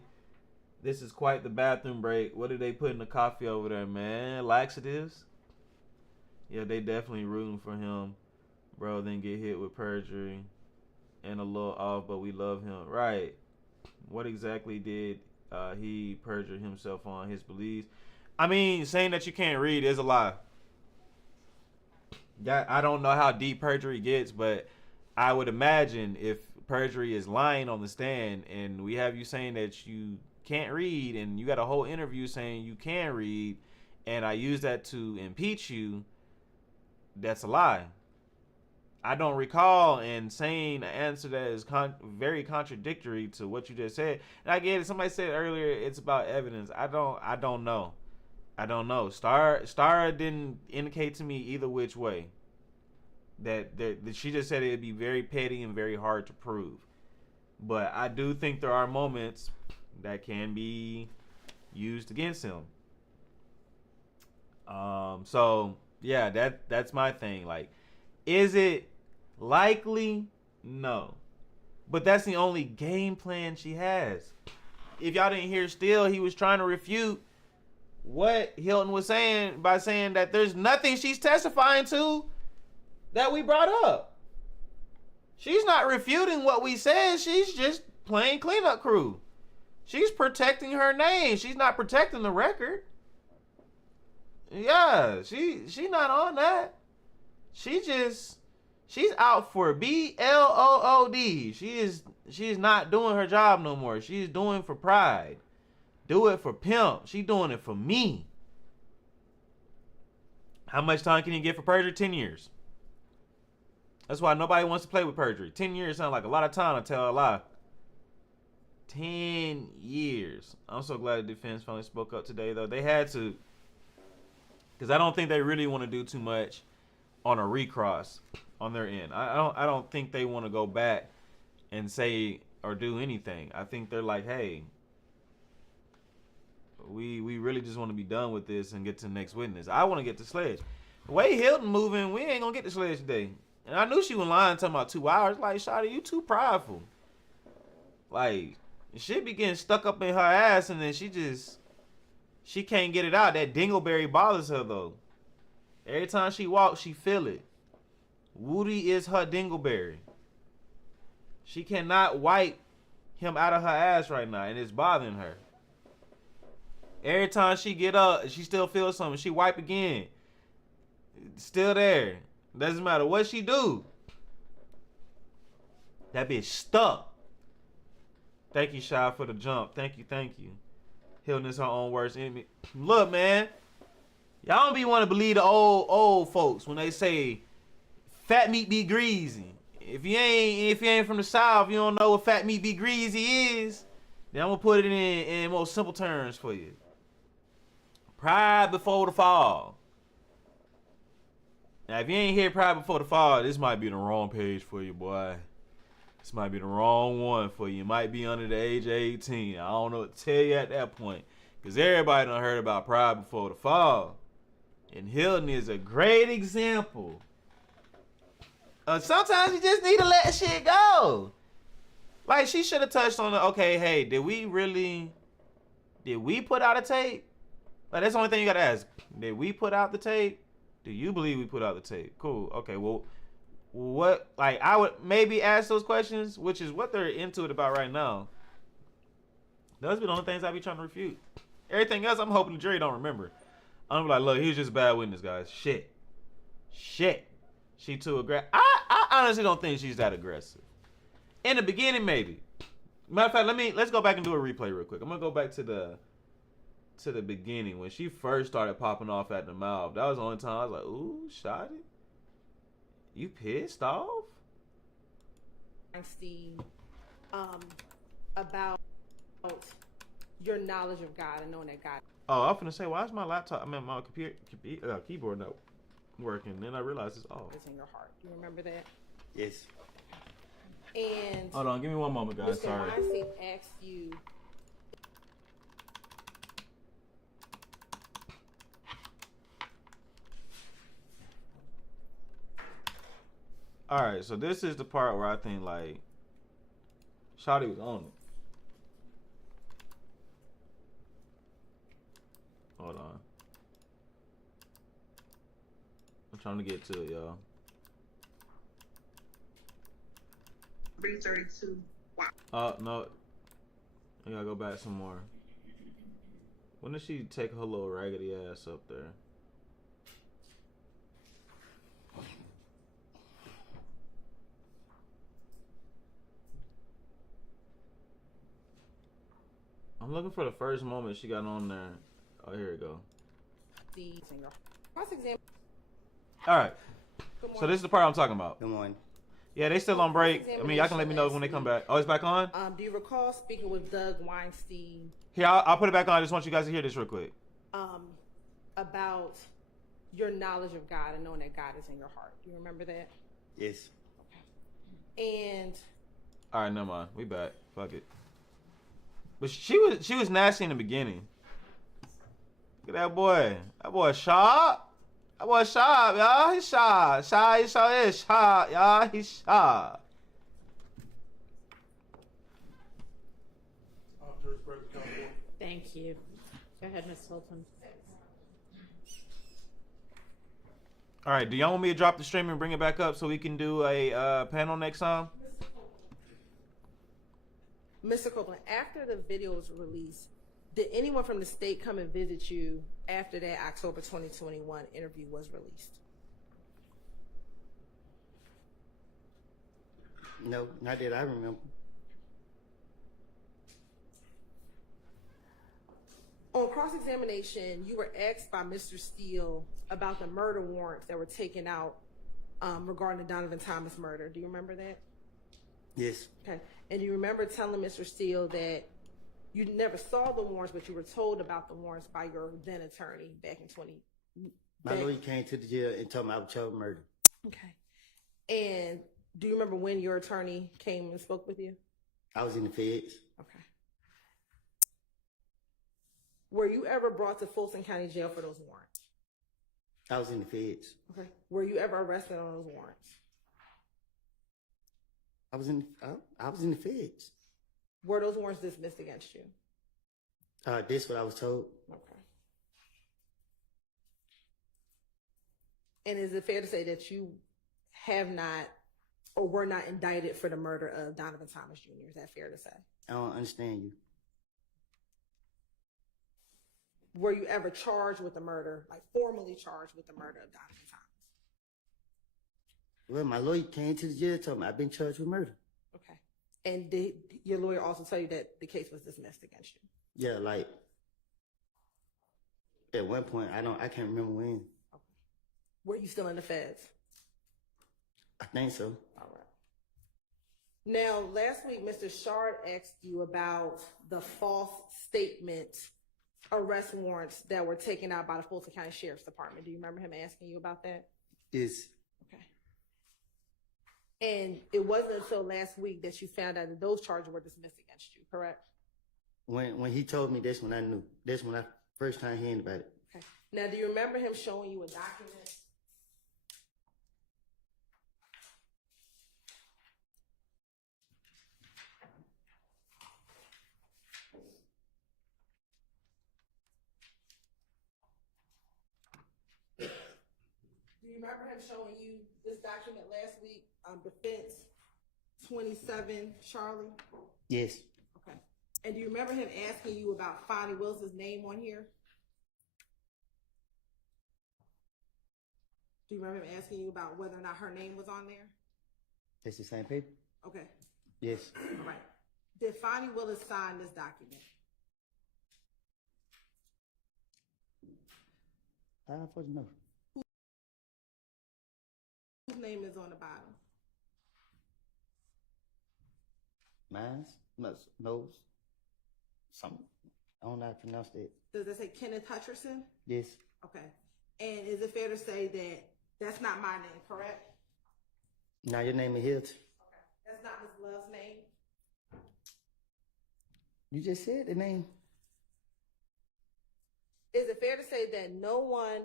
This is quite the bathroom break. What did they put in the coffee over there, man? Laxatives? Yeah, they definitely rooting for him. Bro, then get hit with perjury and a little off, but we love him. Right. What exactly did he perjure himself on? His beliefs? I mean, saying that you can't read is a lie. I don't know how deep perjury gets, but I would imagine if perjury is lying on the stand and we have you saying that you can't read and you got a whole interview saying you can read and I use that to impeach you, that's a lie. I don't recall and saying an answer that is very contradictory to what you just said. And I get it. Somebody said earlier it's about evidence. I don't know. Star didn't indicate to me either which way. That she just said it'd be very petty and very hard to prove. But I do think there are moments that can be used against him. So yeah, that's my thing. Like, is it likely? No. But that's the only game plan she has. If y'all didn't hear still, he was trying to refute what Hylton was saying by saying that there's nothing she's testifying to that we brought up. She's not refuting what we said. She's just playing cleanup crew. She's protecting her name. She's not protecting the record. Yeah, she's not on that. She's out for BLOOD. She is not doing her job no more. She's doing for pride. Do it for pimp. She doing it for me. How much time can you get for perjury? 10 years. That's why nobody wants to play with perjury. 10 years sounds like a lot of time to tell a lie. 10 years. I'm so glad the defense finally spoke up today, though. They had to. Because I don't think they really want to do too much on a recross on their end. I don't think they want to go back and say or do anything. I think they're like, hey, we really just want to be done with this and get to the next witness. I want to get to Sledge. The way Hylton moving, we ain't gonna get to Sledge today. And I knew she was lying, talking about 2 hours. Like, Shawty, you too prideful. Like, shit be getting stuck up in her ass, and then she can't get it out. That dingleberry bothers her, though. Every time she walks, she feel it. Woody is her dingleberry. She cannot wipe him out of her ass right now, and it's bothering her. Every time she get up, she still feels something. She wipe again. It's still there. Doesn't matter what she do. That bitch stuck. Thank you, Shy, for the jump. Thank you. Hylton is her own worst enemy. Look, man. Y'all don't be want to believe the old folks when they say fat meat be greasy. If you ain't from the South, you don't know what fat meat be greasy is. Then I'm gonna put it in more simple terms for you. Pride before the fall. Now, if you ain't hear Pride Before the Fall, this might be the wrong page for you, boy. This might be the wrong one for you. You might be under the age of 18. I don't know what to tell you at that point. Because everybody done heard about Pride Before the Fall. And Hylton is a great example. Sometimes you just need to let shit go. Like, she should have touched on the, okay, hey, did we put out a tape? Like, that's the only thing you got to ask. Did we put out the tape? Do you believe we put out the tape? Cool. Okay, well, what, like, I would maybe ask those questions, which is what they're into it about right now. Those be the only things I be trying to refute. Everything else, I'm hoping the jury don't remember. I'm like, look, he was just a bad witness, guys. Shit. She too aggressive. I honestly don't think she's that aggressive. In the beginning, maybe. Matter of fact, let's go back and do a replay real quick. I'm gonna go back to the beginning when she first started popping off at the mouth. That was the only time I was like, ooh, Shotty, you pissed off? Steve, about your knowledge of God and knowing that God. Oh, I was gonna say, why is my laptop? My computer keyboard not working? Then I realized it's off. It's in your heart. You remember that? Yes. And hold on, give me one moment, guys. Mr. Sorry. Weinstein asked you. All right, so this is the part where I think like Shawty was on it. Hold on. I'm trying to get to it, y'all. 332. No. I gotta go back some more. When did she take her little raggedy ass up there? I'm looking for the first moment she got on there. Oh, here we go. The singer. Cross-exam. All right. So this is the part I'm talking about. Good morning. Yeah, they still on break. I mean, y'all can let me know when they come back. Oh, it's back on? Do you recall speaking with Doug Weinstein? Here, I'll put it back on. I just want you guys to hear this real quick. About your knowledge of God and knowing that God is in your heart. Do you remember that? Yes. Okay. And all right, never mind. We back. Fuck it. But she was nasty in the beginning. Look at that boy. That boy sharp. That boy sharp, y'all. He's sharp. He sure is sharp, y'all. He's sharp. Thank you. Go ahead, Ms. Hylton. All right, do y'all want me to drop the stream and bring it back up so we can do a panel next time? Mr. Copeland, after the video was released, did anyone from the state come and visit you after that October 2021 interview was released? No, not that I remember. On cross-examination, you were asked by Mr. Steele about the murder warrants that were taken out regarding the Donovan Thomas murder. Do you remember that? Yes. Okay. And you remember telling Mr. Steele that you never saw the warrants, but you were told about the warrants by your then attorney back in 20. My lawyer came to the jail and told me I was charged with murder. Okay. And do you remember when your attorney came and spoke with you? I was in the feds. Okay. Were you ever brought to Fulton County Jail for those warrants? I was in the feds. Okay. Were you ever arrested on those warrants? I was in the feds. Were those warrants dismissed against you? This what I was told. Okay. And is it fair to say that you have not or were not indicted for the murder of Donovan Thomas Jr.? Is that fair to say? I don't understand you. Were you ever charged with the murder, like formally charged with the murder of Donovan Thomas? Well, my lawyer came to the jail and told me I've been charged with murder. Okay. And did your lawyer also tell you that the case was dismissed against you? Yeah, like at one point, I can't remember when. Okay. Were you still in the feds? I think so. All right. Now, last week, Mr. Shard asked you about the false statement arrest warrants that were taken out by the Fulton County Sheriff's Department. Do you remember him asking you about that? Yes. Okay. And it wasn't until last week that you found out that those charges were dismissed against you, correct? When he told me, that's when I knew. That's when I first time hearing about it. Okay. Now, do you remember him showing you a document? Do you remember him showing you this document last week, Defense 27, Charlie? Yes. Okay. And do you remember him asking you about Fonnie Wilson's name on here? Do you remember him asking you about whether or not her name was on there? It's the same paper? Okay. Yes. All right. Did Fonnie Willis sign this document? I'm supposed to know. Whose name is on the bottom? Mine's? Nose? Something. I don't know how to pronounce that. Does it say Kenneth Hutcherson? Yes. Okay. And is it fair to say that that's not my name, correct? Now your name is Hylton. Okay. That's not Ms. Love's name? You just said the name. Is it fair to say that no one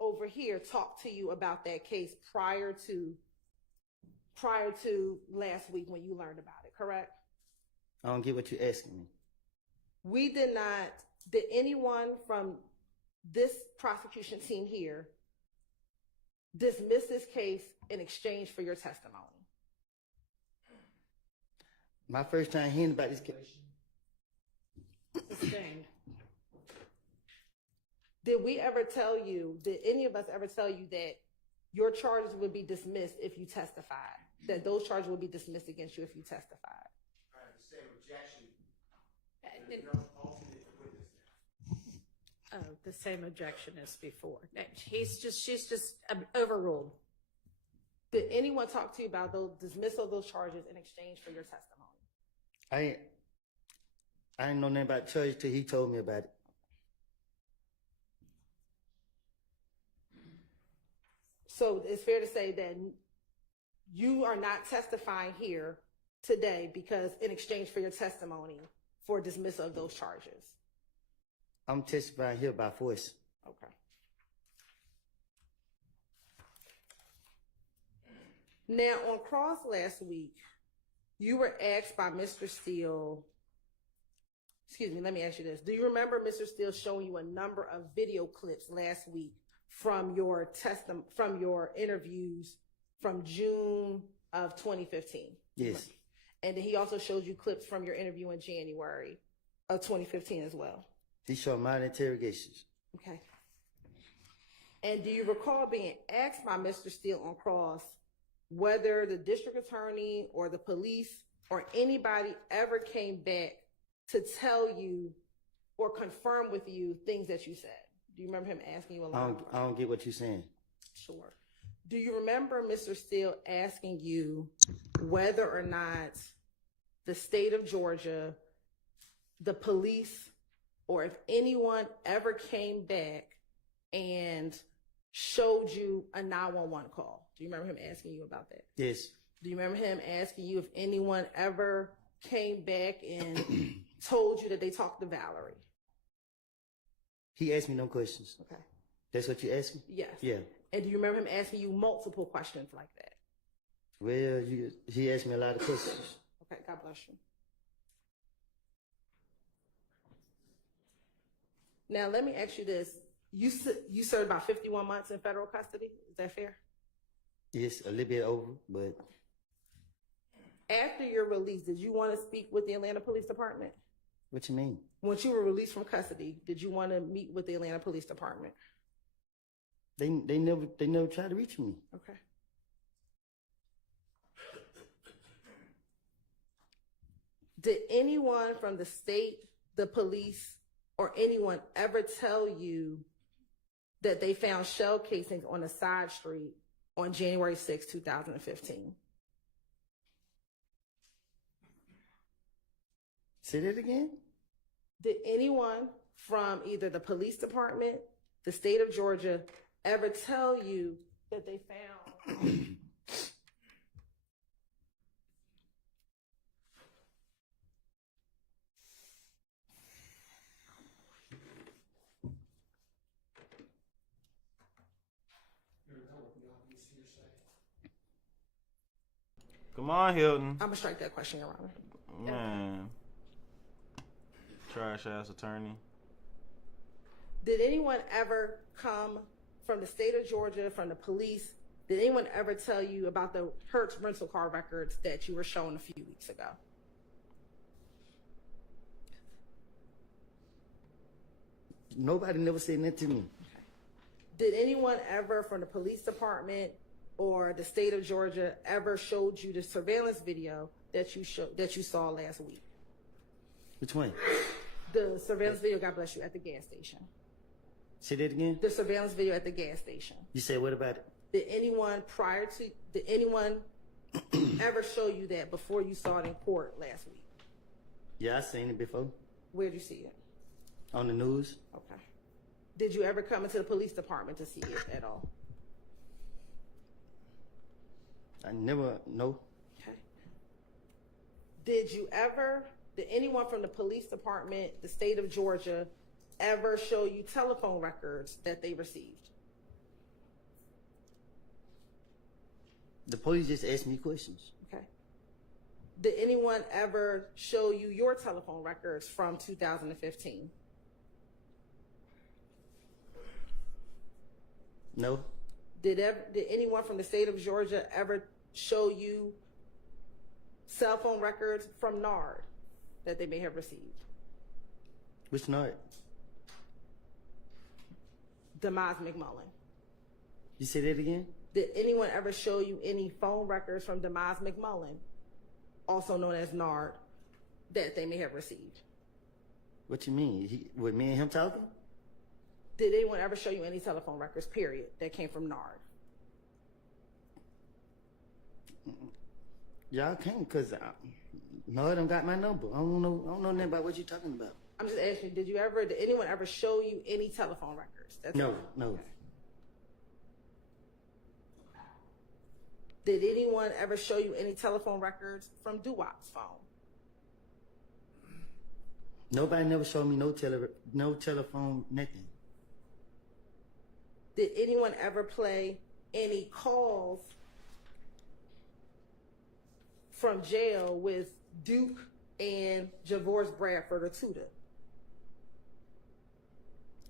over here talked to you about that case prior to last week when you learned about it, correct? I don't get what you're asking me. We did not, did anyone from this prosecution team here dismiss this case in exchange for your testimony? My first time hearing about this case. Sustained. Did any of us ever tell you that your charges would be dismissed if you testified? That those charges would be dismissed against you if you testified? I have the same objection. And- There's no alternate witness now. Oh, the same objection as before. She's just overruled. Did anyone talk to you about those dismissal of those charges in exchange for your testimony? I didn't know nothing about charges till he told me about it. So it's fair to say that you are not testifying here today because in exchange for your testimony for dismissal of those charges. I'm testifying here by force. Okay. Now, on cross last week, you were asked by Mr. Steele, excuse me, let me ask you this. Do you remember Mr. Steele showing you a number of video clips last week from your interviews from June of 2015? Yes. And then he also showed you clips from your interview in January of 2015 as well. He showed my interrogations. Okay. And do you recall being asked by Mr. Steele on cross whether the district attorney or the police or anybody ever came back to tell you or confirm with you things that you said? Do you remember him asking you a lot? I don't get what you're saying. Sure. Do you remember Mr. Steele asking you whether or not the state of Georgia, the police, or if anyone ever came back and showed you a 911 call? Do you remember him asking you about that? Yes. Do you remember him asking you if anyone ever came back and told you that they talked to Valerie? He asked me no questions. Okay. That's what you asked me? Yes. Yeah. And do you remember him asking you multiple questions like that? Well, he asked me a lot of questions. Okay, God bless you. Now, let me ask you this. You served about 51 months in federal custody. Is that fair? Yes, a little bit over, but After your release, did you want to speak with the Atlanta Police Department? what you mean? Once you were released from custody, did you want to meet with the Atlanta Police Department? They never tried to reach me. Okay. Did anyone from the state, the police, or anyone ever tell you that they found shell casings on a side street on January 6, 2015? Say that again? Did anyone from either the police department, the state of Georgia, ever tell you that they found Come on, Hylton. I'm gonna strike that question, Your Honor. Man. Trash ass attorney. Did anyone ever come from the state of Georgia, from the police? Did anyone ever tell you about the Hertz rental car records that you were shown a few weeks ago? Nobody never said nothing to me. Did anyone ever from the police department or the state of Georgia ever showed you the surveillance video that you saw last week? Which one? The surveillance video, God bless you, at the gas station. Say that again? The surveillance video at the gas station. You said what about it? Did anyone ever show you that before you saw it in court last week? Yeah, I seen it before. Where'd you see it? On the news. Okay. Did you ever come into the police department to see it at all? I never, no. Okay. Did anyone from the police department, the state of Georgia, ever show you telephone records that they received? The police just asked me questions. Okay. Did anyone ever show you your telephone records from 2015? No. Did anyone from the state of Georgia ever show you cell phone records from NARD that they may have received? Which night? Demise McMullen. You say that again? Did anyone ever show you any phone records from Demise McMullen, also known as NARD, that they may have received? What you mean? With me and him talking? Did anyone ever show you any telephone records, period, that came from NARD? Y'all can't, because no, them got my number. I don't know nothing about what you're talking about. I'm just asking, did anyone ever show you any telephone records? That's No, all. no. Okay. Did anyone ever show you any telephone records from Duwop's phone? Nobody never showed me no telephone, nothing. Did anyone ever play any calls from jail with Duke and Javorce Bradford or Tudor?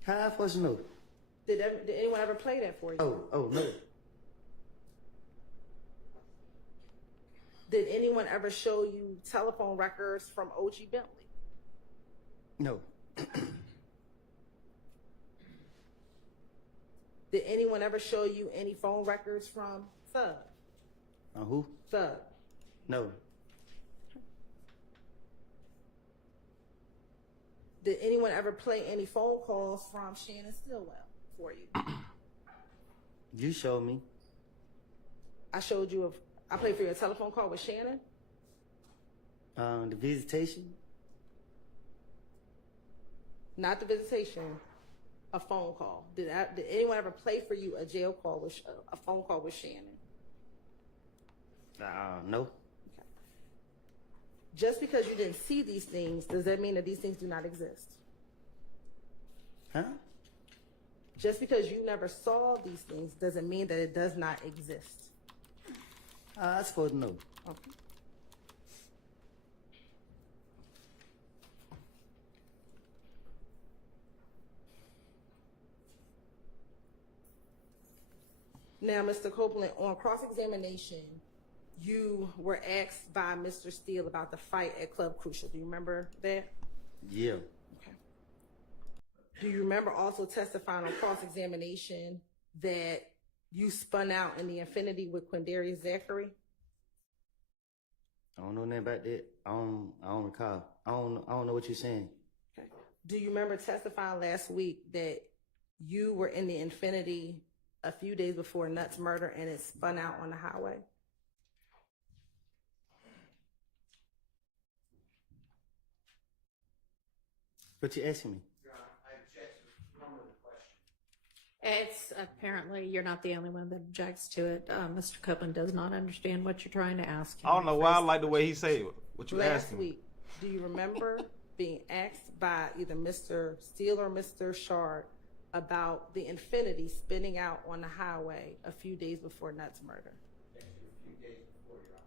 How I supposed to know? Did anyone ever play that for you? Oh, no. Did anyone ever show you telephone records from O.G. Bentley? No. Did anyone ever show you any phone records from Thug? Who? Thug. No. Did anyone ever play any phone calls from Shannon Stillwell for you? You showed me. I played for you a telephone call with Shannon? The visitation. Not the visitation, a phone call. Did anyone ever play for you a phone call with Shannon? No. Okay. Just because you didn't see these things, does that mean that these things do not exist? Huh? Just because you never saw these things doesn't mean that it does not exist. I'm supposed to know. Okay. Now, Mr. Copeland, on cross-examination, you were asked by Mr. Steele about the fight at Club Crucial. Do you remember that? Yeah. Okay. Do you remember also testifying on cross-examination that you spun out in the Infinity with Quindarius Zachary? I don't know nothing about that. I don't recall. I don't know what you're saying. Okay. Do you remember testifying last week that you were in the Infinity a few days before Nutt's murder and it spun out on the highway? What you asking me? I object to one of the questions. It's apparently you're not the only one that objects to it. Mr. Copeland does not understand what you're trying to ask him. I don't know why I like the way he say it. What you Last asking? week, do you remember being asked by either Mr. Steele or Mr. Shard about the Infinity spinning out on the highway a few days before Nutt's murder? Actually, a few days before, Your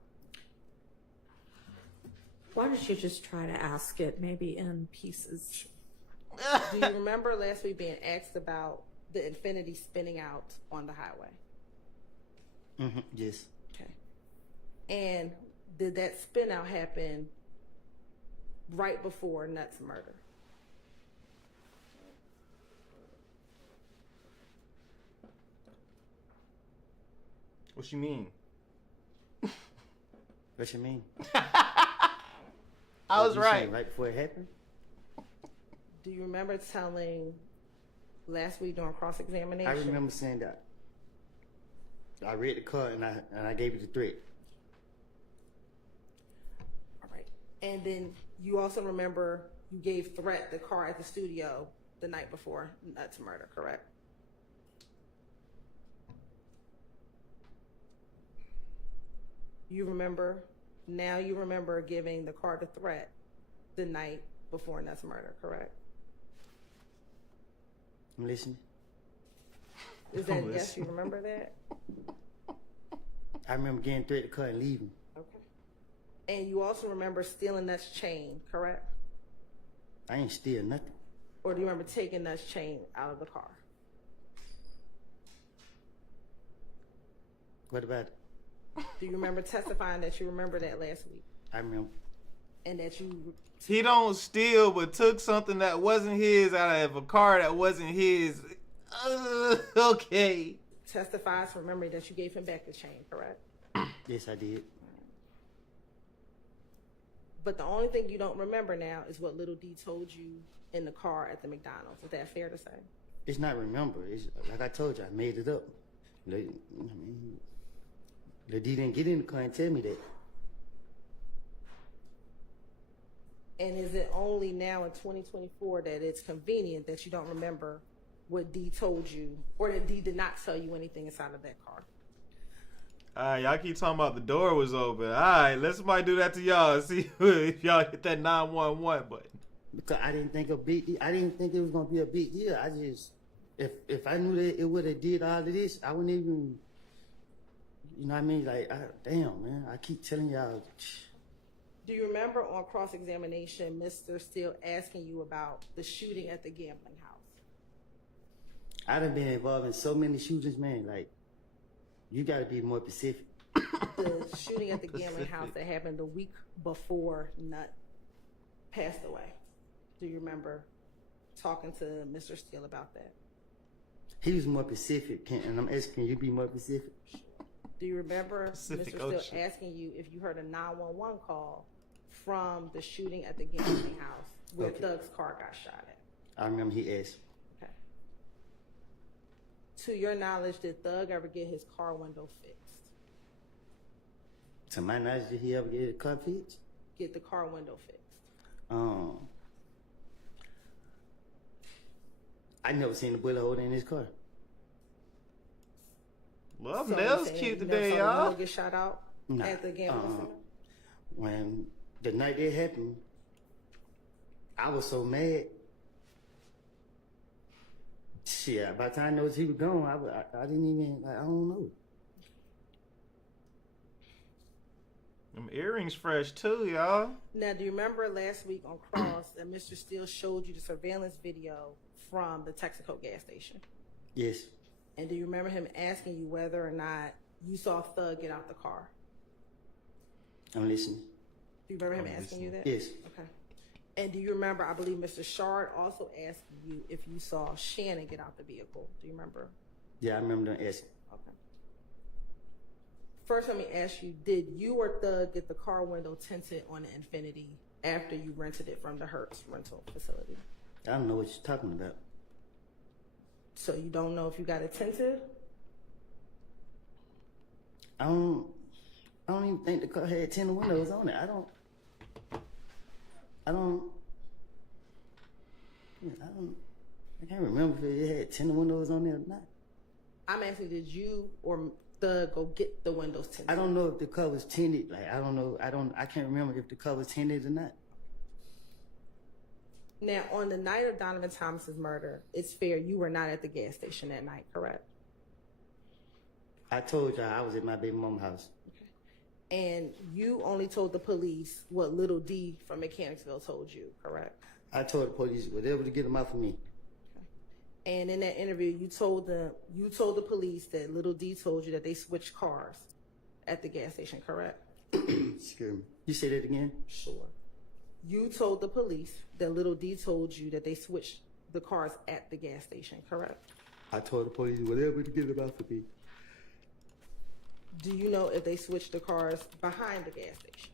Honor. Why don't you just try to ask it maybe in pieces? Do you remember last week being asked about the Infinity spinning out on the highway? Mm-hmm. Yes. Okay. And did that spin out happen right before Nutt's murder? What you mean? What you mean? I was You right. saying right before it happened? Do you remember telling last week during cross-examination? I remember saying that. I read the card and I gave you the threat. All right. And then you also remember you gave Threat the car at the studio the night before Nutt's murder, correct? You remember giving the car to Threat the night before Nutt's murder, correct? I'm listening. Is that yes? You remember that? I remember getting threat the car and leaving. Okay. And you also remember stealing Nutt's chain, correct? I ain't steal nothing. Or do you remember taking Nutt's chain out of the car? What about it? Do you remember testifying that you remember that last week? I remember. And that you He don't steal, but took something that wasn't his out of a car that wasn't his. Okay. testifies from memory that you gave him back the chain, correct? Yes, I did. But the only thing you don't remember now is what Little D told you in the car at the McDonald's. Is that fair to say? It's not remember. It's like I told you, I made it up. Lil D didn't get in the car and tell me that. And is it only now in 2024 that it's convenient that you don't remember what D told you, or that D did not tell you anything inside of that car? Y'all keep talking about the door was open. All right, let somebody do that to y'all and see if y'all hit that 911 button. Because I didn't think I didn't think it was gonna be a big deal. I just, if I knew that it would have did all of this, I wouldn't even, you know what I mean? Like, damn, man, I keep telling y'all. Do you remember on cross-examination, Mr. Steele asking you about the shooting at the gambling house? I done been involved in so many shootings, man. Like, you gotta be more specific. The shooting at the gambling house that happened the week before Nutt passed away. Do you remember talking to Mr. Steele about that? He was more specific, and I'm asking you to be more specific. Do you remember Pacific Mr. Steele Ocean. asking you if you heard a 911 call from the shooting at the gambling house where Okay. Doug's car got shot at? I remember he asked. Okay. To your knowledge, did Thug ever get his car window fixed? To my knowledge, did he ever get a car fixed? Get the car window fixed? I never seen a bullet hole in his car. Love So Nell's you saying cute you never today, saw y'all. Will get shot out Nah, at the gambling center? When the night it happened, I was so mad. Shit, by the time I noticed he was gone, I didn't even, like, I don't know. Them earrings fresh too, y'all. Now, do you remember last week on Cross that Mr. Steele showed you the surveillance video from the Texaco gas station? Yes, And do you remember him asking you whether or not you saw Thug get out the car? I'm listening. Do you remember him I'm asking you that? Yes, Okay. And do you remember, I believe Mr. Shard also asked you if you saw Shannon get out the vehicle. Do you remember? yeah, I remember them asking. Okay. First, let me ask you, did you or Thug get the car window tinted on the Infiniti after you rented it from the Hertz rental facility? I don't know what you're talking about. So you don't know if you got it tinted? I don't even think the car had tinted windows on it. I can't remember if it had tinted windows on there or not. I'm asking, did you or Thug go get the windows tinted? I don't know if the car was tinted. Like, I don't know. I can't remember if the car was tinted or not. Now, on the night of Donovan Thomas's murder, it's fair you were not at the gas station that night, correct? I told y'all I was at my baby mama's house. And you only told the police what Little D from Mechanicsville told you, correct? I told the police whatever to get them out for me. And in that interview, you told the police that Little D told you that they switched cars at the gas station, correct? Excuse me. You say that again? Sure. You told the police that Little D told you that they switched the cars at the gas station, correct? I told the police whatever to get them out for me. Do you know if they switched the cars behind the gas station?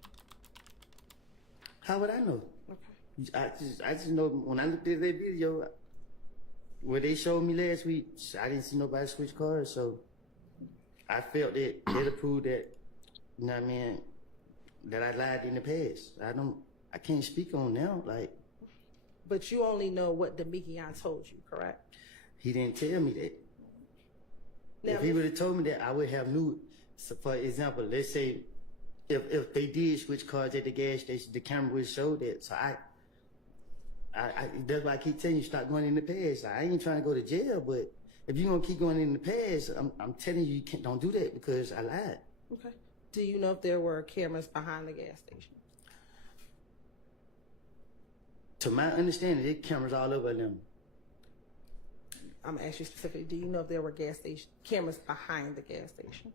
How would I know? Okay. I just know when I looked at that video where they showed me last week, I didn't see nobody switch cars, so I felt that that'll prove that, you know what I mean, that I lied in the past. I can't speak on now, like. But you only know what Demekion told you, correct? He didn't tell me that. Now, if he would have told me that, I would have knew. So for example, let's say if they did switch cars at the gas station, the camera would show that. So I that's why I keep telling you, stop going in the past. I ain't trying to go to jail, but if you're gonna keep going in the past, I'm telling you, don't do that because I lied. Okay. Do you know if there were cameras behind the gas station? To my understanding, there's cameras all over them. I'm asking you specifically, do you know if there were cameras behind the gas station?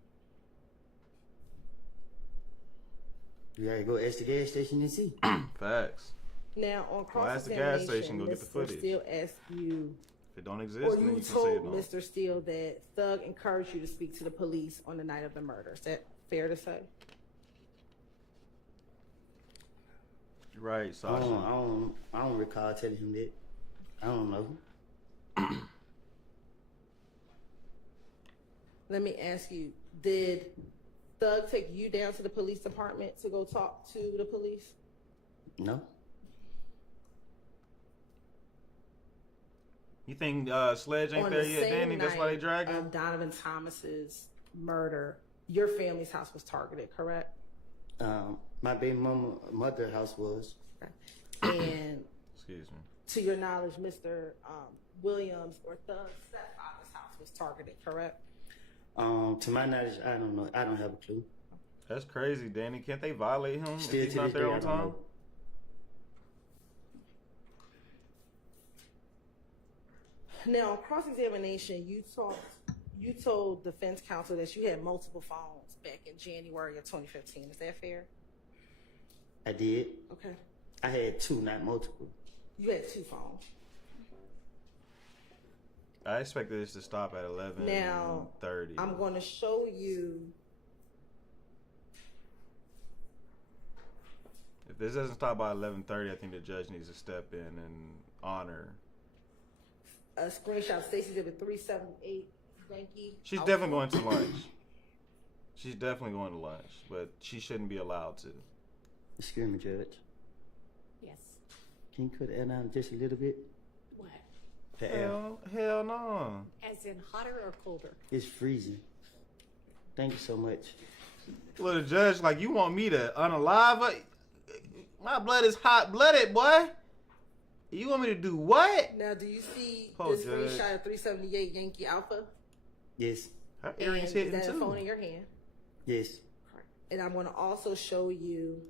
You gotta go ask the gas station and see. Facts. Now, on Well, ask the gas station, cross-examination, go get the Mr. footage. Steele asked you, If it don't exist, or then you you can say told it don't. Mr. Steele that Thug encouraged you to speak to the police on the night of the murder. Is that fair to say? You're right, I Sasha. don't recall telling him that. I don't know. Let me ask you, did Thug take you down to the police department to go talk to the police? No. You think Sledge ain't On there the yet, same Danny? That's why they night dragging? of Donovan Thomas's murder, your family's house was targeted, correct? My baby mother house was. And Excuse me. to your knowledge, Mr. Williams or Thug's stepfather's house was targeted, correct? To my knowledge, I don't know. I don't have a clue. That's crazy, Danny. Can't they violate him Still if he's to not this there day, on I don't time? know. Now, on cross-examination, you told defense counsel that you had multiple phones back in January of 2015. Is that fair? I did. Okay. I had two, not multiple. You had two phones. I expected this to stop at 11:30. Now, I'm going to show you. If this doesn't stop by 11:30, I think the judge needs to step in and honor. A screenshot of Stacey Exhibit 378. Yankee. She's definitely going to lunch. She's definitely going to lunch, but she shouldn't be allowed to. Excuse me, Judge. Yes. Can you cut that down just a little bit? What? The air. Hell no. As in hotter or colder? It's freezing. Thank you so much. Well, the judge, like, you want me to unalive her? My blood is hot-blooded, boy. You want me to do what? Now, do you see Oh, this Judge. screenshot of 378 Yankee Alpha? Yes. Her And earrings is hitting that a phone too. in your hand? Yes. And I'm going to also show you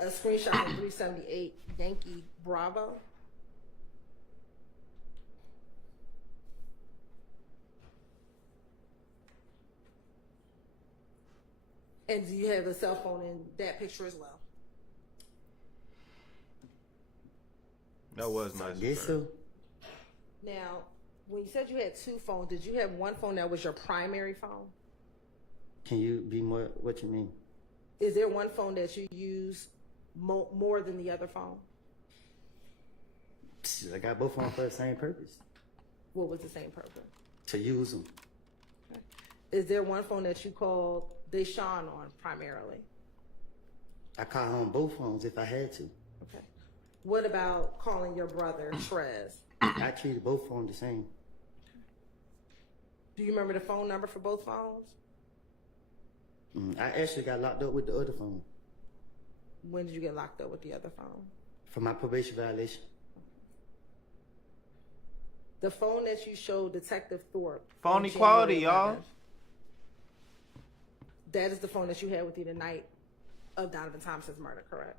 a screenshot from 378 Yankee Bravo. And do you have a cell phone in that picture as well? That was nice. Yes, of her. so. Now, when you said you had two phones, did you have one phone that was your primary phone? Can you be more, what you mean? Is there one phone that you use more than the other phone? I got both of them for the same purpose. What was the same purpose? To use them. Is there one phone that you called Deshaun on primarily? I call home both phones if I had to. Okay. What about calling your brother Trez? I treated both phones the same. Do you remember the phone number for both phones? I actually got locked up with the other phone When did you get locked up with the other phone? for my probation violation. The phone that you showed Detective Thorpe. Phone on equality, January y'all. 11th, that is the phone that you had with you the night of Donovan Thompson's murder, correct?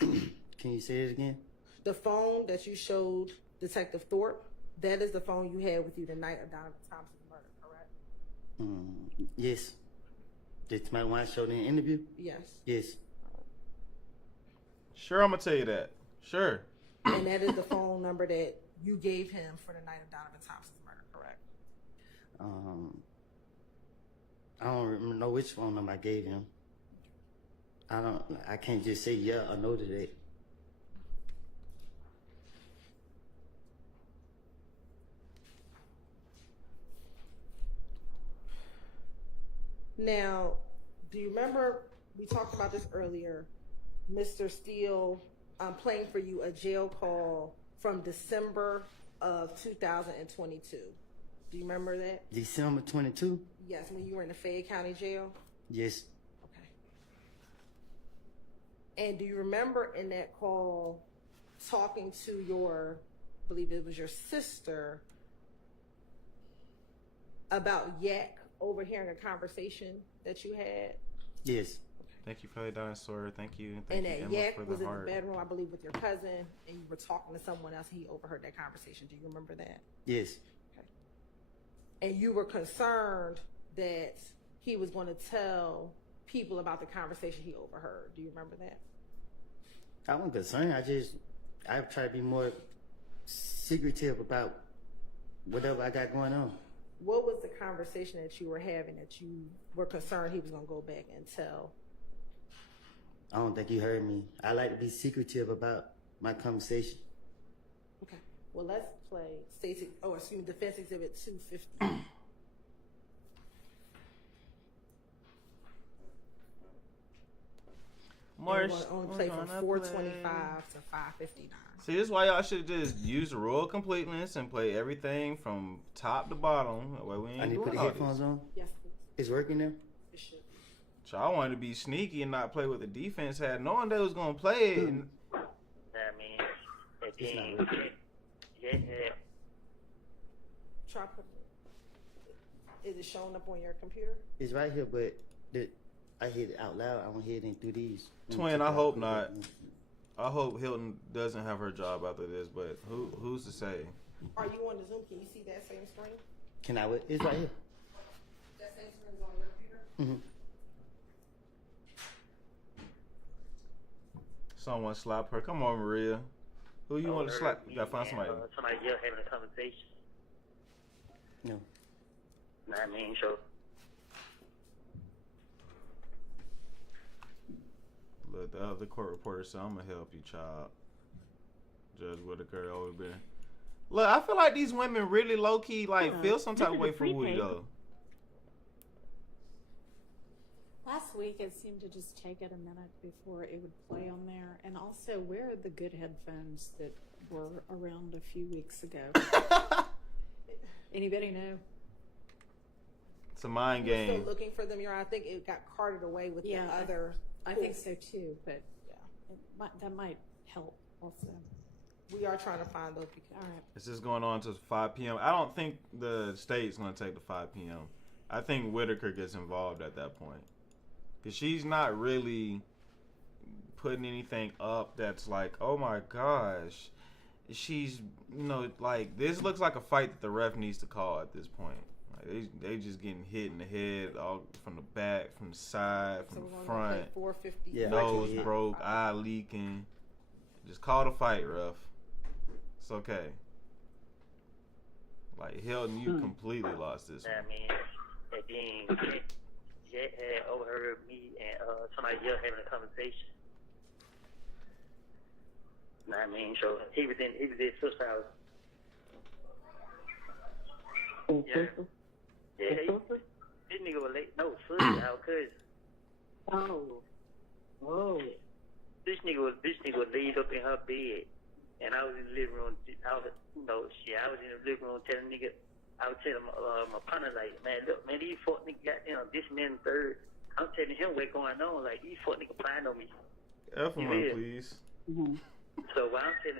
Can you say it again? The phone that you showed Detective Thorpe, that is the phone you had with you the night of Donovan Thompson's murder, correct? Yes. That's my one I showed in the interview? Yes. Yes. Sure, I'm gonna tell you that. Sure. And that is the phone number that you gave him for the night of Donovan Thompson's murder, correct? I don't know which phone number I gave him. I can't just say yeah or no to that. Now, do you remember we talked about this earlier? Mr. Steele playing for you a jail call from December of 2022. Do you remember that? December 22? Yes, when you were in the Fayette County Jail. Yes. Okay. And do you remember in that call talking to your, I believe it was your sister, about Yak overhearing a conversation that you had? Yes. Thank you for the dinosaur. Thank you. And Thank you, that Emma, Yak for was the in the heart. bedroom, I believe, with your cousin, and you were talking to someone else, and he overheard that conversation. Do you remember that? Yes. Okay. And you were concerned that he was going to tell people about the conversation he overheard. Do you remember that? I wasn't concerned. I try to be more secretive about whatever I got going on. What was the conversation that you were having that you were concerned he was going to go back and tell? I don't think you heard me. I like to be secretive about my conversation. Okay. Well, let's play Defense Exhibit 250. Marsh, We're going to only play from 425 to 559. See, this is why y'all should just use the rule of completeness and play everything from top to bottom. That way we ain't I need to doing put the all headphones this. on. Yes, please. It's working now? It should be. So I wanted to be sneaky and not play what the defense had, knowing they was gonna play it. And I mean, It's not working. yeah. Try put it. Is it showing up on your computer? It's right here, but I hear it out loud. I want to hear it in through these. Twin, I hope not. I hope Hylton doesn't have her job after this, but who's to say? Are you on the Zoom? Can you see that same screen? Can I? It's right here. That same screen is on your computer? Someone slap her. Come on, Maria. Who you want to slap? You gotta find somebody. Somebody else having a conversation. No. I mean, so. Look, the other court reporter said, I'm gonna help you, child. Judge Whitaker always been. Look, I feel like these women really low key feel some type of way for Woody though. Last week, it seemed to just take it a minute before it would play on there. And also, where are the good headphones that were around a few weeks ago? Anybody know? It's a mind We're game. still looking for them. I think it got carted away with the other. I think so too, but that might help also. We are trying to find those people. All right. This is going on to 5 p.m. I don't think the state's going to take the 5 p.m. I think Whitaker gets involved at that point. Because she's not really putting anything up that's like, oh my gosh. She's, like, this looks like a fight that the ref needs to call at this point. Like, they just getting hit in the head, all from the back, from the side, from the front. 450. Yeah. Nose Yeah. broke, eye leaking. Just call the fight, ref. It's okay. Like, Hylton, you completely lost this one. I mean, and then Jet had overheard me and somebody else having a conversation. I mean, so he was in sister's house. Yeah. Yeah, this nigga was late. No, sister's house, cousin. Oh. Whoa. This nigga was laid up in her bed, and I was in the living room. I was in the living room telling nigga. I was telling my partner, like, man, look, man, these fuck niggas goddamn this man third. I'm telling him what's going on. Like, these fuck niggas playing on me. F1, please. Mm-hmm. So while I'm telling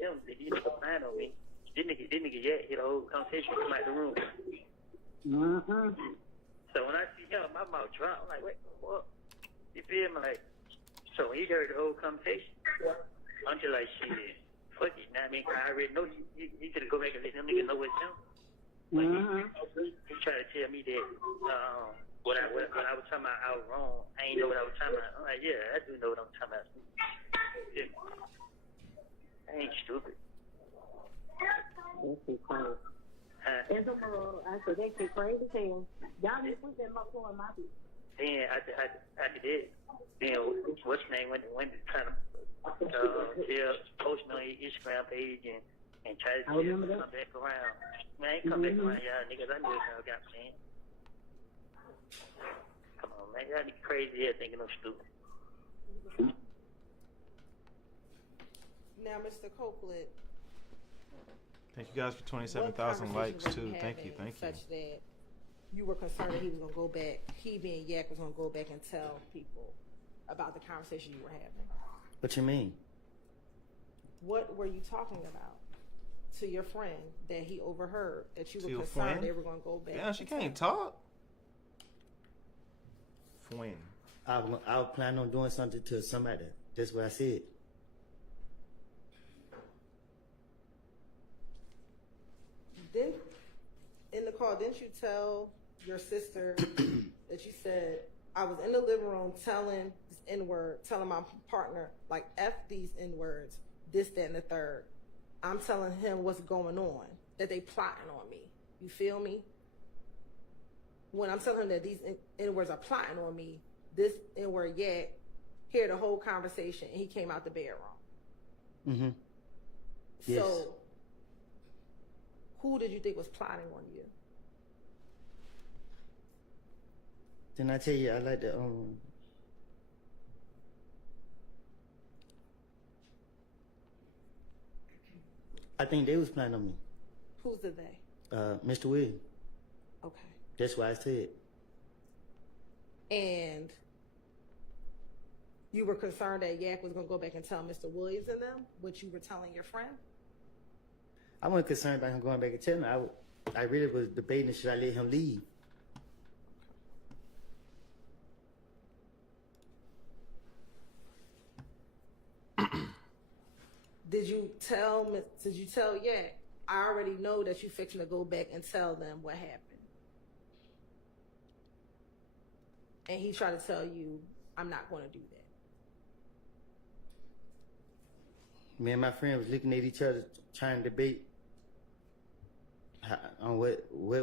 him that these niggas playing on me, this nigga hit the whole conversation come out the room. Mm-hmm. So when I see him, my mouth dropped. I'm like, wait, what? You feel me? Like, so when he heard the whole conversation, I'm just like, shit, fuck it. Now, I mean, I already know he could go back and let them niggas know what's him. Like, he tried to tell me that what I was talking about, I was wrong. I ain't know what I was talking about. I'm like, yeah, I do know what I'm talking about. Yeah. I ain't stupid. That's too crazy. I said, that shit crazy as hell. Y'all need to put that motherfucker in my feet. Then after that, then what's his name when trying to tell post me on his Instagram page and try to tell him to come back around. Man, I ain't come back around, y'all niggas. I knew what y'all got saying. Come on, man. Y'all niggas crazy here thinking I'm stupid. Now, Mr. Copeland. Thank you guys for 27,000 likes, too. Thank you. Such that you were concerned that he was going to go back, he being Yak was going to go back and tell people about the conversation you were having. What you mean? What were you talking about to your friend that he overheard that you To were your concerned friend? they were going to go back? Damn, she and can't tell? talk. When? I was planning on doing something to somebody. That's what I said. Then, in the call, didn't you tell your sister that you said, I was in the living room telling this N-word, telling my partner, like, F these N-words, this, that, and the third. I'm telling him what's going on, that they plotting on me. You feel me? When I'm telling him that these N-words are plotting on me, this N-word, hear the whole conversation, and he came out the bedroom. Mm-hmm. Yes. So, who did you think was plotting on you? Didn't I tell you I like to I think they was planning on me. Who's the they? Mr. Williams. Okay. That's why I said. And you were concerned that Yak was going to go back and tell Mr. Williams and them what you were telling your friend? I wasn't concerned about him going back and telling me. I really was debating should I let him leave. Did you tell Yak, I already know that you fixing to go back and tell them what happened? And he tried to tell you, I'm not going to do that. Me and my friend was looking at each other trying to debate on what we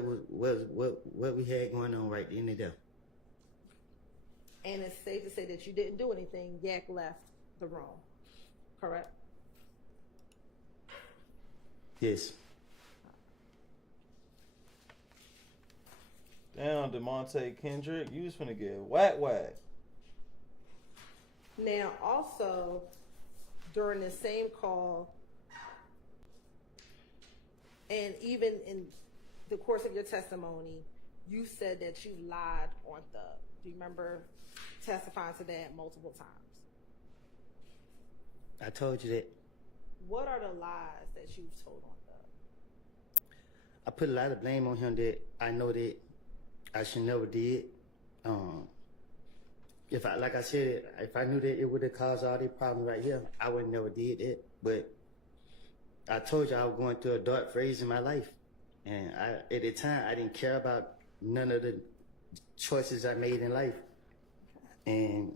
had going on right then and there. And it's safe to say that you didn't do anything. Yak left the room, correct? Yes. Damn, DeMonte Kendrick, you was finna get whack. Now, also, during the same call, and even in the course of your testimony, you said that you lied on Thug. Do you remember testifying to that multiple times? I told you that. What are the lies that you've told on Thug? I put a lot of blame on him that I know that I should never did. If I, like I said, if I knew that it would have caused all these problems right here, I would never did it. But I told you I was going through a dark phase in my life. And at the time, I didn't care about none of the choices I made in life. And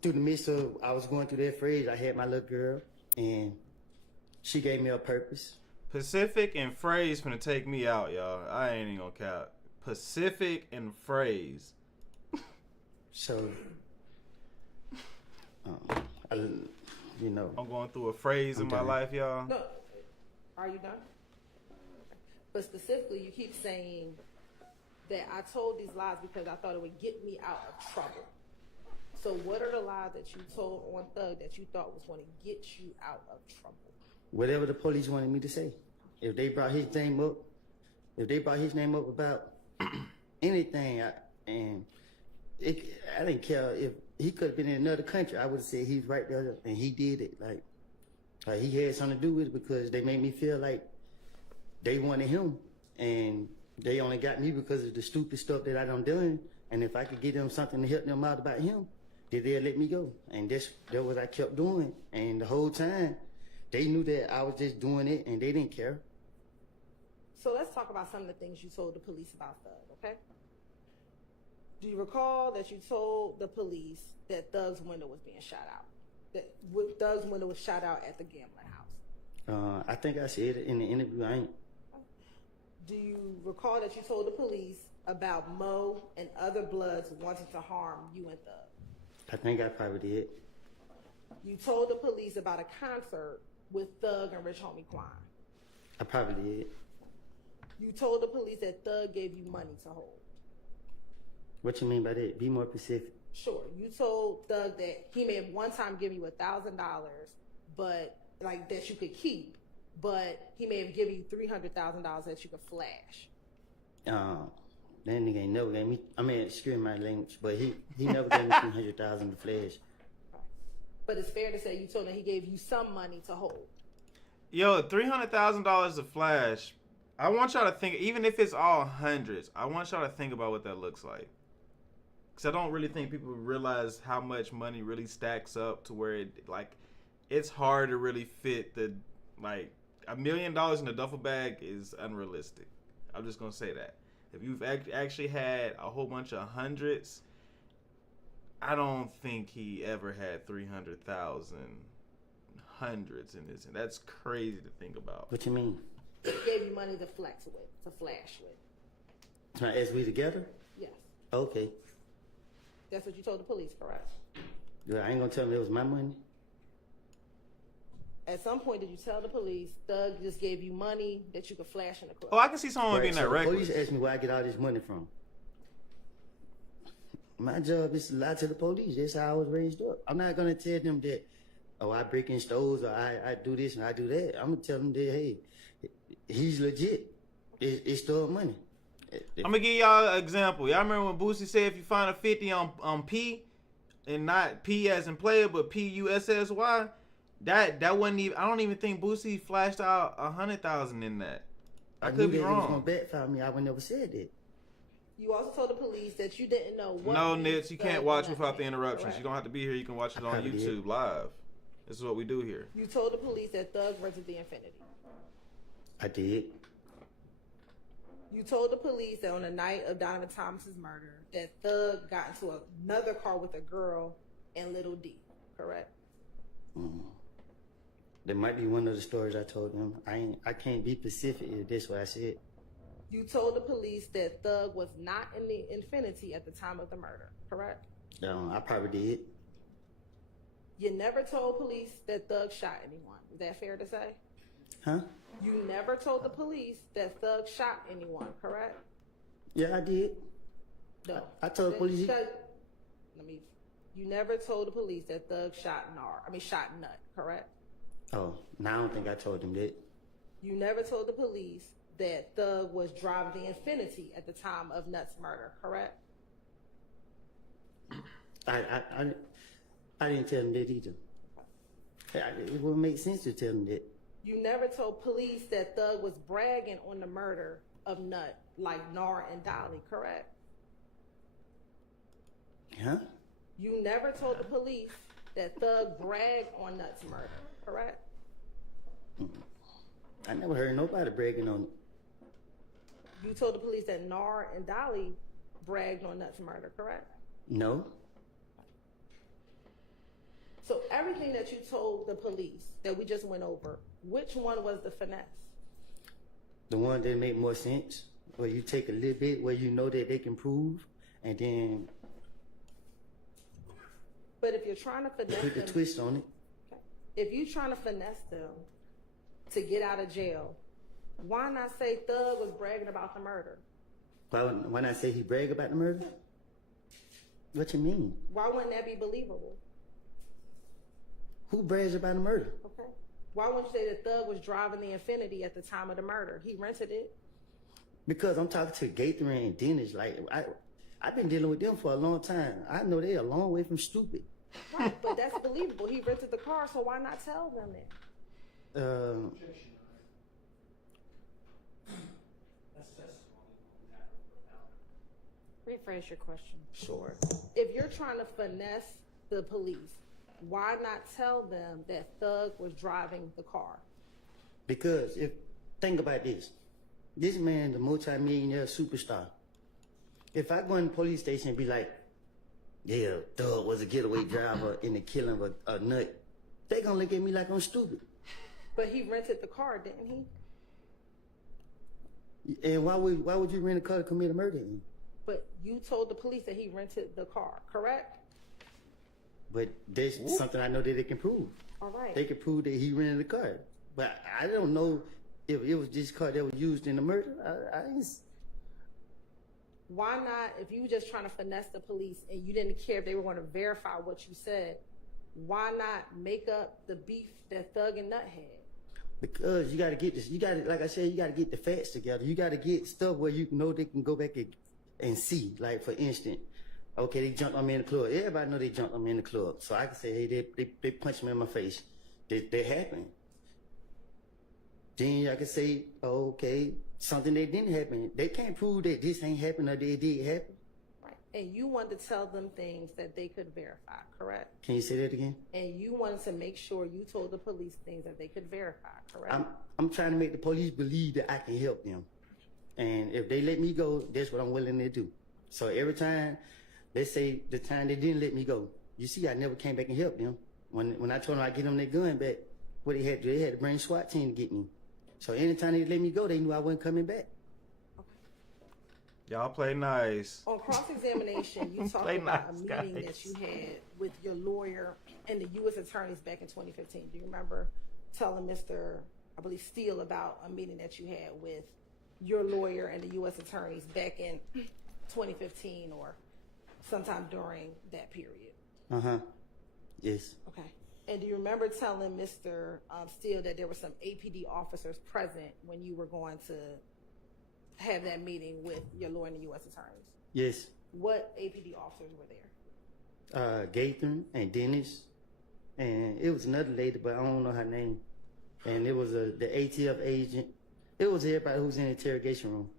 through the midst of, I was going through that phase, I had my little girl, and she gave me a purpose. Pacific and Phrase finna take me out, y'all. I ain't even gonna count. Pacific and Phrase. So, I'm going through a phase in my life, y'all. No. Are you done? But specifically, you keep saying that I told these lies because I thought it would get me out of trouble. So what are the lies that you told on Thug that you thought was going to get you out of trouble? Whatever the police wanted me to say. If they brought his name up about anything, I didn't care if he could have been in another country. I would have said he's right there, and he did it. Like he had something to do with it because they made me feel like they wanted him, and they only got me because of the stupid stuff that I done done. And if I could get them something to help them out about him, then they'll let me go. And that's what I kept doing. And the whole time, they knew that I was just doing it, and they didn't care. So let's talk about some of the things you told the police about Thug, okay? Do you recall that you told the police that Thug's window was being shot out? That Thug's window was shot out at the gambling house? I think I said it in the interview. I ain't. Do you recall that you told the police about Mo and other Bloods wanting to harm you and Thug? I think I probably did. You told the police about a concert with Thug and Rich Homie Quan. I probably did. You told the police that Thug gave you money to hold. What you mean by that? Be more specific. Sure. You told Thug that he may have one time given you $1,000, but like that you could keep, but he may have given you $300,000 that you could flash. That nigga ain't never gave me. I mean, excuse my language, but he never gave me $300,000 to flash. But it's fair to say you told him he gave you some money to hold. Yo, $300,000 to flash. I want y'all to think, even if it's all hundreds, I want y'all to think about what that looks like. Because I don't really think people realize how much money really stacks up to where it's hard to really fit $1 million in a duffel bag is unrealistic. I'm just going to say that. If you've actually had a whole bunch of hundreds, I don't think he ever had 300,000 hundreds in his. And that's crazy to think about. What you mean? He gave you money to flex with, to flash with. As we together? Yes. Okay. That's what you told the police, correct? Good. I ain't gonna tell them it was my money. At some point, did you tell the police Thug just gave you money that you could flash in the club? Oh, I can see someone being that reckless. Police asked me where I get all this money from. My job is to lie to the police. That's how I was raised up. I'm not gonna tell them that, I break in stores or I do this and I do that. I'm gonna tell them that, hey, he's legit. It's still money. I'm gonna give y'all an example. Y'all remember when Boosie said if you find a 50 on P, and not P as in player, but PUSSY, that wasn't even. I don't even think Boosie flashed out 100,000 in that. I could be wrong. It was gonna backfire me. I would never said that. You also told the police that you didn't know what. No, Nitz, you can't watch without the interruptions. Correct. You don't have to be here. You can watch it on YouTube live. This is what we do here. You told the police that Thug rented the Infinity. I did. You told the police that on the night of Donovan Thomas's murder, that Thug got into another car with a girl and Little D, correct? That might be one of the stories I told them. I can't be specific if that's what I said. You told the police that Thug was not in the Infinity at the time of the murder, correct? I probably did. You never told police that Thug shot anyone. Is that fair to say? Huh? You never told the police that Thug shot anyone, correct? Yeah, I did. No. I told the police. You never told the police that Thug shot Nut, correct? Oh, now I don't think I told them that. You never told the police that Thug was driving the Infinity at the time of Nut's murder, correct? I didn't tell them that either. It wouldn't make sense to tell him that. You never told police that Thug was bragging on the murder of Nut, like Nar and Dolly, correct? Huh? You never told the police that Thug bragged on Nut's murder, correct? I never heard nobody bragging on it. You told the police that Nar and Dolly bragged on Nut's murder, correct? No. So everything that you told the police that we just went over, which one was the finesse? The one that make more sense, where you take a little bit where you know that they can prove, and then But if you're trying to finesse put the them, twist on it. if you're trying to finesse them to get out of jail, why not say Thug was bragging about the murder? Why not say he brag about the murder? What you mean? Why wouldn't that be believable? Who brags about the murder? Okay. Why wouldn't you say that Thug was driving the Infiniti at the time of the murder? He rented it. Because I'm talking to Gaither and Dennis. Like I've been dealing with them for a long time. I know they're a long way from stupid. Right, but that's believable. He rented the car, so why not tell them that? Rephrase your question. Sure. If you're trying to finesse the police, why not tell them that Thug was driving the car? Because think about this. This man, the multi-millionaire superstar. If I go in the police station and be like, yeah, Thug was a getaway driver in the killing of a nut, they gonna look at me like I'm stupid. But he rented the car, didn't he? And why would you rent a car to commit a murder? But you told the police that he rented the car, correct? But there's something I know that they can prove. All right. They can prove that he rented the car. But I don't know if it was this car that was used in the murder. Why not, if you were just trying to finesse the police and you didn't care if they were going to verify what you said, why not make up the beef that Thug and Nut had? Because you got to get this. You got to, like I said, you got to get the facts together. You got to get stuff where you know they can go back and see. Like, for instance, okay, they jumped on me in the club. Everybody know they jumped on me in the club. So I can say, hey, they punched me in my face. That happened. Then I can say, oh, okay, something that didn't happen. They can't prove that this ain't happened or that it did happen. Right. And you wanted to tell them things that they could verify, correct? Can you say that again? And you wanted to make sure you told the police things that they could verify, correct? I'm trying to make the police believe that I can help them. And if they let me go, that's what I'm willing to do. So every time, let's say the time they didn't let me go, you see, I never came back and helped them. When I told them I'd get them their gun back, what they had to bring SWAT team to get me. So anytime they let me go, they knew I wasn't coming back. Y'all play nice. On cross-examination, you talked about a meeting that you had with your lawyer and the U.S. attorneys back in 2015. Do you remember telling Mr. I believe Steele about a meeting that you had with your lawyer and the U.S. attorneys back in 2015 or sometime during that period? Uh-huh. Yes. Okay. And do you remember telling Mr. Steele that there were some APD officers present when you were going to have that meeting with your lawyer and the U.S. attorneys? Yes. What APD officers were there? Gaither and Dennis, and it was another lady, but I don't know her name. And it was the ATF agent. It was everybody who was in the interrogation room.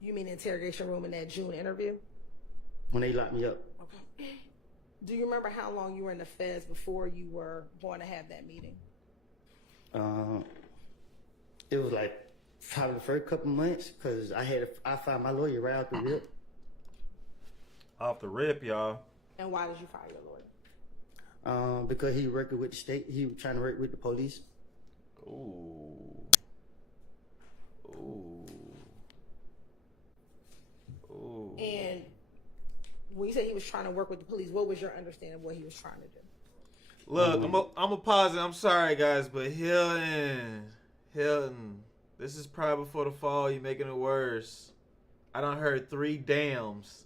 You mean interrogation room in that June interview? When they locked me up. Okay. Do you remember how long you were in the feds before you were going to have that meeting? It was like probably the first couple months, because I found my lawyer right off the rip. Off the rip, y'all. And why did you fire your lawyer? Because he working with the state. He was trying to work with the police. Ooh. Ooh. Ooh. And when you said he was trying to work with the police, what was your understanding of what he was trying to do? Look, I'm a pause it. I'm sorry, guys, but Hylton, this is probably before the fall. You're making it worse. I done heard 3 dams.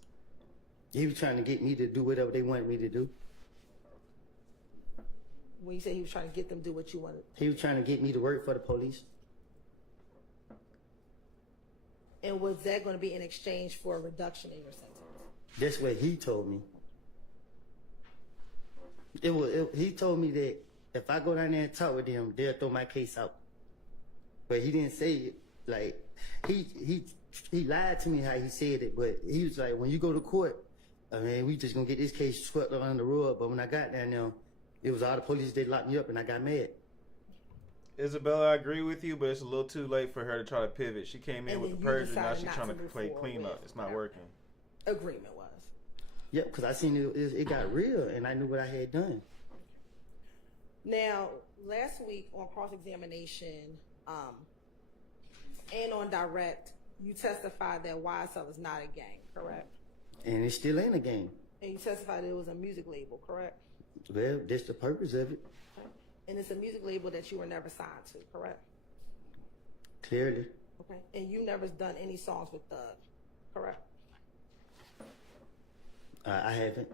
He was trying to get me to do whatever they wanted me to do. When you say he was trying to get them to do what you wanted. He was trying to get me to work for the police. And was that going to be in exchange for a reduction in your sentence? That's what he told me. He told me that if I go down there and talk with them, they'll throw my case out. But he didn't say it. Like, he lied to me how he said it, but he was like, when you go to court, I mean, we just gonna get this case swept under the rug. But when I got down there, it was all the police, they locked me up and I got mad. Isabella, I agree with you, but it's a little too late for her to try to pivot. She came in And with the then you Perjury, now decided she's not trying to to move play forward clean up. with It's not whatever working. Agreement was. Yep, because I seen it got real and I knew what I had done. Now, last week on cross-examination and on direct, you testified that YSL is not a gang, correct? And it still ain't a game. And you testified it was a music label, correct? Well, that's the purpose of it. Okay. And it's a music label that you were never signed to, correct? Clearly. Okay. And you never done any songs with Thug, correct? I haven't.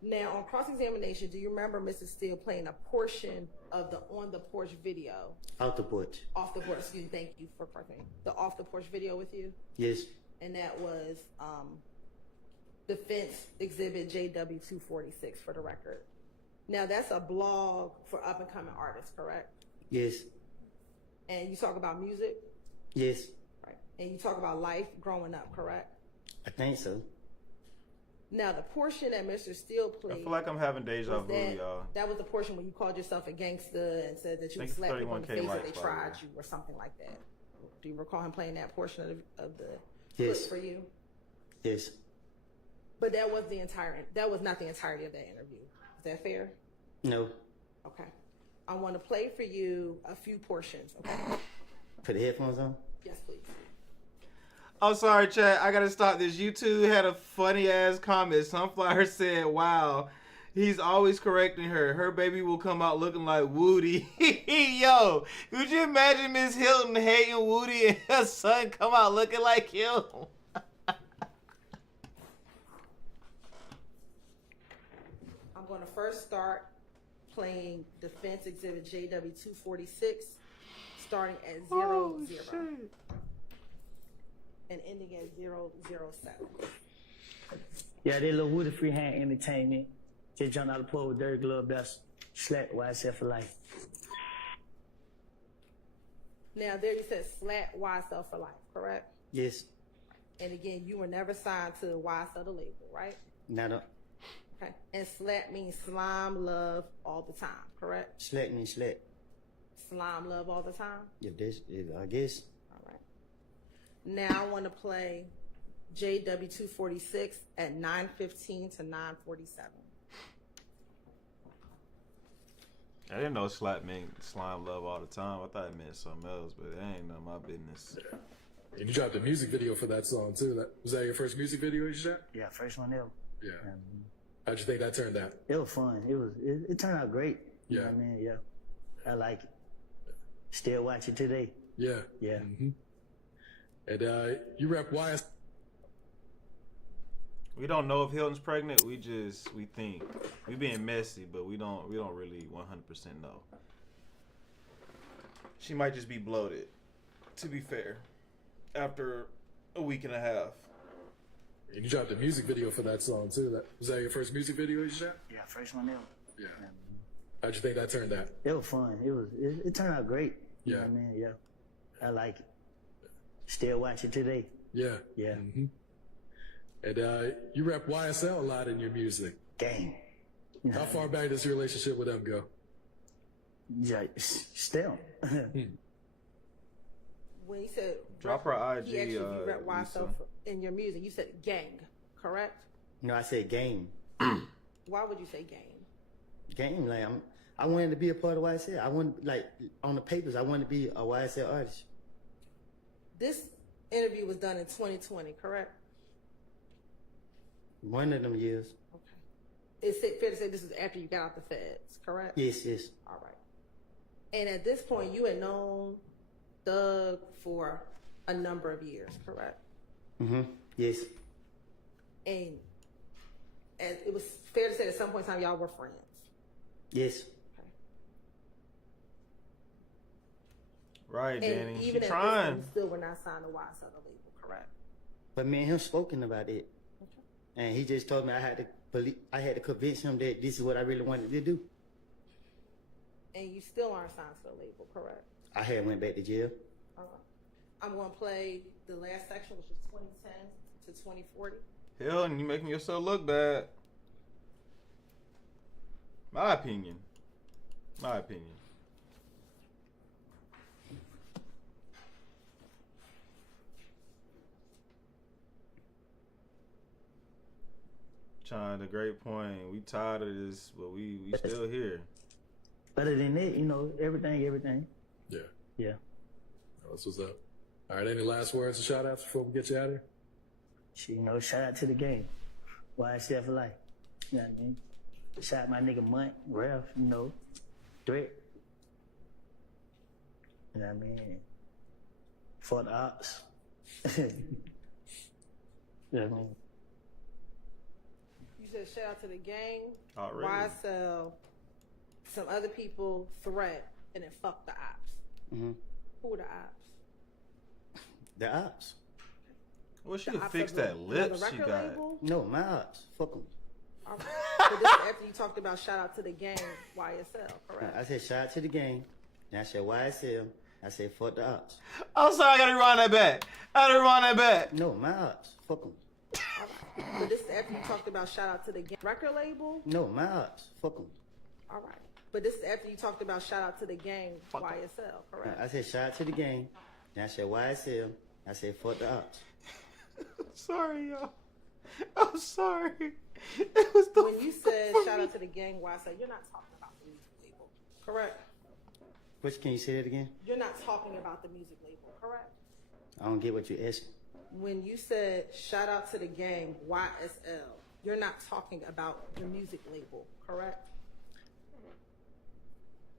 Now, on cross-examination, do you remember Mrs. Steele playing a portion of the On the Porch video? Out the porch. Off the porch, excuse me, thank you for correcting me. The Off the Porch video with you? Yes. And that was Defense Exhibit JW246 for the record. Now, that's a blog for up-and-coming artists, correct? Yes. And you talk about music? Yes. Right. And you talk about life growing up, correct? I think so. Now, the portion that Mr. Steele played. I feel like I'm having deja vu, y'all. That was the portion when you called yourself a gangster and said that you would slap people in the face if they tried you or something like that. Do you recall him playing that portion of the clip for you? Yes. But that was not the entirety of that interview. Is that fair? No. Okay. I want to play for you a few portions, okay? Put the headphones on? Yes, please. I'm sorry, chat. I gotta stop this. YouTube had a funny ass comment. Sunflower said, "Wow, he's always correcting her. Her baby will come out looking like Woody." Yo, could you imagine Miss Hylton hating Woody and her son come out looking like him? I'm going to first start playing Defense Exhibit JW246, starting at 00 and ending at 007. Yeah, they little Woody Freehand Entertainment. Just jumped out of the pool with Dirty Glove Best. Slack YSL for life. Now, there you said Slat YSL for life, correct? Yes. And again, you were never signed to YSL the label, right? Not. Okay. And Slat means slime love all the time, correct? Slack means slack. Slime love all the time? I guess. All right. Now I want to play JW246 at 9:15 to 9:47. I didn't know slap meant slime love all the time. I thought it meant something else, but it ain't none of my business. Yeah. And you dropped a music video for that song too. Was that your first music video you shot? Yeah, first one ever. Yeah. How'd you think that turned out? It was fun. It turned out great. You Yeah. know what I mean? Yeah. I like it. Still watch it today. Yeah. Yeah. Mm-hmm. And you rep YS. We don't know if Hylton's pregnant. We think we being messy, but we don't really 100% know. She might just be bloated. To be fair, after a week and a half. And you dropped a music video for that song too. Was that your first music video you shot? Yeah, first one ever. Yeah. How'd you think that turned out? It was fun. It turned out great. You Yeah. know what I mean? Yeah. I like it. Still watch it today. Yeah. Yeah. Mm-hmm. And you rep YSL a lot in your music. Gang. How far back does your relationship with them go? Yeah, still. When you said Drop her IG, he asked you if you rep Lisa. YSL in your music, you said gang, correct? No, I said game. Why would you say gang? Game, like I wanted to be a part of YSL. I wanted, like, on the papers, I wanted to be a YSL artist. This interview was done in 2020, correct? One of them years. Okay. Is it fair to say this is after you got out the feds, correct? Yes. All right. And at this point, you had known Thug for a number of years, correct? Mm-hmm. Yes. And it was fair to say at some point in time y'all were friends. Yes. Right, And Danny. even She at trying. this point, you still were not signed to YSL the label, correct? But me and him spoken about it. Okay. And he just told me I had to convince him that this is what I really wanted to do. And you still aren't signed to the label, correct? I had went back to jail. All right. I'm going to play the last section, which is 2010 to 2040. Hylton, you making yourself look bad. My opinion. China, a great point. We tired of this, but we still here. Other than that, you know, everything. Yeah. Yeah. That's what's up. All right, any last words or shout outs before we get you out of here? You know, shout out to the game. YSL for life. You know what I mean? Shout out my nigga Munt, Ralph, you know, Threat. You know what I mean? For the ops. You know what I mean? You said shout out to the gang, Already. YSL, some other people, Threat, and then fuck the ops. Mm-hmm. Who are the ops? The ops. Well, she The could ops fix of the- that lip the she record got. label? No, my ops. Fuck them. All right. But this is after you talked about shout out to the gang, YSL, correct? I said shout out to the gang. Then I said YSL. I said fuck the ops. I'm sorry, I gotta rewind that back. No, my ops. Fuck them. All right. But this is after you talked about shout out to the gang record label? No, my ops. Fuck them. All right. But this is after you talked about shout out to the gang, YSL, correct? I said shout out to the gang. Then I said YSL. I said fuck the ops. Sorry, y'all. I'm sorry. It was the When you said shout out to the gang, YSL, you're not talking about the music label, correct? Which, can you say that again? You're not talking about the music label, correct? I don't get what you asking. When you said shout out to the gang, YSL, you're not talking about the music label, correct?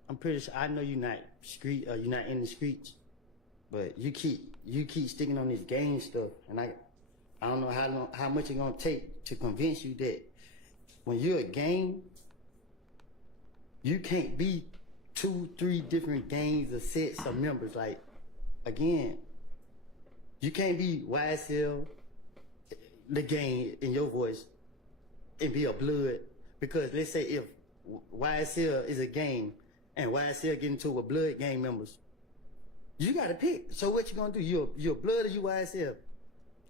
I'm pretty sure I know you're not you're not in the streets, but you keep sticking on this gang stuff, and I don't know how much it's gonna take to convince you that when you're a gang, you can't be 2-3 different gangs or sets of members. Like, again, you can't be YSL, the gang in your voice, and be a blood, because let's say if YSL is a gang and YSL get into with blood gang members, you gotta pick. So what you gonna do? You're blood or you YSL?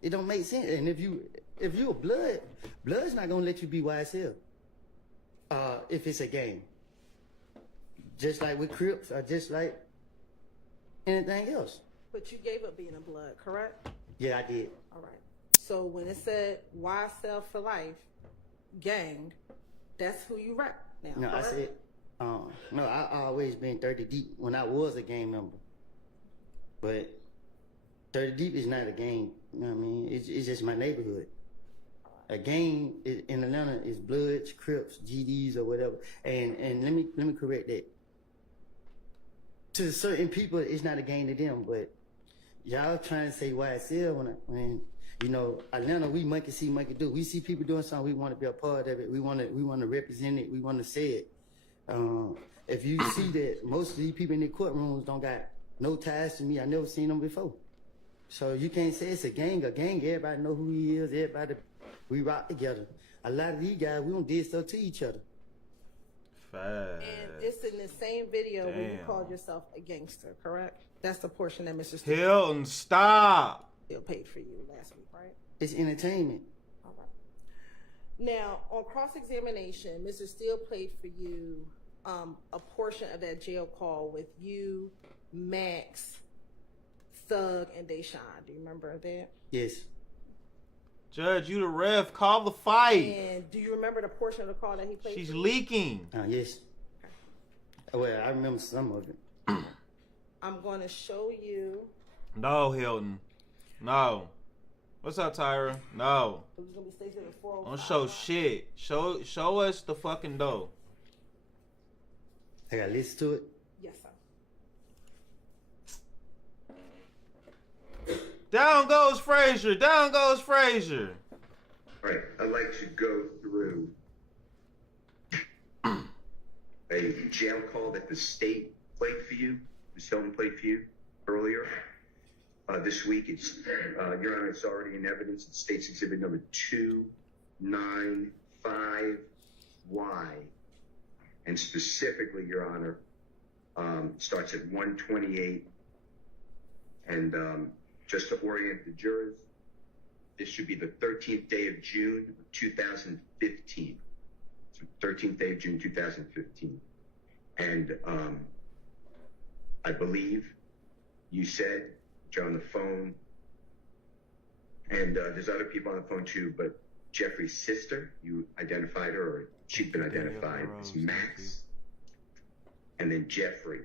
It don't make sense. And if you a blood's not gonna let you be YSL. If it's a gang. Just like with Crips or just like anything else. But you gave up being a blood, correct? Yeah, I did. All right. So when it said YSL for life, gang, that's who you rep now, No, correct? I said, no, I always been 30 deep when I was a gang member. But 30 deep is not a gang, you know what I mean? It's just my neighborhood. A gang in Atlanta is Bloods, Crips, GDs, or whatever. And let me correct that. To certain people, it's not a gang to them, but y'all trying to say YSL when you know, Atlanta, we monkey see, monkey do. We see people doing something, we want to be a part of it. We want to represent it. We want to say it. If you see that most of these people in the courtrooms don't got no ties to me, I never seen them before. So you can't say it's a gang. A gang, everybody know who he is. Everybody, we rock together. A lot of these guys, we don't did stuff to each other. Fast. And it's in the same video when you Damn. called yourself a gangster, correct? That's the portion that Mr. Hylton, stop. Steele paid for you last week, right? It's entertainment. All right. Now, on cross-examination, Mr. Steele played for you a portion of that jail call with you, Max, Thug, and Deshaun. Do you remember that? Yes. Judge, you the ref. Call the fight. And do you remember the portion of the call that he played She's for you? leaking. Yes. Well, I remember some of it. I'm going to show you. No, Hylton. No. What's up, Tyra? No. It was going to be stationed at 405. Don't show shit. Show us the fucking dough. I gotta listen to it. Yes, sir. Down goes Frazier. Down goes Frazier. All right, I'd like to go through a jail call that the state played for you, Ms. Hylton played for you earlier this week. It's, Your Honor, it's already in evidence. It's State's Exhibit number 295Y. And specifically, Your Honor, Starts at 1:28. And just to orient the jurors, this should be the 13th day of June of 2015. So 13th day of June 2015. And I believe you said you're on the phone, and there's other people on the phone too, but Jeffrey's sister, you identified her, or she's been identified as Max. And then Jeffrey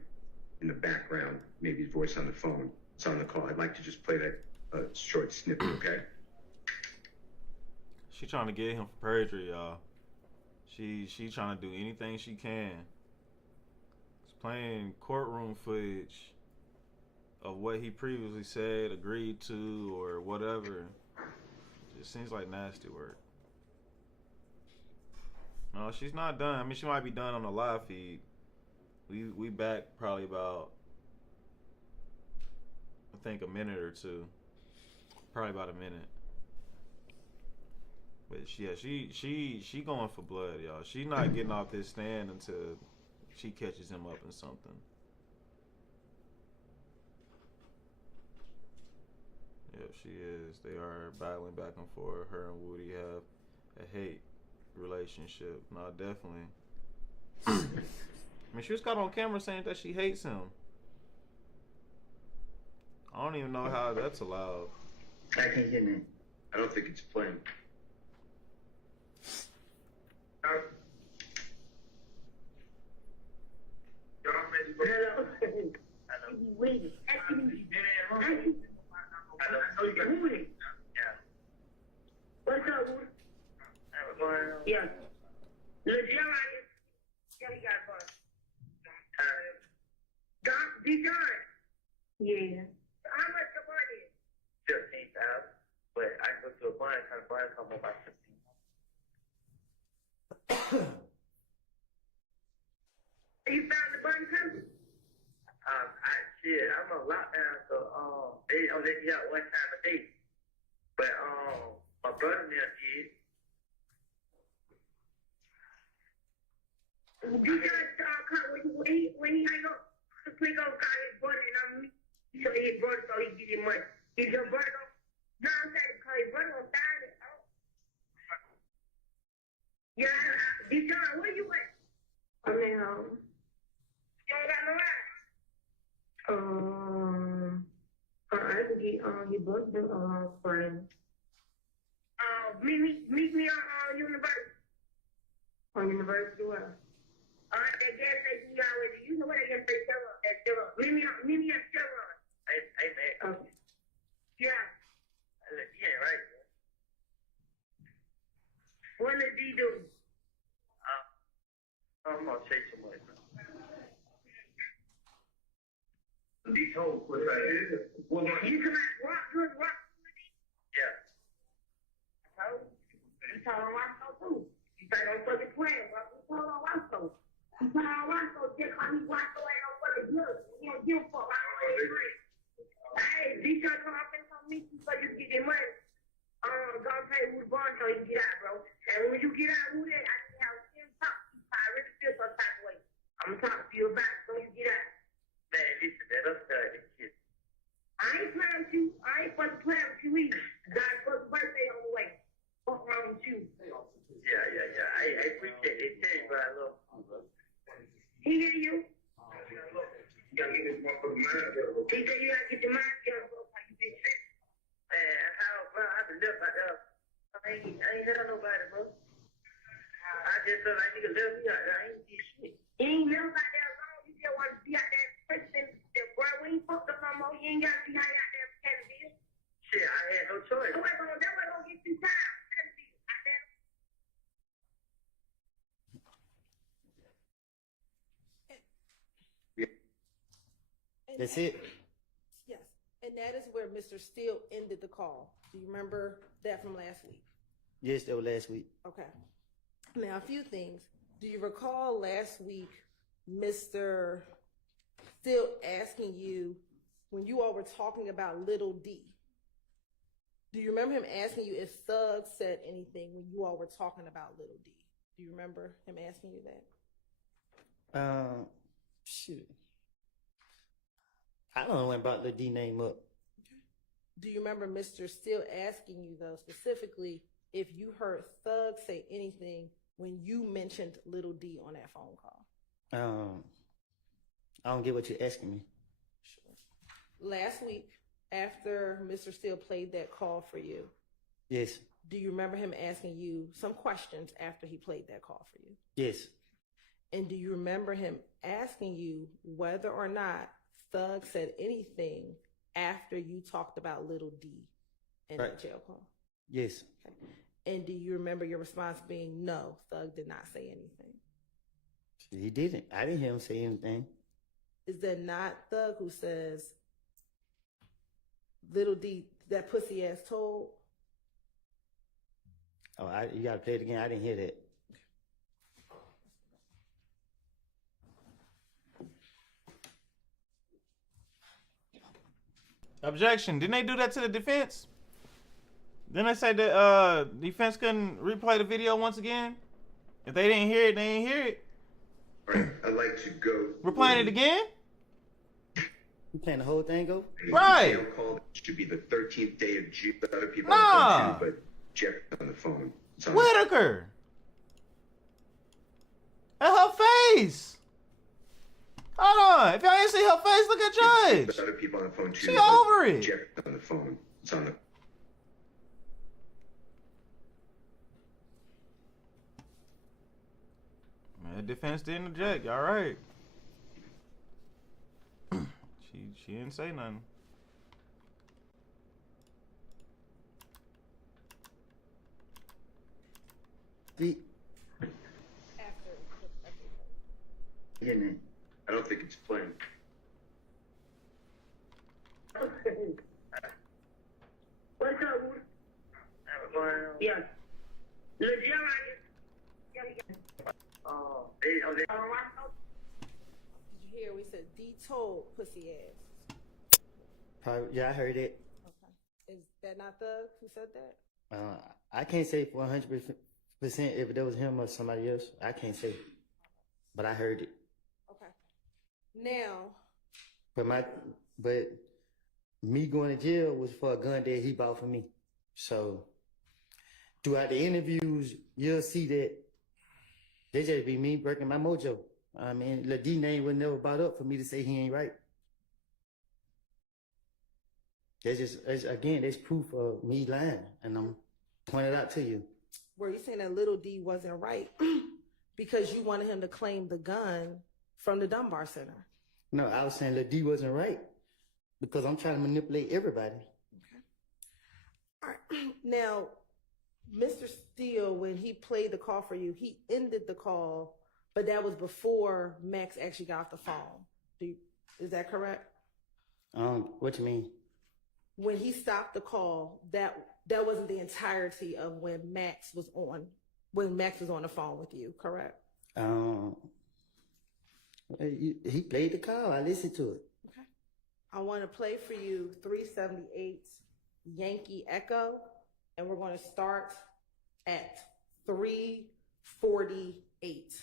in the background, maybe his voice on the phone. It's on the call. I'd like to just play that short snippet, okay? She trying to get him for perjury, y'all. She trying to do anything she can. She's playing courtroom footage of what he previously said, agreed to, or whatever. It just seems like nasty work. No, she's not done. I mean, she might be done on the live feed. We back probably about, I think, a minute or two. Probably about a minute. But yeah, she going for blood, y'all. She not getting off this stand until she catches him up in something. Yep, she is. They are battling back and forth. Her and Woody have a hate relationship. No, definitely. I mean, she was caught on camera saying that she hates him. I don't even know how that's allowed. I can't hear me. I don't think it's playing. Hello. Wait. What's up, Woody? Yeah. Look, yeah, you got fun. Dijon. Yeah. How much the money? 15,000. But I go to a bond, kind of bond come up by 15. You found the button company? I'm on lockdown, so they only let me out one time a day. But my brother there did. Dijon when he hang up, click on call his brother, and I'm so his brother so he get his money. Is your brother gonna? No, I'm saying because his brother gonna sign it. Yeah, Dijon, where you at? I'm at home. You ain't got no ride? I can get your brother friend. Meet me on University. On University where? That gas station you always, you know what that gas station at Chevron. Meet me at Chevron. Hey, man. Okay. Yeah. Yeah, right. What does he do? I'm gonna say too much. He told what I did. Well, You come out rock. Yeah. You told on Roscoe too. You say don't fucking play, bro. You told on Roscoe. You told on Roscoe just like he Roscoe ain't no fucking good. You don't give a fuck. I don't agree. Hey, D-Shot come up and come meet you so you get your money. Gonna pay with bond so you can get out, bro. And when you get out, who that? I can have 10 talk to you. I really feel some type of way. I'm gonna talk to you about it so you get out. Man, listen, man, I'm sorry, this shit. I ain't playing with you. I ain't fucking playing with you either. God's first birthday on the way. What's wrong with you? Yeah. I appreciate it. Tell you, but I love He hear you? You gotta get this motherfucker mind together. He said you gotta get your mind together, bro. How you been sick? Man, bro, I've been left out there. I ain't heard nobody, bro. I just feel like nigga left me out there. I ain't did shit. You ain't never out there alone. You just want to be out there person. Bro, we ain't fucked up no more. You ain't gotta be out there paying the bill. Shit, I had no choice. That way gonna get you time. That's it. Yes. And that is where Mr. Steele ended the call. Do you remember that from last week? Yes, that was last week. Okay. Now, a few things. Do you recall last week Mr. Steele asking you when you all were talking about Little D? Do you remember him asking you if Thug said anything when you all were talking about Little D? Do you remember him asking you that? Shit. I don't know when brought the D name up. Do you remember Mr. Steele asking you, though, specifically, if you heard Thug say anything when you mentioned Little D on that phone call? I don't get what you're asking me. Sure. Last week, after Mr. Steele played that call for you, Yes. do you remember him asking you some questions after he played that call for you? Yes. And do you remember him asking you whether or not Thug said anything after you talked about Little D in Right. that jail call? Yes. Okay. And do you remember your response being, no, Thug did not say anything? He didn't. I didn't hear him say anything. Is that not Thug who says, Little D, that pussy ass told? Oh, you gotta play it again. I didn't hear that. Objection. Didn't they do that to the defense? Didn't they say the defense couldn't replay the video once again? If they didn't hear it, they didn't hear it. All right, I'd like to go. We're playing it again? You playing the whole thing, go? Right. Jail call should be the 13th day of June. The other people Nah. on the phone too, but Jeff on the phone. It's on Whitaker. At her face. Hold on. If y'all ain't see her face, look at Judge. The other people on the phone too. She but over it. Jeff on the phone. It's on the. Man, the defense didn't object. Y'all right. She didn't say nothing. I don't think it's playing. What's up, Wood? Yeah. Look, yeah. Oh, Did you hear we said D told pussy ass? Probably, yeah, I heard it. Okay. Is that not Thug who said that? I can't say 100% if that was him or somebody else. I can't say, but I heard it. Okay. Now, But me going to jail was for a gun that he bought for me. So throughout the interviews, you'll see that they just be me breaking my mojo. I mean, the D name was never brought up for me to say he ain't right. That's proof of me lying, and I'm pointing it out to you. were you saying that Little D wasn't right because you wanted him to claim the gun from the Dunbar Center? No, I was saying that D wasn't right because I'm trying to manipulate everybody. All right. Now, Mr. Steele, when he played the call for you, he ended the call, but that was before Max actually got off the phone. Is that correct? What you mean? When he stopped the call, that wasn't the entirety of when Max was on the phone with you, correct? He played the call. I listened to it. Okay. I want to play for you 378 Yankee Echo, and we're going to start at 3:48.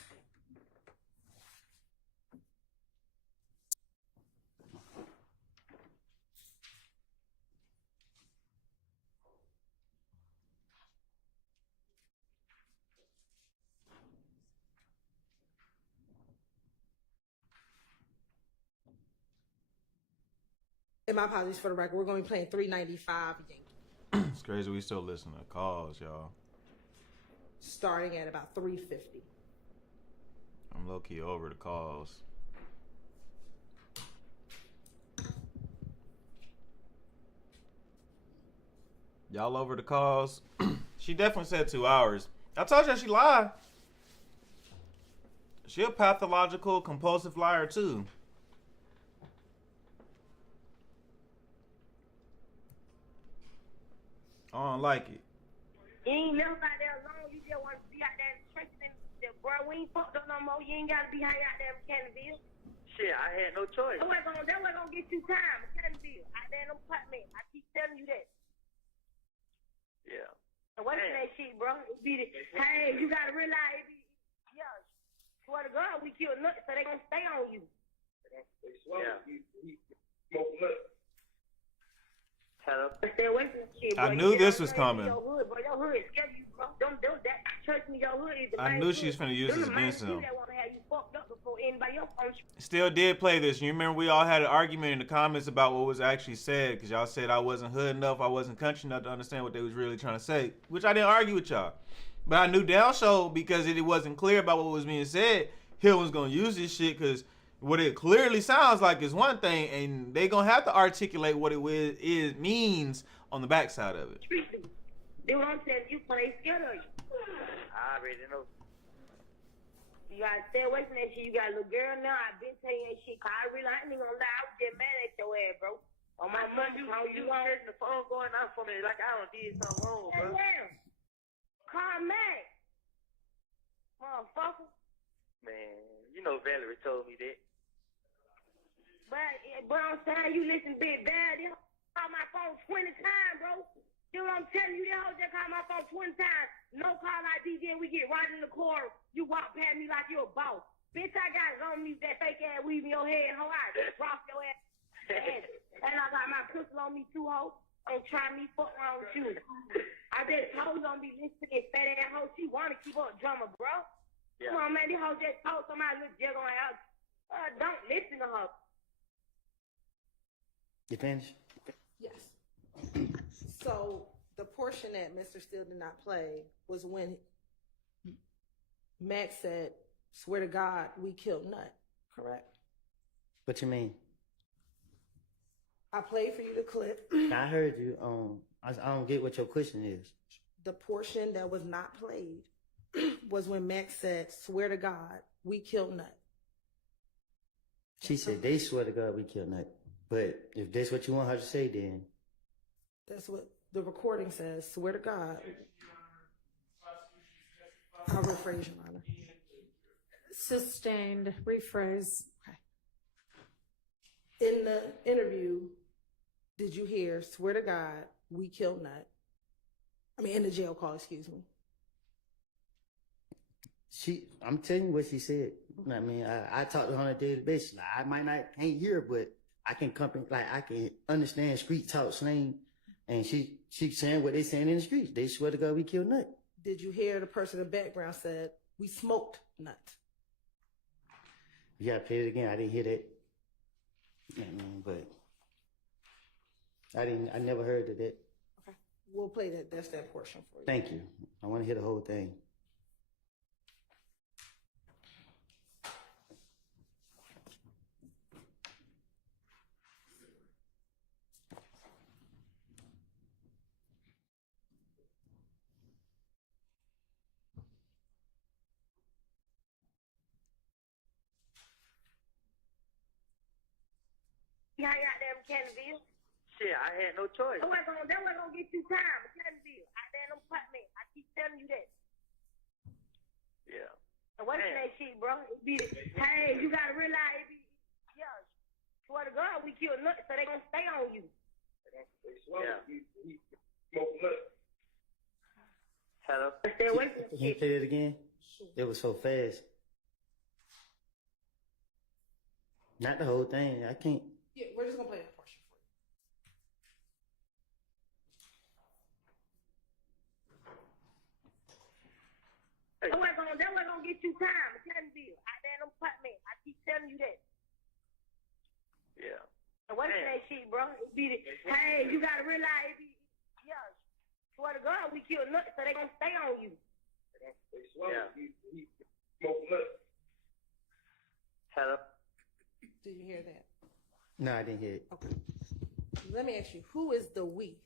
And my apologies for the record. We're going to be playing 395 Yankee. It's crazy we still listen to calls, y'all. Starting at about 350. I'm low-key over the calls. Y'all over the calls? She definitely said 2 hours. I told you she lied. She a pathological, compulsive liar, too. I don't like it. You ain't never out there alone. You just want to be out there chasing the bro. We ain't fucked up no more. You ain't got to be hanging out there in Canterville. Shit, I had no choice. That wasn't gonna get you time in Canterville. Out there in them apartments. I keep telling you that. Yeah. And wait for that shit, bro. It be the, hey, you gotta realize it be, yeah. Swear to God, we kill nuts, so they gonna stay on you. Yeah. Smoke blood. Hello? Stay away from that shit, bro. I knew You this know, was you coming. Your hood, bro. Your hood scared you, bro. Don't that church in your hood is the I main knew she was hood. finna use Them this the main against people him. that wanna have you fucked up before anybody else on you. Still did play this. You remember we all had an argument in the comments about what was actually said because y'all said I wasn't hood enough, I wasn't country enough to understand what they was really trying to say, which I didn't argue with y'all. But I knew down show because it wasn't clear about what was being said. Hill was gonna use this shit because what it clearly sounds like is one thing, and they gonna have to articulate what it means on the backside of it. They won't tell you, play scared of you. I already know. You gotta stay away from that shit. You got a little girl now. I've been telling you that shit. Cause I ain't even gonna lie. I was just mad at your ass, bro. On my money, how you turning the phone going out for me like I done did something wrong, bro. Damn. Call Mac. Motherfucker. Man, you know Valerie told me that. But I'm saying you listen big bad. They call my phone 20 times, bro. You know what I'm telling you? They hold that call my phone 20 times. No call ID, then we get right in the car. You walk past me like you're a boss. Bitch, I got it on me, that fake ass weave in your head, ho. I just drop your ass. And I got my pistol on me too, ho. Don't try me, fuck wrong with you. I just told you don't be listening to this fat ass ho. She wanna keep up drama, bro. Yeah. Come on, man. This hoe just told somebody look jig on her house. Don't listen to her. You finished? Yes. So the portion that Mr. Steele did not play was when Max said, "Swear to God, we killed Nut." Correct? What you mean? I played for you the clip. I heard you. I don't get what your question is. The portion that was not played was when Max said, "Swear to God, we killed Nut." She said they swear to God we killed Nut. But if that's what you want her to say, then That's what the recording says. "Swear to God." I'll rephrase, Your Honor. Sustained. Rephrase. In the interview, did you hear, "Swear to God, we killed Nut"? I mean, in the jail call, excuse me. I'm telling you what she said. I mean, I talk to her on a daily basis. Like, I might not ain't here, but I can I can understand street talk slang, and she saying what they saying in the streets. They swear to God we killed Nut. Did you hear the person in the background said, "We smoked Nut"? You gotta play it again. I didn't hear that. I mean, but I never heard of that. Okay. We'll play that. That's that portion for you. Thank you. I want to hear the whole thing. How you out there in Canterville? Shit, I had no choice. That wasn't gonna get you time in Canterville. Out there in them apartments. I keep telling you that. Yeah. And what's that shit, bro? It be, hey, you gotta realize it be, yeah. Swear to God, we killed Nut, so they gonna stay on you. Yeah. Smoke Nut. Hello? Stay away from that Can you shit. play it again? It was so fast. Not the whole thing. I can't. Yeah, we're just gonna play that portion for you. That wasn't gonna get you time in Canterville. Out there in them apartments. I keep telling you that. Yeah. And what's that shit, bro? It be, hey, you gotta realize it be, yeah. Swear to God, we killed Nut, so they gonna stay on you. Yeah. Smoke Nut. Hello? Did you hear that? No, I didn't hear it. Okay. Let me ask you, who is the we?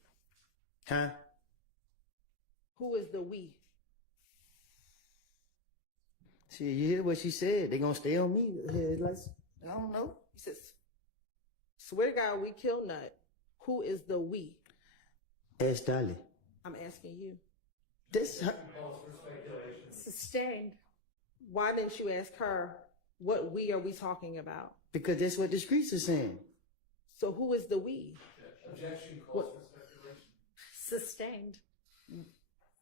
Huh? Who is the we? See, you hear what she said? They gonna stay on me. Like, I don't know. He says, "Swear to God, we killed Nut." Who is the we? Ask Dolly. I'm asking you. This. Sustained. Why didn't you ask her, what we are we talking about? Because that's what the streets are saying. So who is the we? Objection calls for speculation. Sustained.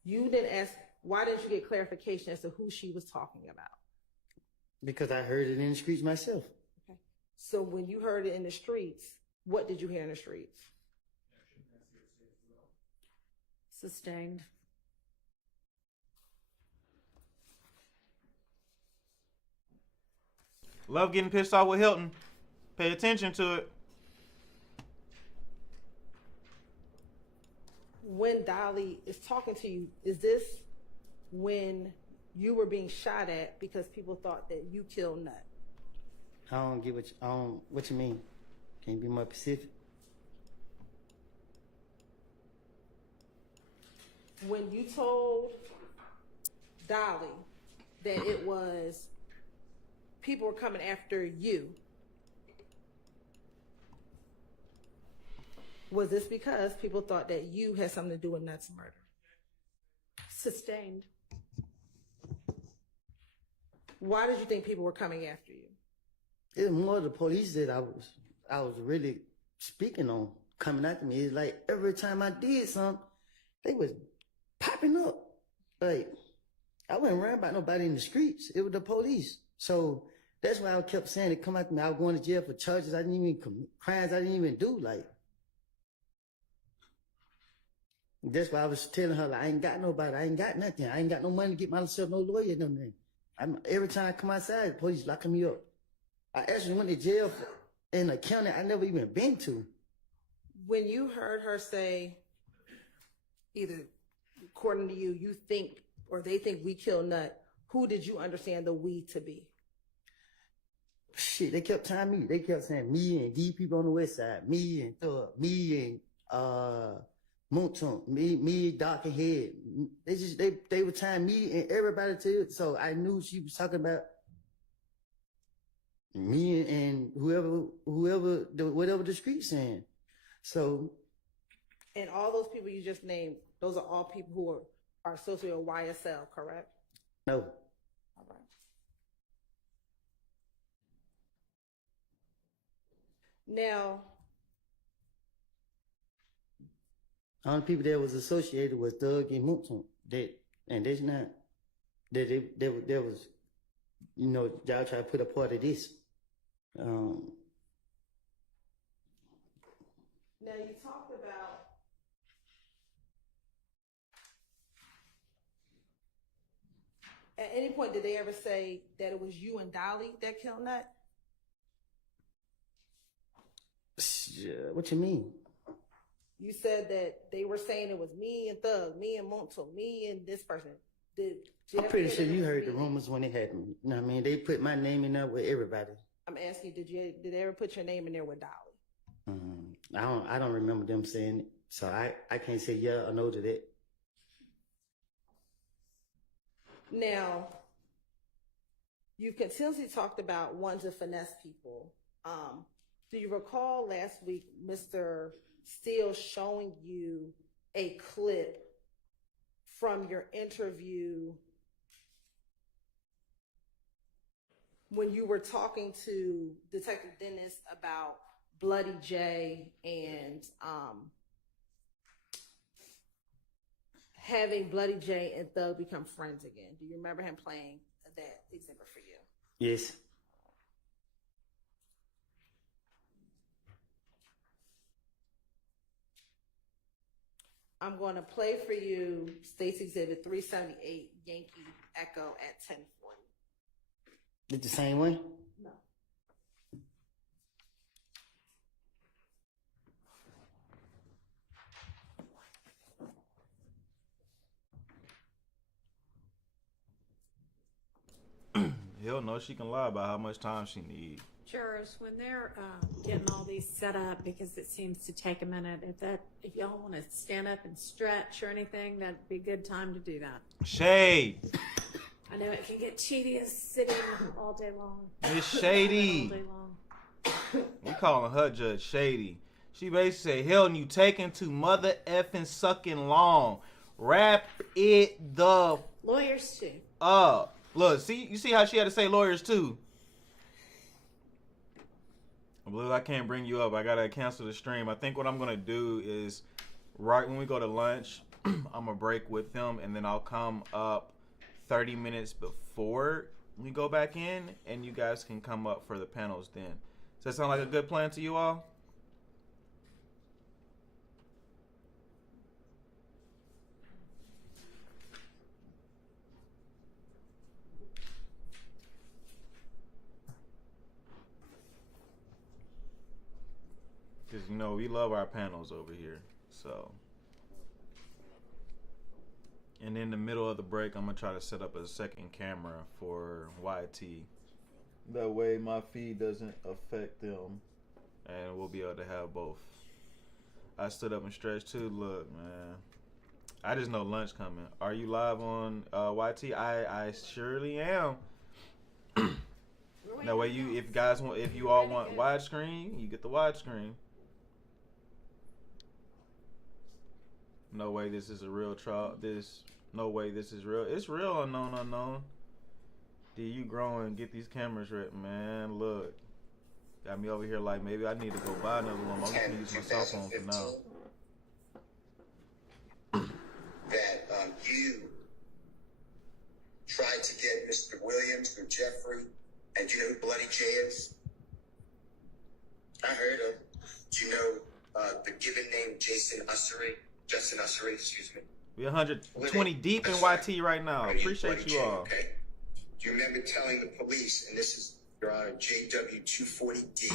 You didn't ask, why didn't you get clarification as to who she was talking about? Because I heard it in the streets myself. Okay. So when you heard it in the streets, What did you hear in the streets? Sustained. Love getting pissed off with Hylton. Pay attention to it. When Dolly is talking to you, is this when you were being shot at because people thought that you killed Nut? I don't get what you mean. Can you be more specific? When you told Dolly that it was people were coming after you, was this because people thought that you had something to do with Nut's murder? Sustained. Why did you think people were coming after you? It's more the police that I was really speaking on coming after me. It's like every time I did something, they was popping up. Like I wasn't worrying about nobody in the streets. It was the police. So that's why I kept saying it come after me. I was going to jail for charges I didn't even commit, crimes I didn't even do. Like that's why I was telling her, like, I ain't got nobody. I ain't got nothing. I ain't got no money to get myself no lawyer, no nothing. Every time I come outside, the police locking me up. I actually went to jail in a county I never even been to. When you heard her say, either according to you, you think or they think we killed Nut, who did you understand the we to be? Shit, they kept telling me. They kept saying me and D people on the west side, me and Thug, me and Moonton, me, Doc and Head. They were tying me and everybody to it. So I knew she was talking about me and whatever the street saying. So, and all those people you just named, those are all people who are associated with YSL, correct? no. All right. Now, Only people that was associated was Thug and Moonton. And that's not that was, you know, y'all try to put a part of this. now you talked about at any point did they ever say that it was you and Dolly that killed Nut? What you mean? You said that they were saying it was me and Thug, me and Montel, me and this person. I'm pretty sure you heard the rumors when it happened. You know what I mean? They put my name in there with everybody. I'm asking you, did they ever put your name in there with Dolly? I don't remember them saying it, so I can't say yeah or no to that. Now, you've continuously talked about wanting to finesse people. Do you recall last week Mr. Steele showing you a clip from your interview when you were talking to Detective Dennis about Bloody J and having Bloody J and Thug become friends again? Do you remember him playing that exhibit for you? Yes. I'm going to play for you State's Exhibit 378 Yankee Echo at 10:40. It's the same one? No. Hell no, she can lie about how much time she needs. Jurors, when they're getting all these set up, because it seems to take a minute, if y'all want to stand up and stretch or anything, that'd be a good time to do that. Shade. I know it can get tedious sitting all day long. It's Shady. All day long. We calling her Judge Shady. She basically said, hell, you taking too mother effing sucking long. Wrap it the Lawyers too. up. Look, see, you see how she had to say lawyers too. Blue, I can't bring you up. I gotta cancel the stream. I think what I'm gonna do is right when we go to lunch, I'm gonna break with them, and then I'll come up 30 minutes before we go back in, and you guys can come up for the panels then. Does that sound like a good plan to you all? You know, we love our panels over here. So, and in the middle of the break, I'm gonna try to set up a second camera for YT. That way, my feed doesn't affect them, and we'll be able to have both. I stood up and stretched too. Look, man, I just know lunch coming. Are you live on YT? I surely am. That way, if you all want widescreen, you get the widescreen. No way, this is a real trial. No way, this is real. It's real, unknown. Dude, you grow and get these cameras right, man. Look, got me over here like maybe I need to go buy another one. I'm just gonna use my cell phone for now. That you tried to get Mr. Williams or Jeffrey, and do you know who Bloody J is? I heard of. Do you know the given name Justin Ussery, excuse me. We're 120 deep in YT right now. Appreciate you all. Okay. Do you remember telling the police, and this is, Your Honor, JW240D,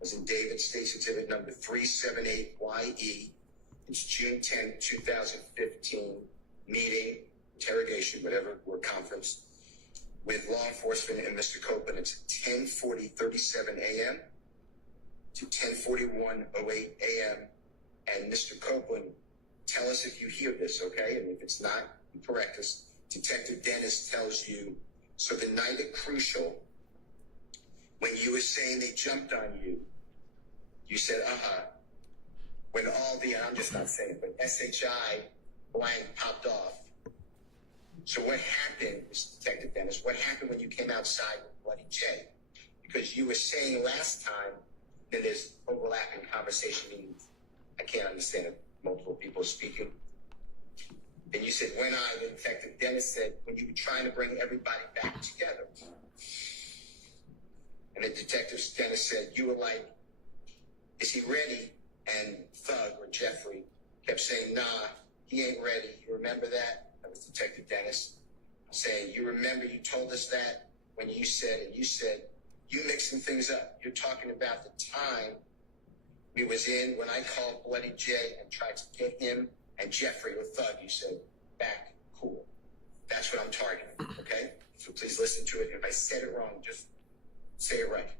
was in David State Certificate number 378YE. It's June 10, 2015, meeting, interrogation, whatever, or conference, with law enforcement and Mr. Copeland. It's 10:40:37 a.m. to 10:41:08 a.m. And Mr. Copeland, tell us if you hear this, okay? And if it's not, you correct us. Detective Dennis tells you, so the night at Crucial, when you were saying they jumped on you, you said, when all the, I'm just not saying, but SHI blank popped off. So what happened, Mr. Detective Dennis, what happened when you came outside with Bloody J? Because you were saying last time that there's overlapping conversation, meaning I can't understand it, multiple people speaking. And you said, when the Detective Dennis said, when you were trying to bring everybody back together. And the Detective Dennis said, you were like, is he ready? And Thug or Jeffrey kept saying, nah, he ain't ready. You remember that? That was Detective Dennis saying, you remember you told us that when you said, you mixing things up. You're talking about the time we was in when I called Bloody J and tried to get him and Jeffrey or Thug. You said, back, cool. That's what I'm targeting, okay? So please listen to it. If I said it wrong, just say it right.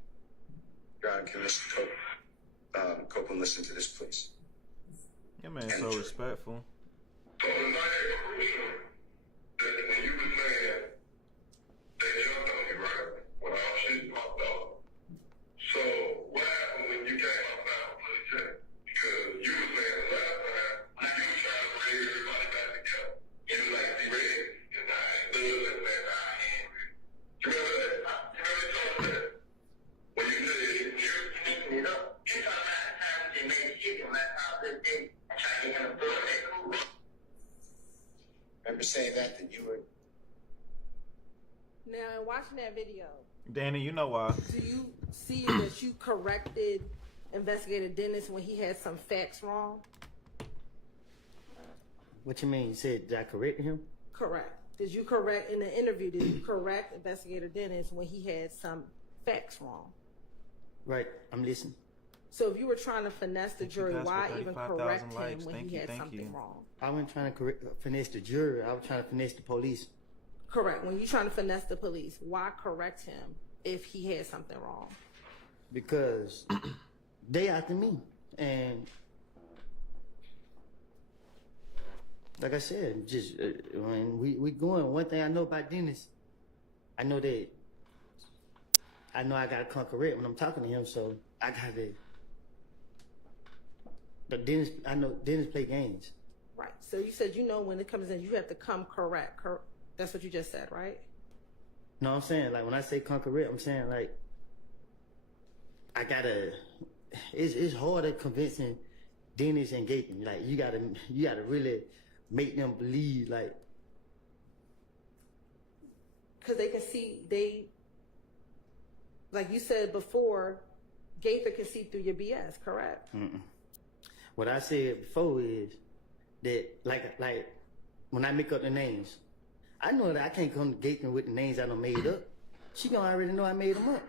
Your Honor, can Mr. Copeland listen to this, please? Yeah, man, so respectful. So the night at Crucial, when you were saying they jumped on you, right? When all shit popped off. So what happened when you came outside with Bloody J? Because you were saying the last time, like you were trying to bring everybody back together. You was like, be ready. And I stood and said, I ain't ready. You remember that? You remember told that? When you said, you know, you talking about the time they made shit and left out this day and tried to get him through it. Cool. Remember saying that you were... Now, in watching that video, Danny, you know why. do you see that you corrected Investigator Dennis when he had some facts wrong? What you mean? You said did I correct him? Correct. Did you correct, in the interview, did you correct Investigator Dennis when he had some facts wrong? Right, I'm listening. So if you were trying to finesse the jury, why even correct him likes. when Thank he you, had thank something you. wrong? I wasn't trying to finesse the jury. I was trying to finesse the police. Correct. When you're trying to finesse the police, why correct him if he had something wrong? Because they after me. And like I said, just when we going, one thing I know about Dennis, I know I gotta come correct when I'm talking to him, so I gotta. But Dennis, I know Dennis play games. Right. So you said, when it comes in, you have to come correct. That's what you just said, right? No, I'm saying, like, when I say come correct, I'm saying, like, I gotta. It's hard at convincing Dennis and Gaten. Like, you gotta really make them believe, like. Because they can see, like you said before, Gaither can see through your BS, correct? Mm-mm. What I said before is that, like when I make up the names, I know that I can't come to Gaither with the names I done made up. She gonna already know I made them up.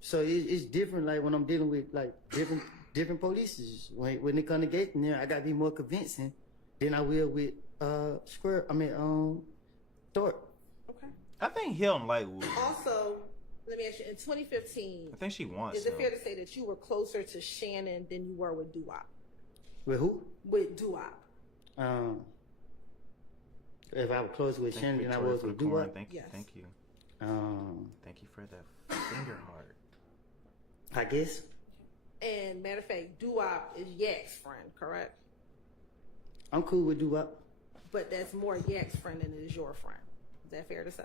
So it's different, like when I'm dealing with like different different polices. When it come to getting there, I gotta be more convincing than I will with Thorpe. Okay. I think Hylton like Woody. Also, let me ask you, in 2015, I think she wants is it him. fair to say that you were closer to Shannon than you were with Doo-Wop? With who? With Doo-Wop. If I was closer with Shannon than I was with Doo-Wop. Thank you. Yes. Thank you. Thank you for that finger heart. I guess. And matter of fact, Doo-Wop is Yak's friend, correct? I'm cool with Doo-Wop. But that's more Yak's friend than it is your friend. Is that fair to say?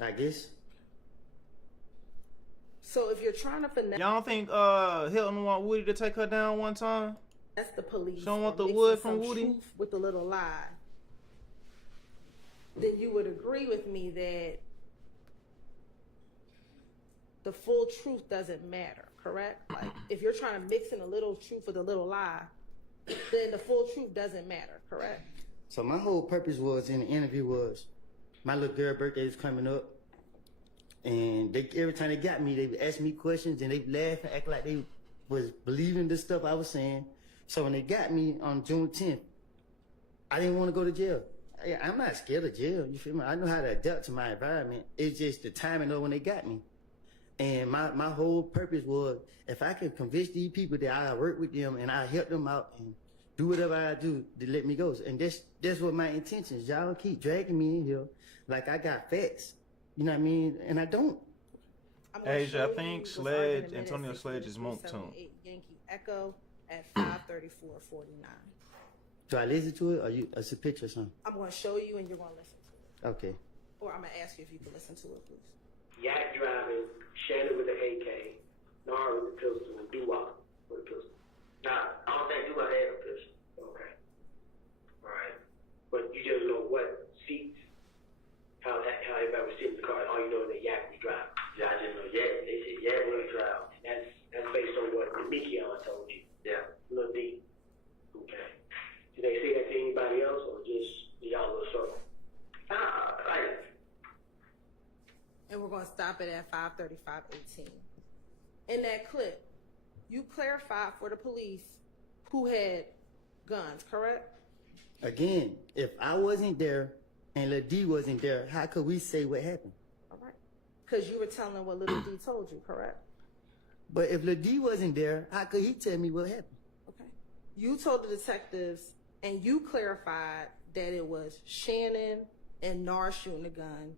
I guess. So if you're trying to finesse, Y'all don't think Hylton want Woody to take her down one time? that's the police. She don't want the and wood mixing from some Woody? truth with a little lie. Then you would agree with me that the full truth doesn't matter, correct? Like if you're trying to mix in a little truth with a little lie, then the full truth doesn't matter, correct? So my whole purpose was in the interview was my little girl birthday was coming up, and every time they got me, they would ask me questions and they would laugh and act like they was believing the stuff I was saying. So when they got me on June 10th, I didn't want to go to jail. I'm not scared of jail. You feel me? I know how to adapt to my environment. It's just the timing of when they got me. And my whole purpose was if I could convince these people that I work with them and I help them out and do whatever I do to let me go. And that's what my intentions. Y'all keep dragging me in here like I got facts. You know what I mean? And I don't. Asia, I think Antonio Sledge is Monk tune. Yankee Echo at 5:34:49. Do I listen to it or it's a picture or something? I'm going to show you and you're going to listen to it. Okay. Or I'm going to ask you if you can listen to it, please. Yak driving, Shannon with the AK, Nara with the pistol, and Doo-Wop with the pistol. Now, I don't think Doo-Wop had a pistol. Okay. All right. But you just know what seats, how everybody was sitting in the car, and all you know is that Yak was driving. Yeah, I just know Yak. They said Yak was driving. And that's based on what Mikion told you. Yeah. Lil D. Okay. Did they say that to anybody else, or just y'all little circle? Like. And we're going to stop it at 5:35:18. In that clip, you clarified for the police who had guns, correct? Again, if I wasn't there and Lil D wasn't there, how could we say what happened? All right. Because you were telling what Little D told you, correct? But if Lil D wasn't there, how could he tell me what happened? Okay. You told the detectives and you clarified that it was Shannon and Nar shooting the gun,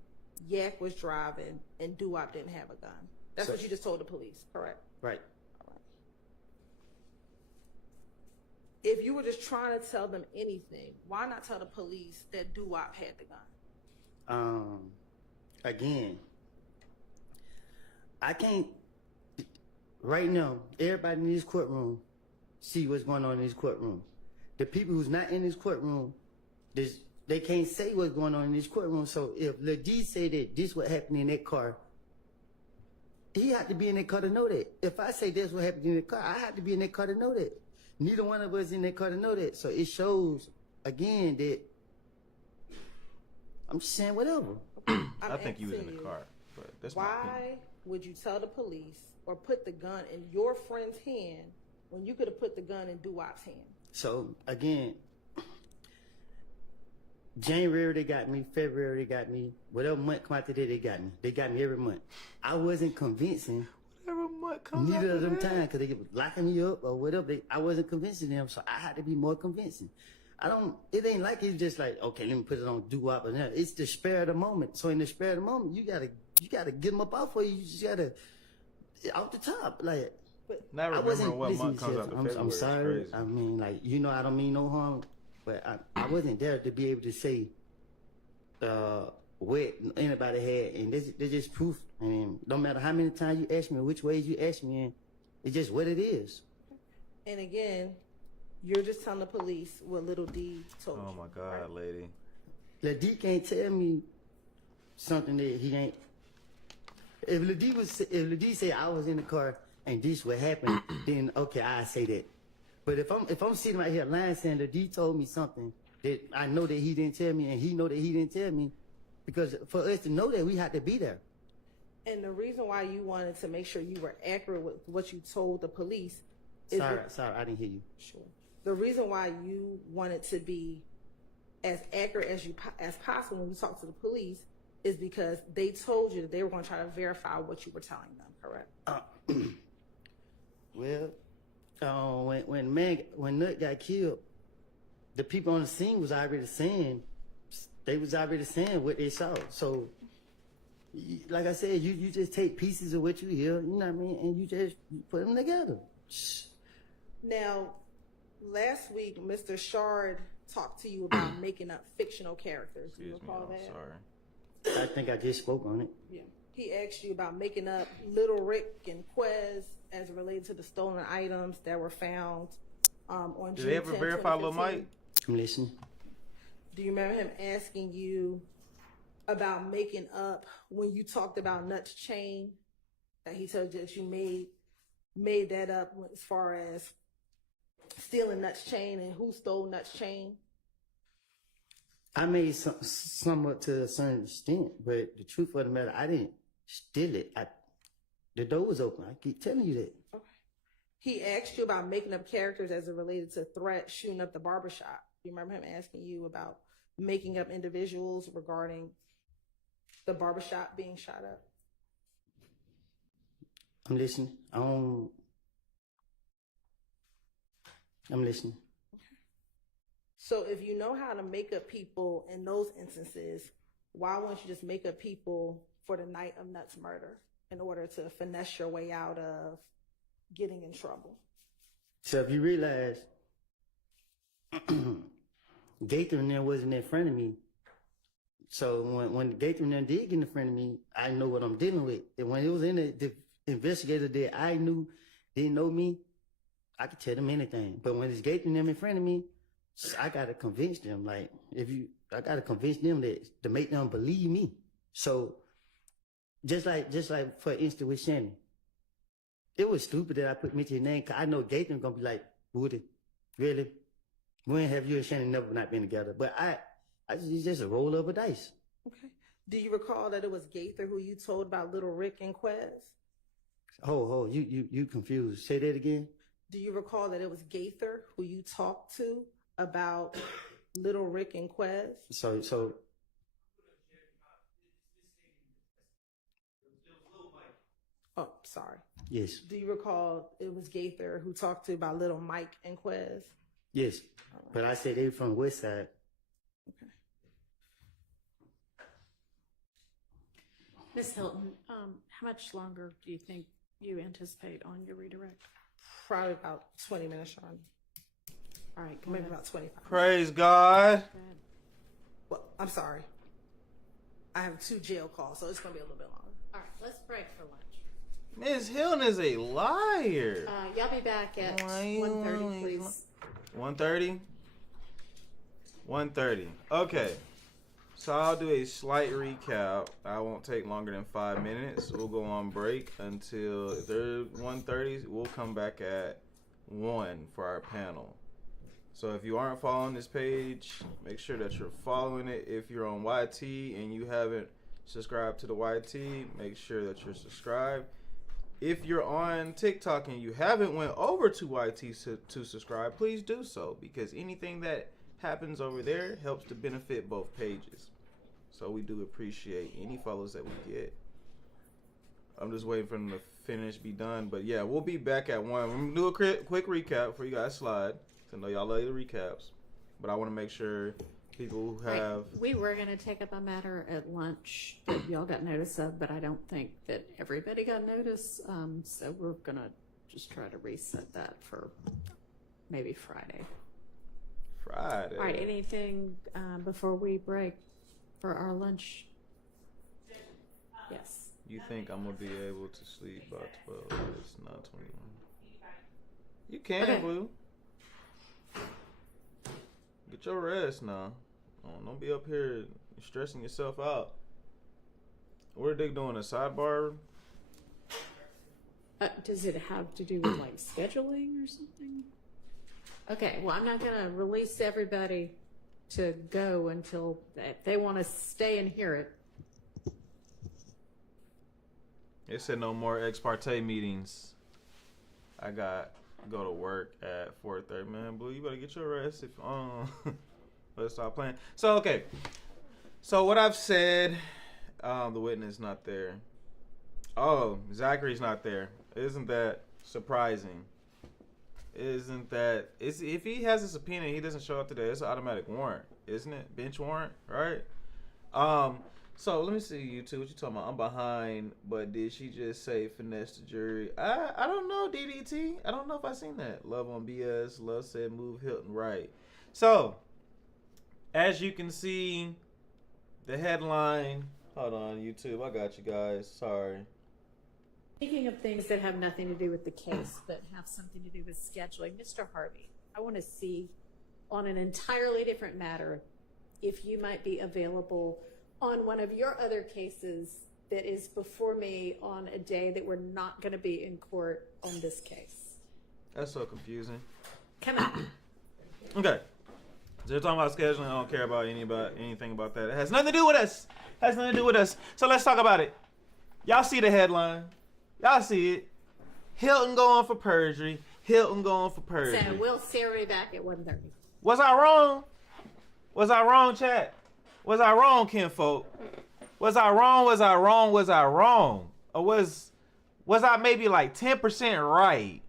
Yak was driving, and Doo-Wop didn't have a gun. That's what you just told the police, correct? Right. All right. If you were just trying to tell them anything, why not tell the police that Doo-Wop had the gun? Again, I can't, right now, everybody in this courtroom see what's going on in this courtroom. The people who's not in this courtroom, they can't say what's going on in this courtroom. So if Lil D say that this what happened in that car, he had to be in that car to know that. If I say that's what happened in the car, I had to be in that car to know that. Neither one of us in that car to know that. So it shows, again, that I'm just saying whatever. I think you was in the car, but that's my opinion. Why would you tell the police or put the gun in your friend's hand when you could have put the gun in Doo-Wop's hand? So again, January they got me, February they got me, whatever month come out today they got me. They got me every month. I wasn't convincing Whatever month comes neither after of them that. times because they kept locking me up or whatever. I wasn't convincing them, so I had to be more convincing. It ain't like it's just like, okay, let me put it on Doo-Wop and that. It's the spare of the moment. So in the spare of the moment, you gotta get them up off for you. You just gotta off the top, like. Not remembering what month comes after February. I'm is sorry. crazy. I mean, like, I don't mean no harm, but I wasn't there to be able to say what anybody had, and there's just proof. And no matter how many times you ask me, which ways you ask me, and it's just what it is. And again, you're just telling the police what Little D told you. Oh my God, lady. Lil D can't tell me something that he ain't. If Lil D say I was in the car and this what happened, then okay, I say that. But if I'm sitting right here lying saying Lil D told me something that I know that he didn't tell me and he know that he didn't tell me, because for us to know that we had to be there. And the reason why you wanted to make sure you were accurate with what you told the police is Sorry, I didn't hear you. sure. The reason why you wanted to be as accurate as possible when you talk to the police is because they told you that they were going to try to verify what you were telling them, correct? Well, when Nut got killed, the people on the scene was already saying what they saw. So, like I said, you just take pieces of what you hear, you know what I mean, and you just put them together. Now, last week, Mr. Shard talked to you about making up fictional characters. Do you recall that? Sorry. I think I just spoke on it. Yeah. He asked you about making up Little Rick and Quez as it related to the stolen items that were found on June 10th, Did they ever verify Lil Mike? I'm listening. Do you remember him asking you about making up when you talked about Nut's chain? That he told you that you made that up as far as stealing Nut's chain and who stole Nut's chain? I made somewhat to a certain extent, but the truth of the matter, I didn't steal it. The door was open. I keep telling you that. Okay. He asked you about making up characters as it related to Threat shooting up the barbershop. Do you remember him asking you about making up individuals regarding the barbershop being shot up? I'm listening. I'm listening. So if you know how to make up people in those instances, why won't you just make up people for the night of Nut's murder in order to finesse your way out of getting in trouble? So if you realize Gaither and them wasn't in front of me, so when Gaither and them did get in front of me, I know what I'm dealing with. And when it was in the investigator that I knew didn't know me, I could tell them anything. But when it's Gaither and them in front of me, I gotta convince them. Like I gotta convince them to make them believe me. So just like for instance with Shannon, it was stupid that I put Mitch's name. Cause I know Gaither gonna be like, Woody, really? When have you and Shannon never not been together? But it's just a roll of a dice. Okay. Do you recall that it was Gaither who you told about Little Rick and Quez? Oh, you confused. Say that again. Do you recall that it was Gaither who you talked to about Little Rick and Quez? So. Oh, sorry. Yes. Do you recall it was Gaither who talked to about Little Mike and Quez? Yes. But I said they were from the West Side. Okay. Ms. Hylton, how much longer do you think you anticipate on your redirect? Probably about 20 minutes, Sean. All right, Maybe about 25. Praise God. Well, I'm sorry. I have 2 jail calls, so it's going to be a little bit longer. All right, let's break for lunch. Ms. Hylton is a liar. Y'all be back at 1:30, please. 1:30? 1:30. Okay. So I'll do a slight recap. I won't take longer than 5 minutes. We'll go on break until 1:30. We'll come back at 1 for our panel. So if you aren't following this page, make sure that you're following it. If you're on YT and you haven't subscribed to the YT, make sure that you're subscribed. If you're on TikTok and you haven't went over to YT to subscribe, please do so, because anything that happens over there helps to benefit both pages. So we do appreciate any follows that we get. I'm just waiting for them to finish, be done. But yeah, we'll be back at 1. I'm going to do a quick recap for you guys slide. I know y'all love the recaps, but I want to make sure people who have... We were going to take up a matter at lunch that y'all got notice of, but I don't think that everybody got notice. So we're going to just try to reset that for maybe Friday. Friday. All right, anything before we break for our lunch? Yes. You think I'm going to be able to sleep by 12? It's not 21. You can, Okay. Blue. Get your rest now. Don't be up here stressing yourself out. What are they doing, a sidebar? Does it have to do with like scheduling or something? Okay, well, I'm not going to release everybody to go until if they want to stay and hear it. It said no more ex parte meetings. I got go to work at 4:30. Man, Blue, you better get your rest if let's stop playing. So okay. So what I've said, the witness not there. Oh, Zachary's not there. Isn't that surprising? Isn't that if he has a subpoena and he doesn't show up today, it's an automatic warrant, isn't it? Bench warrant, right? So let me see, you two. What you talking about? I'm behind, but did she just say finesse the jury? I don't know, DDT. I don't know if I seen that. Love on BS. Love said move Hylton right. So, as you can see, the headline. Hold on, YouTube. I got you guys. Sorry. Speaking of things that have nothing to do with the case, but have something to do with scheduling, Mr. Harvey, I want to see on an entirely different matter if you might be available on one of your other cases that is before me on a day that we're not going to be in court on this case. That's so confusing. Come on. Okay. So they're talking about scheduling. I don't care about anything about that. It has nothing to do with us. Has nothing to do with us. So let's talk about it. Y'all see the headline. Y'all see it. Hylton going for perjury. Hylton going for perjury. So we'll see everybody back at 1:30. Was I wrong? Was I wrong, chat? Was I wrong, kinfolk? Was I wrong? Was I wrong? Was I wrong? Or was I maybe like 10% right?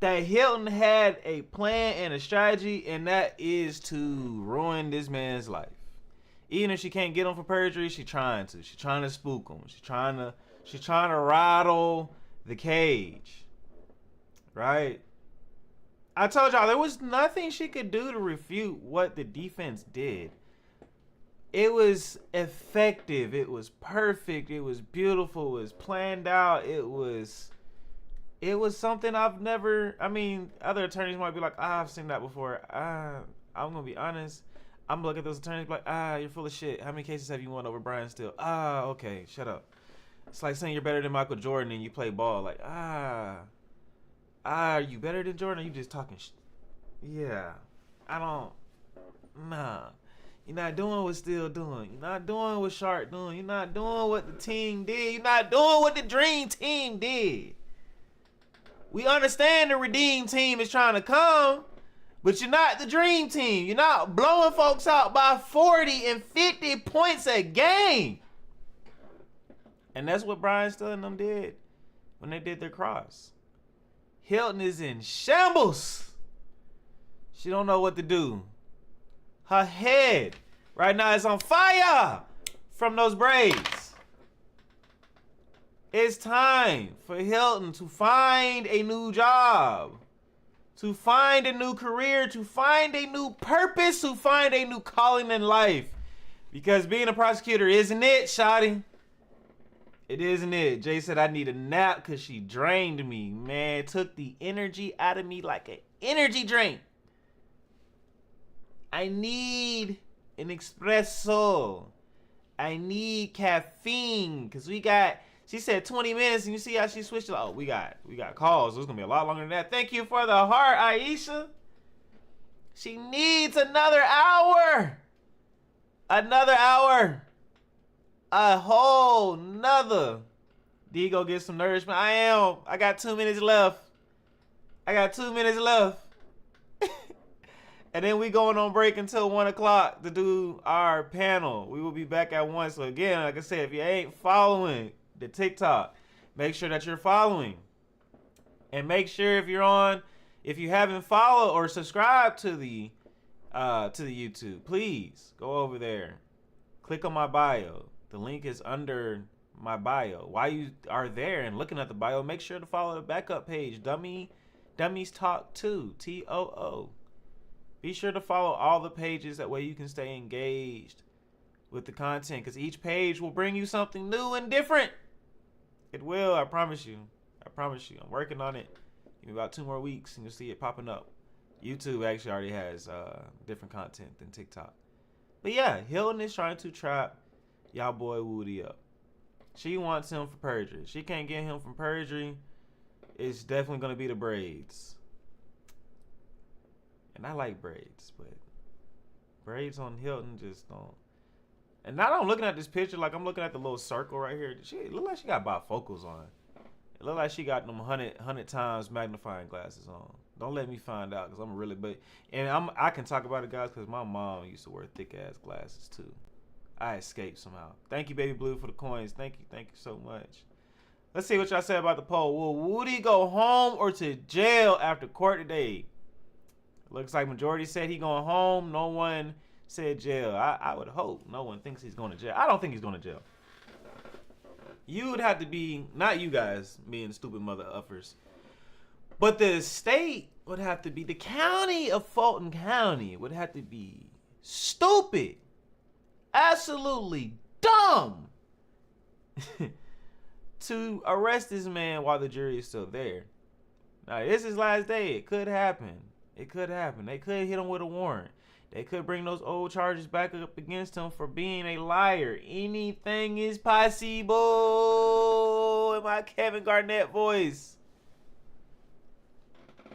That Hylton had a plan and a strategy, and that is to ruin this man's life. Even if she can't get him for perjury, she's trying to. She's trying to spook him. She's trying to rattle the cage. Right? I told y'all there was nothing she could do to refute what the defense did. It was effective. It was perfect. It was beautiful. It was planned out. It was something I've never. I mean, other attorneys might be like, I've seen that before. I'm gonna be honest. I'm gonna look at those attorneys like, you're full of shit. How many cases have you won over Brian Steele? Okay, shut up. It's like saying you're better than Michael Jordan and you play ball. Like, are you better than Jordan? Or you just talking shit? Yeah, nah. You're not doing what Steele doing. You're not doing what Sharp doing. You're not doing what the team did. You're not doing what the Dream Team did. We understand the Redeem Team is trying to come, but you're not the Dream Team. You're not blowing folks out by 40 and 50 points a game. And that's what Brian Steele and them did when they did their cross. Hylton is in shambles. She don't know what to do. Her head right now is on fire from those braids. It's time for Hylton to find a new job, to find a new career, to find a new purpose, to find a new calling in life. Because being a prosecutor isn't it, shawty? It isn't it. Jay said I need a nap because she drained me. Man, took the energy out of me like an energy drink. I need an espresso. I need caffeine because she said 20 minutes and you see how she switched it. Oh, we got calls. It's going to be a lot longer than that. Thank you for the heart, Aisha. She needs another hour. Another hour. A whole nother. Do you go get some nourishment? I am. I got 2 minutes left. And then we going on break until 1 o'clock to do our panel. We will be back at 1. So again, like I said, if you ain't following the TikTok, make sure that you're following. And make sure if you haven't followed or subscribed to the YouTube, please go over there. Click on my bio. The link is under my bio. While you are there and looking at the bio, make sure to follow the backup page, Dummies Talk 2, TOO. Be sure to follow all the pages. That way you can stay engaged with the content. Because each page will bring you something new and different. It will, I promise you. I'm working on it. Give me about 2 more weeks and you'll see it popping up. YouTube actually already has different content than TikTok. But yeah, Hylton is trying to trap y'all boy Woody up. She wants him for perjury. She can't get him from perjury. It's definitely going to be the braids. And I like braids, but braids on Hylton just don't. And now I'm looking at this picture, like I'm looking at the little circle right here. It look like she got bifocals on. It look like she got them 100 times magnifying glasses on. Don't let me find out, because I'm really, I can talk about it, guys, because my mom used to wear thick ass glasses too. I escaped somehow. Thank you, Baby Blue, for the coins. Thank you so much. Let's see what y'all say about the poll. Will Woody go home or to jail after court today? Looks like majority said he going home. No one said jail. I would hope no one thinks he's going to jail. I don't think he's going to jail. You would have to be, not you guys being stupid mother uffers, but the state would have to be, the county of Fulton County would have to be stupid, absolutely dumb to arrest this man while the jury is still there. Now, this is his last day. It could happen. It could happen. They could hit him with a warrant. They could bring those old charges back up against him for being a liar. Anything is possible in my Kevin Garnett voice.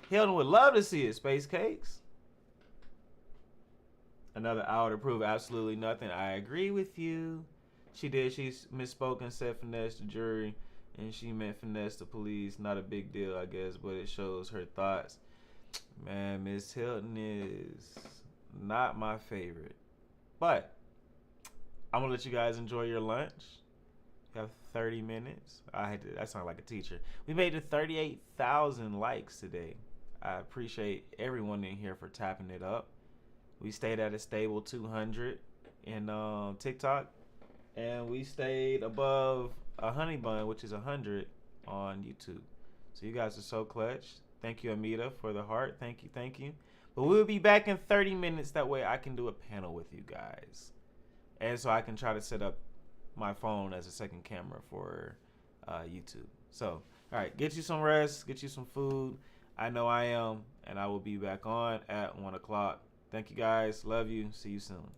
Hylton would love to see it, Space Cakes. Another hour to prove absolutely nothing. I agree with you. She did. She misspoke and said finesse the jury, and she meant finesse the police. Not a big deal, I guess, but it shows her thoughts. Man, Miss Hylton is not my favorite. But I'm going to let you guys enjoy your lunch. You have 30 minutes. That sounded like a teacher. We made it 38,000 likes today. I appreciate everyone in here for tapping it up. We stayed at a stable 200 in TikTok. And we stayed above a honey bun, which is 100 on YouTube. So you guys are so clutch. Thank you, Amita, for the heart. Thank you. But we'll be back in 30 minutes. That way I can do a panel with you guys. And so I can try to set up my phone as a second camera for YouTube. So, all right, get you some rest, get you some food. I know I am, and I will be back on at 1 o'clock. Thank you guys. Love you. See you soon.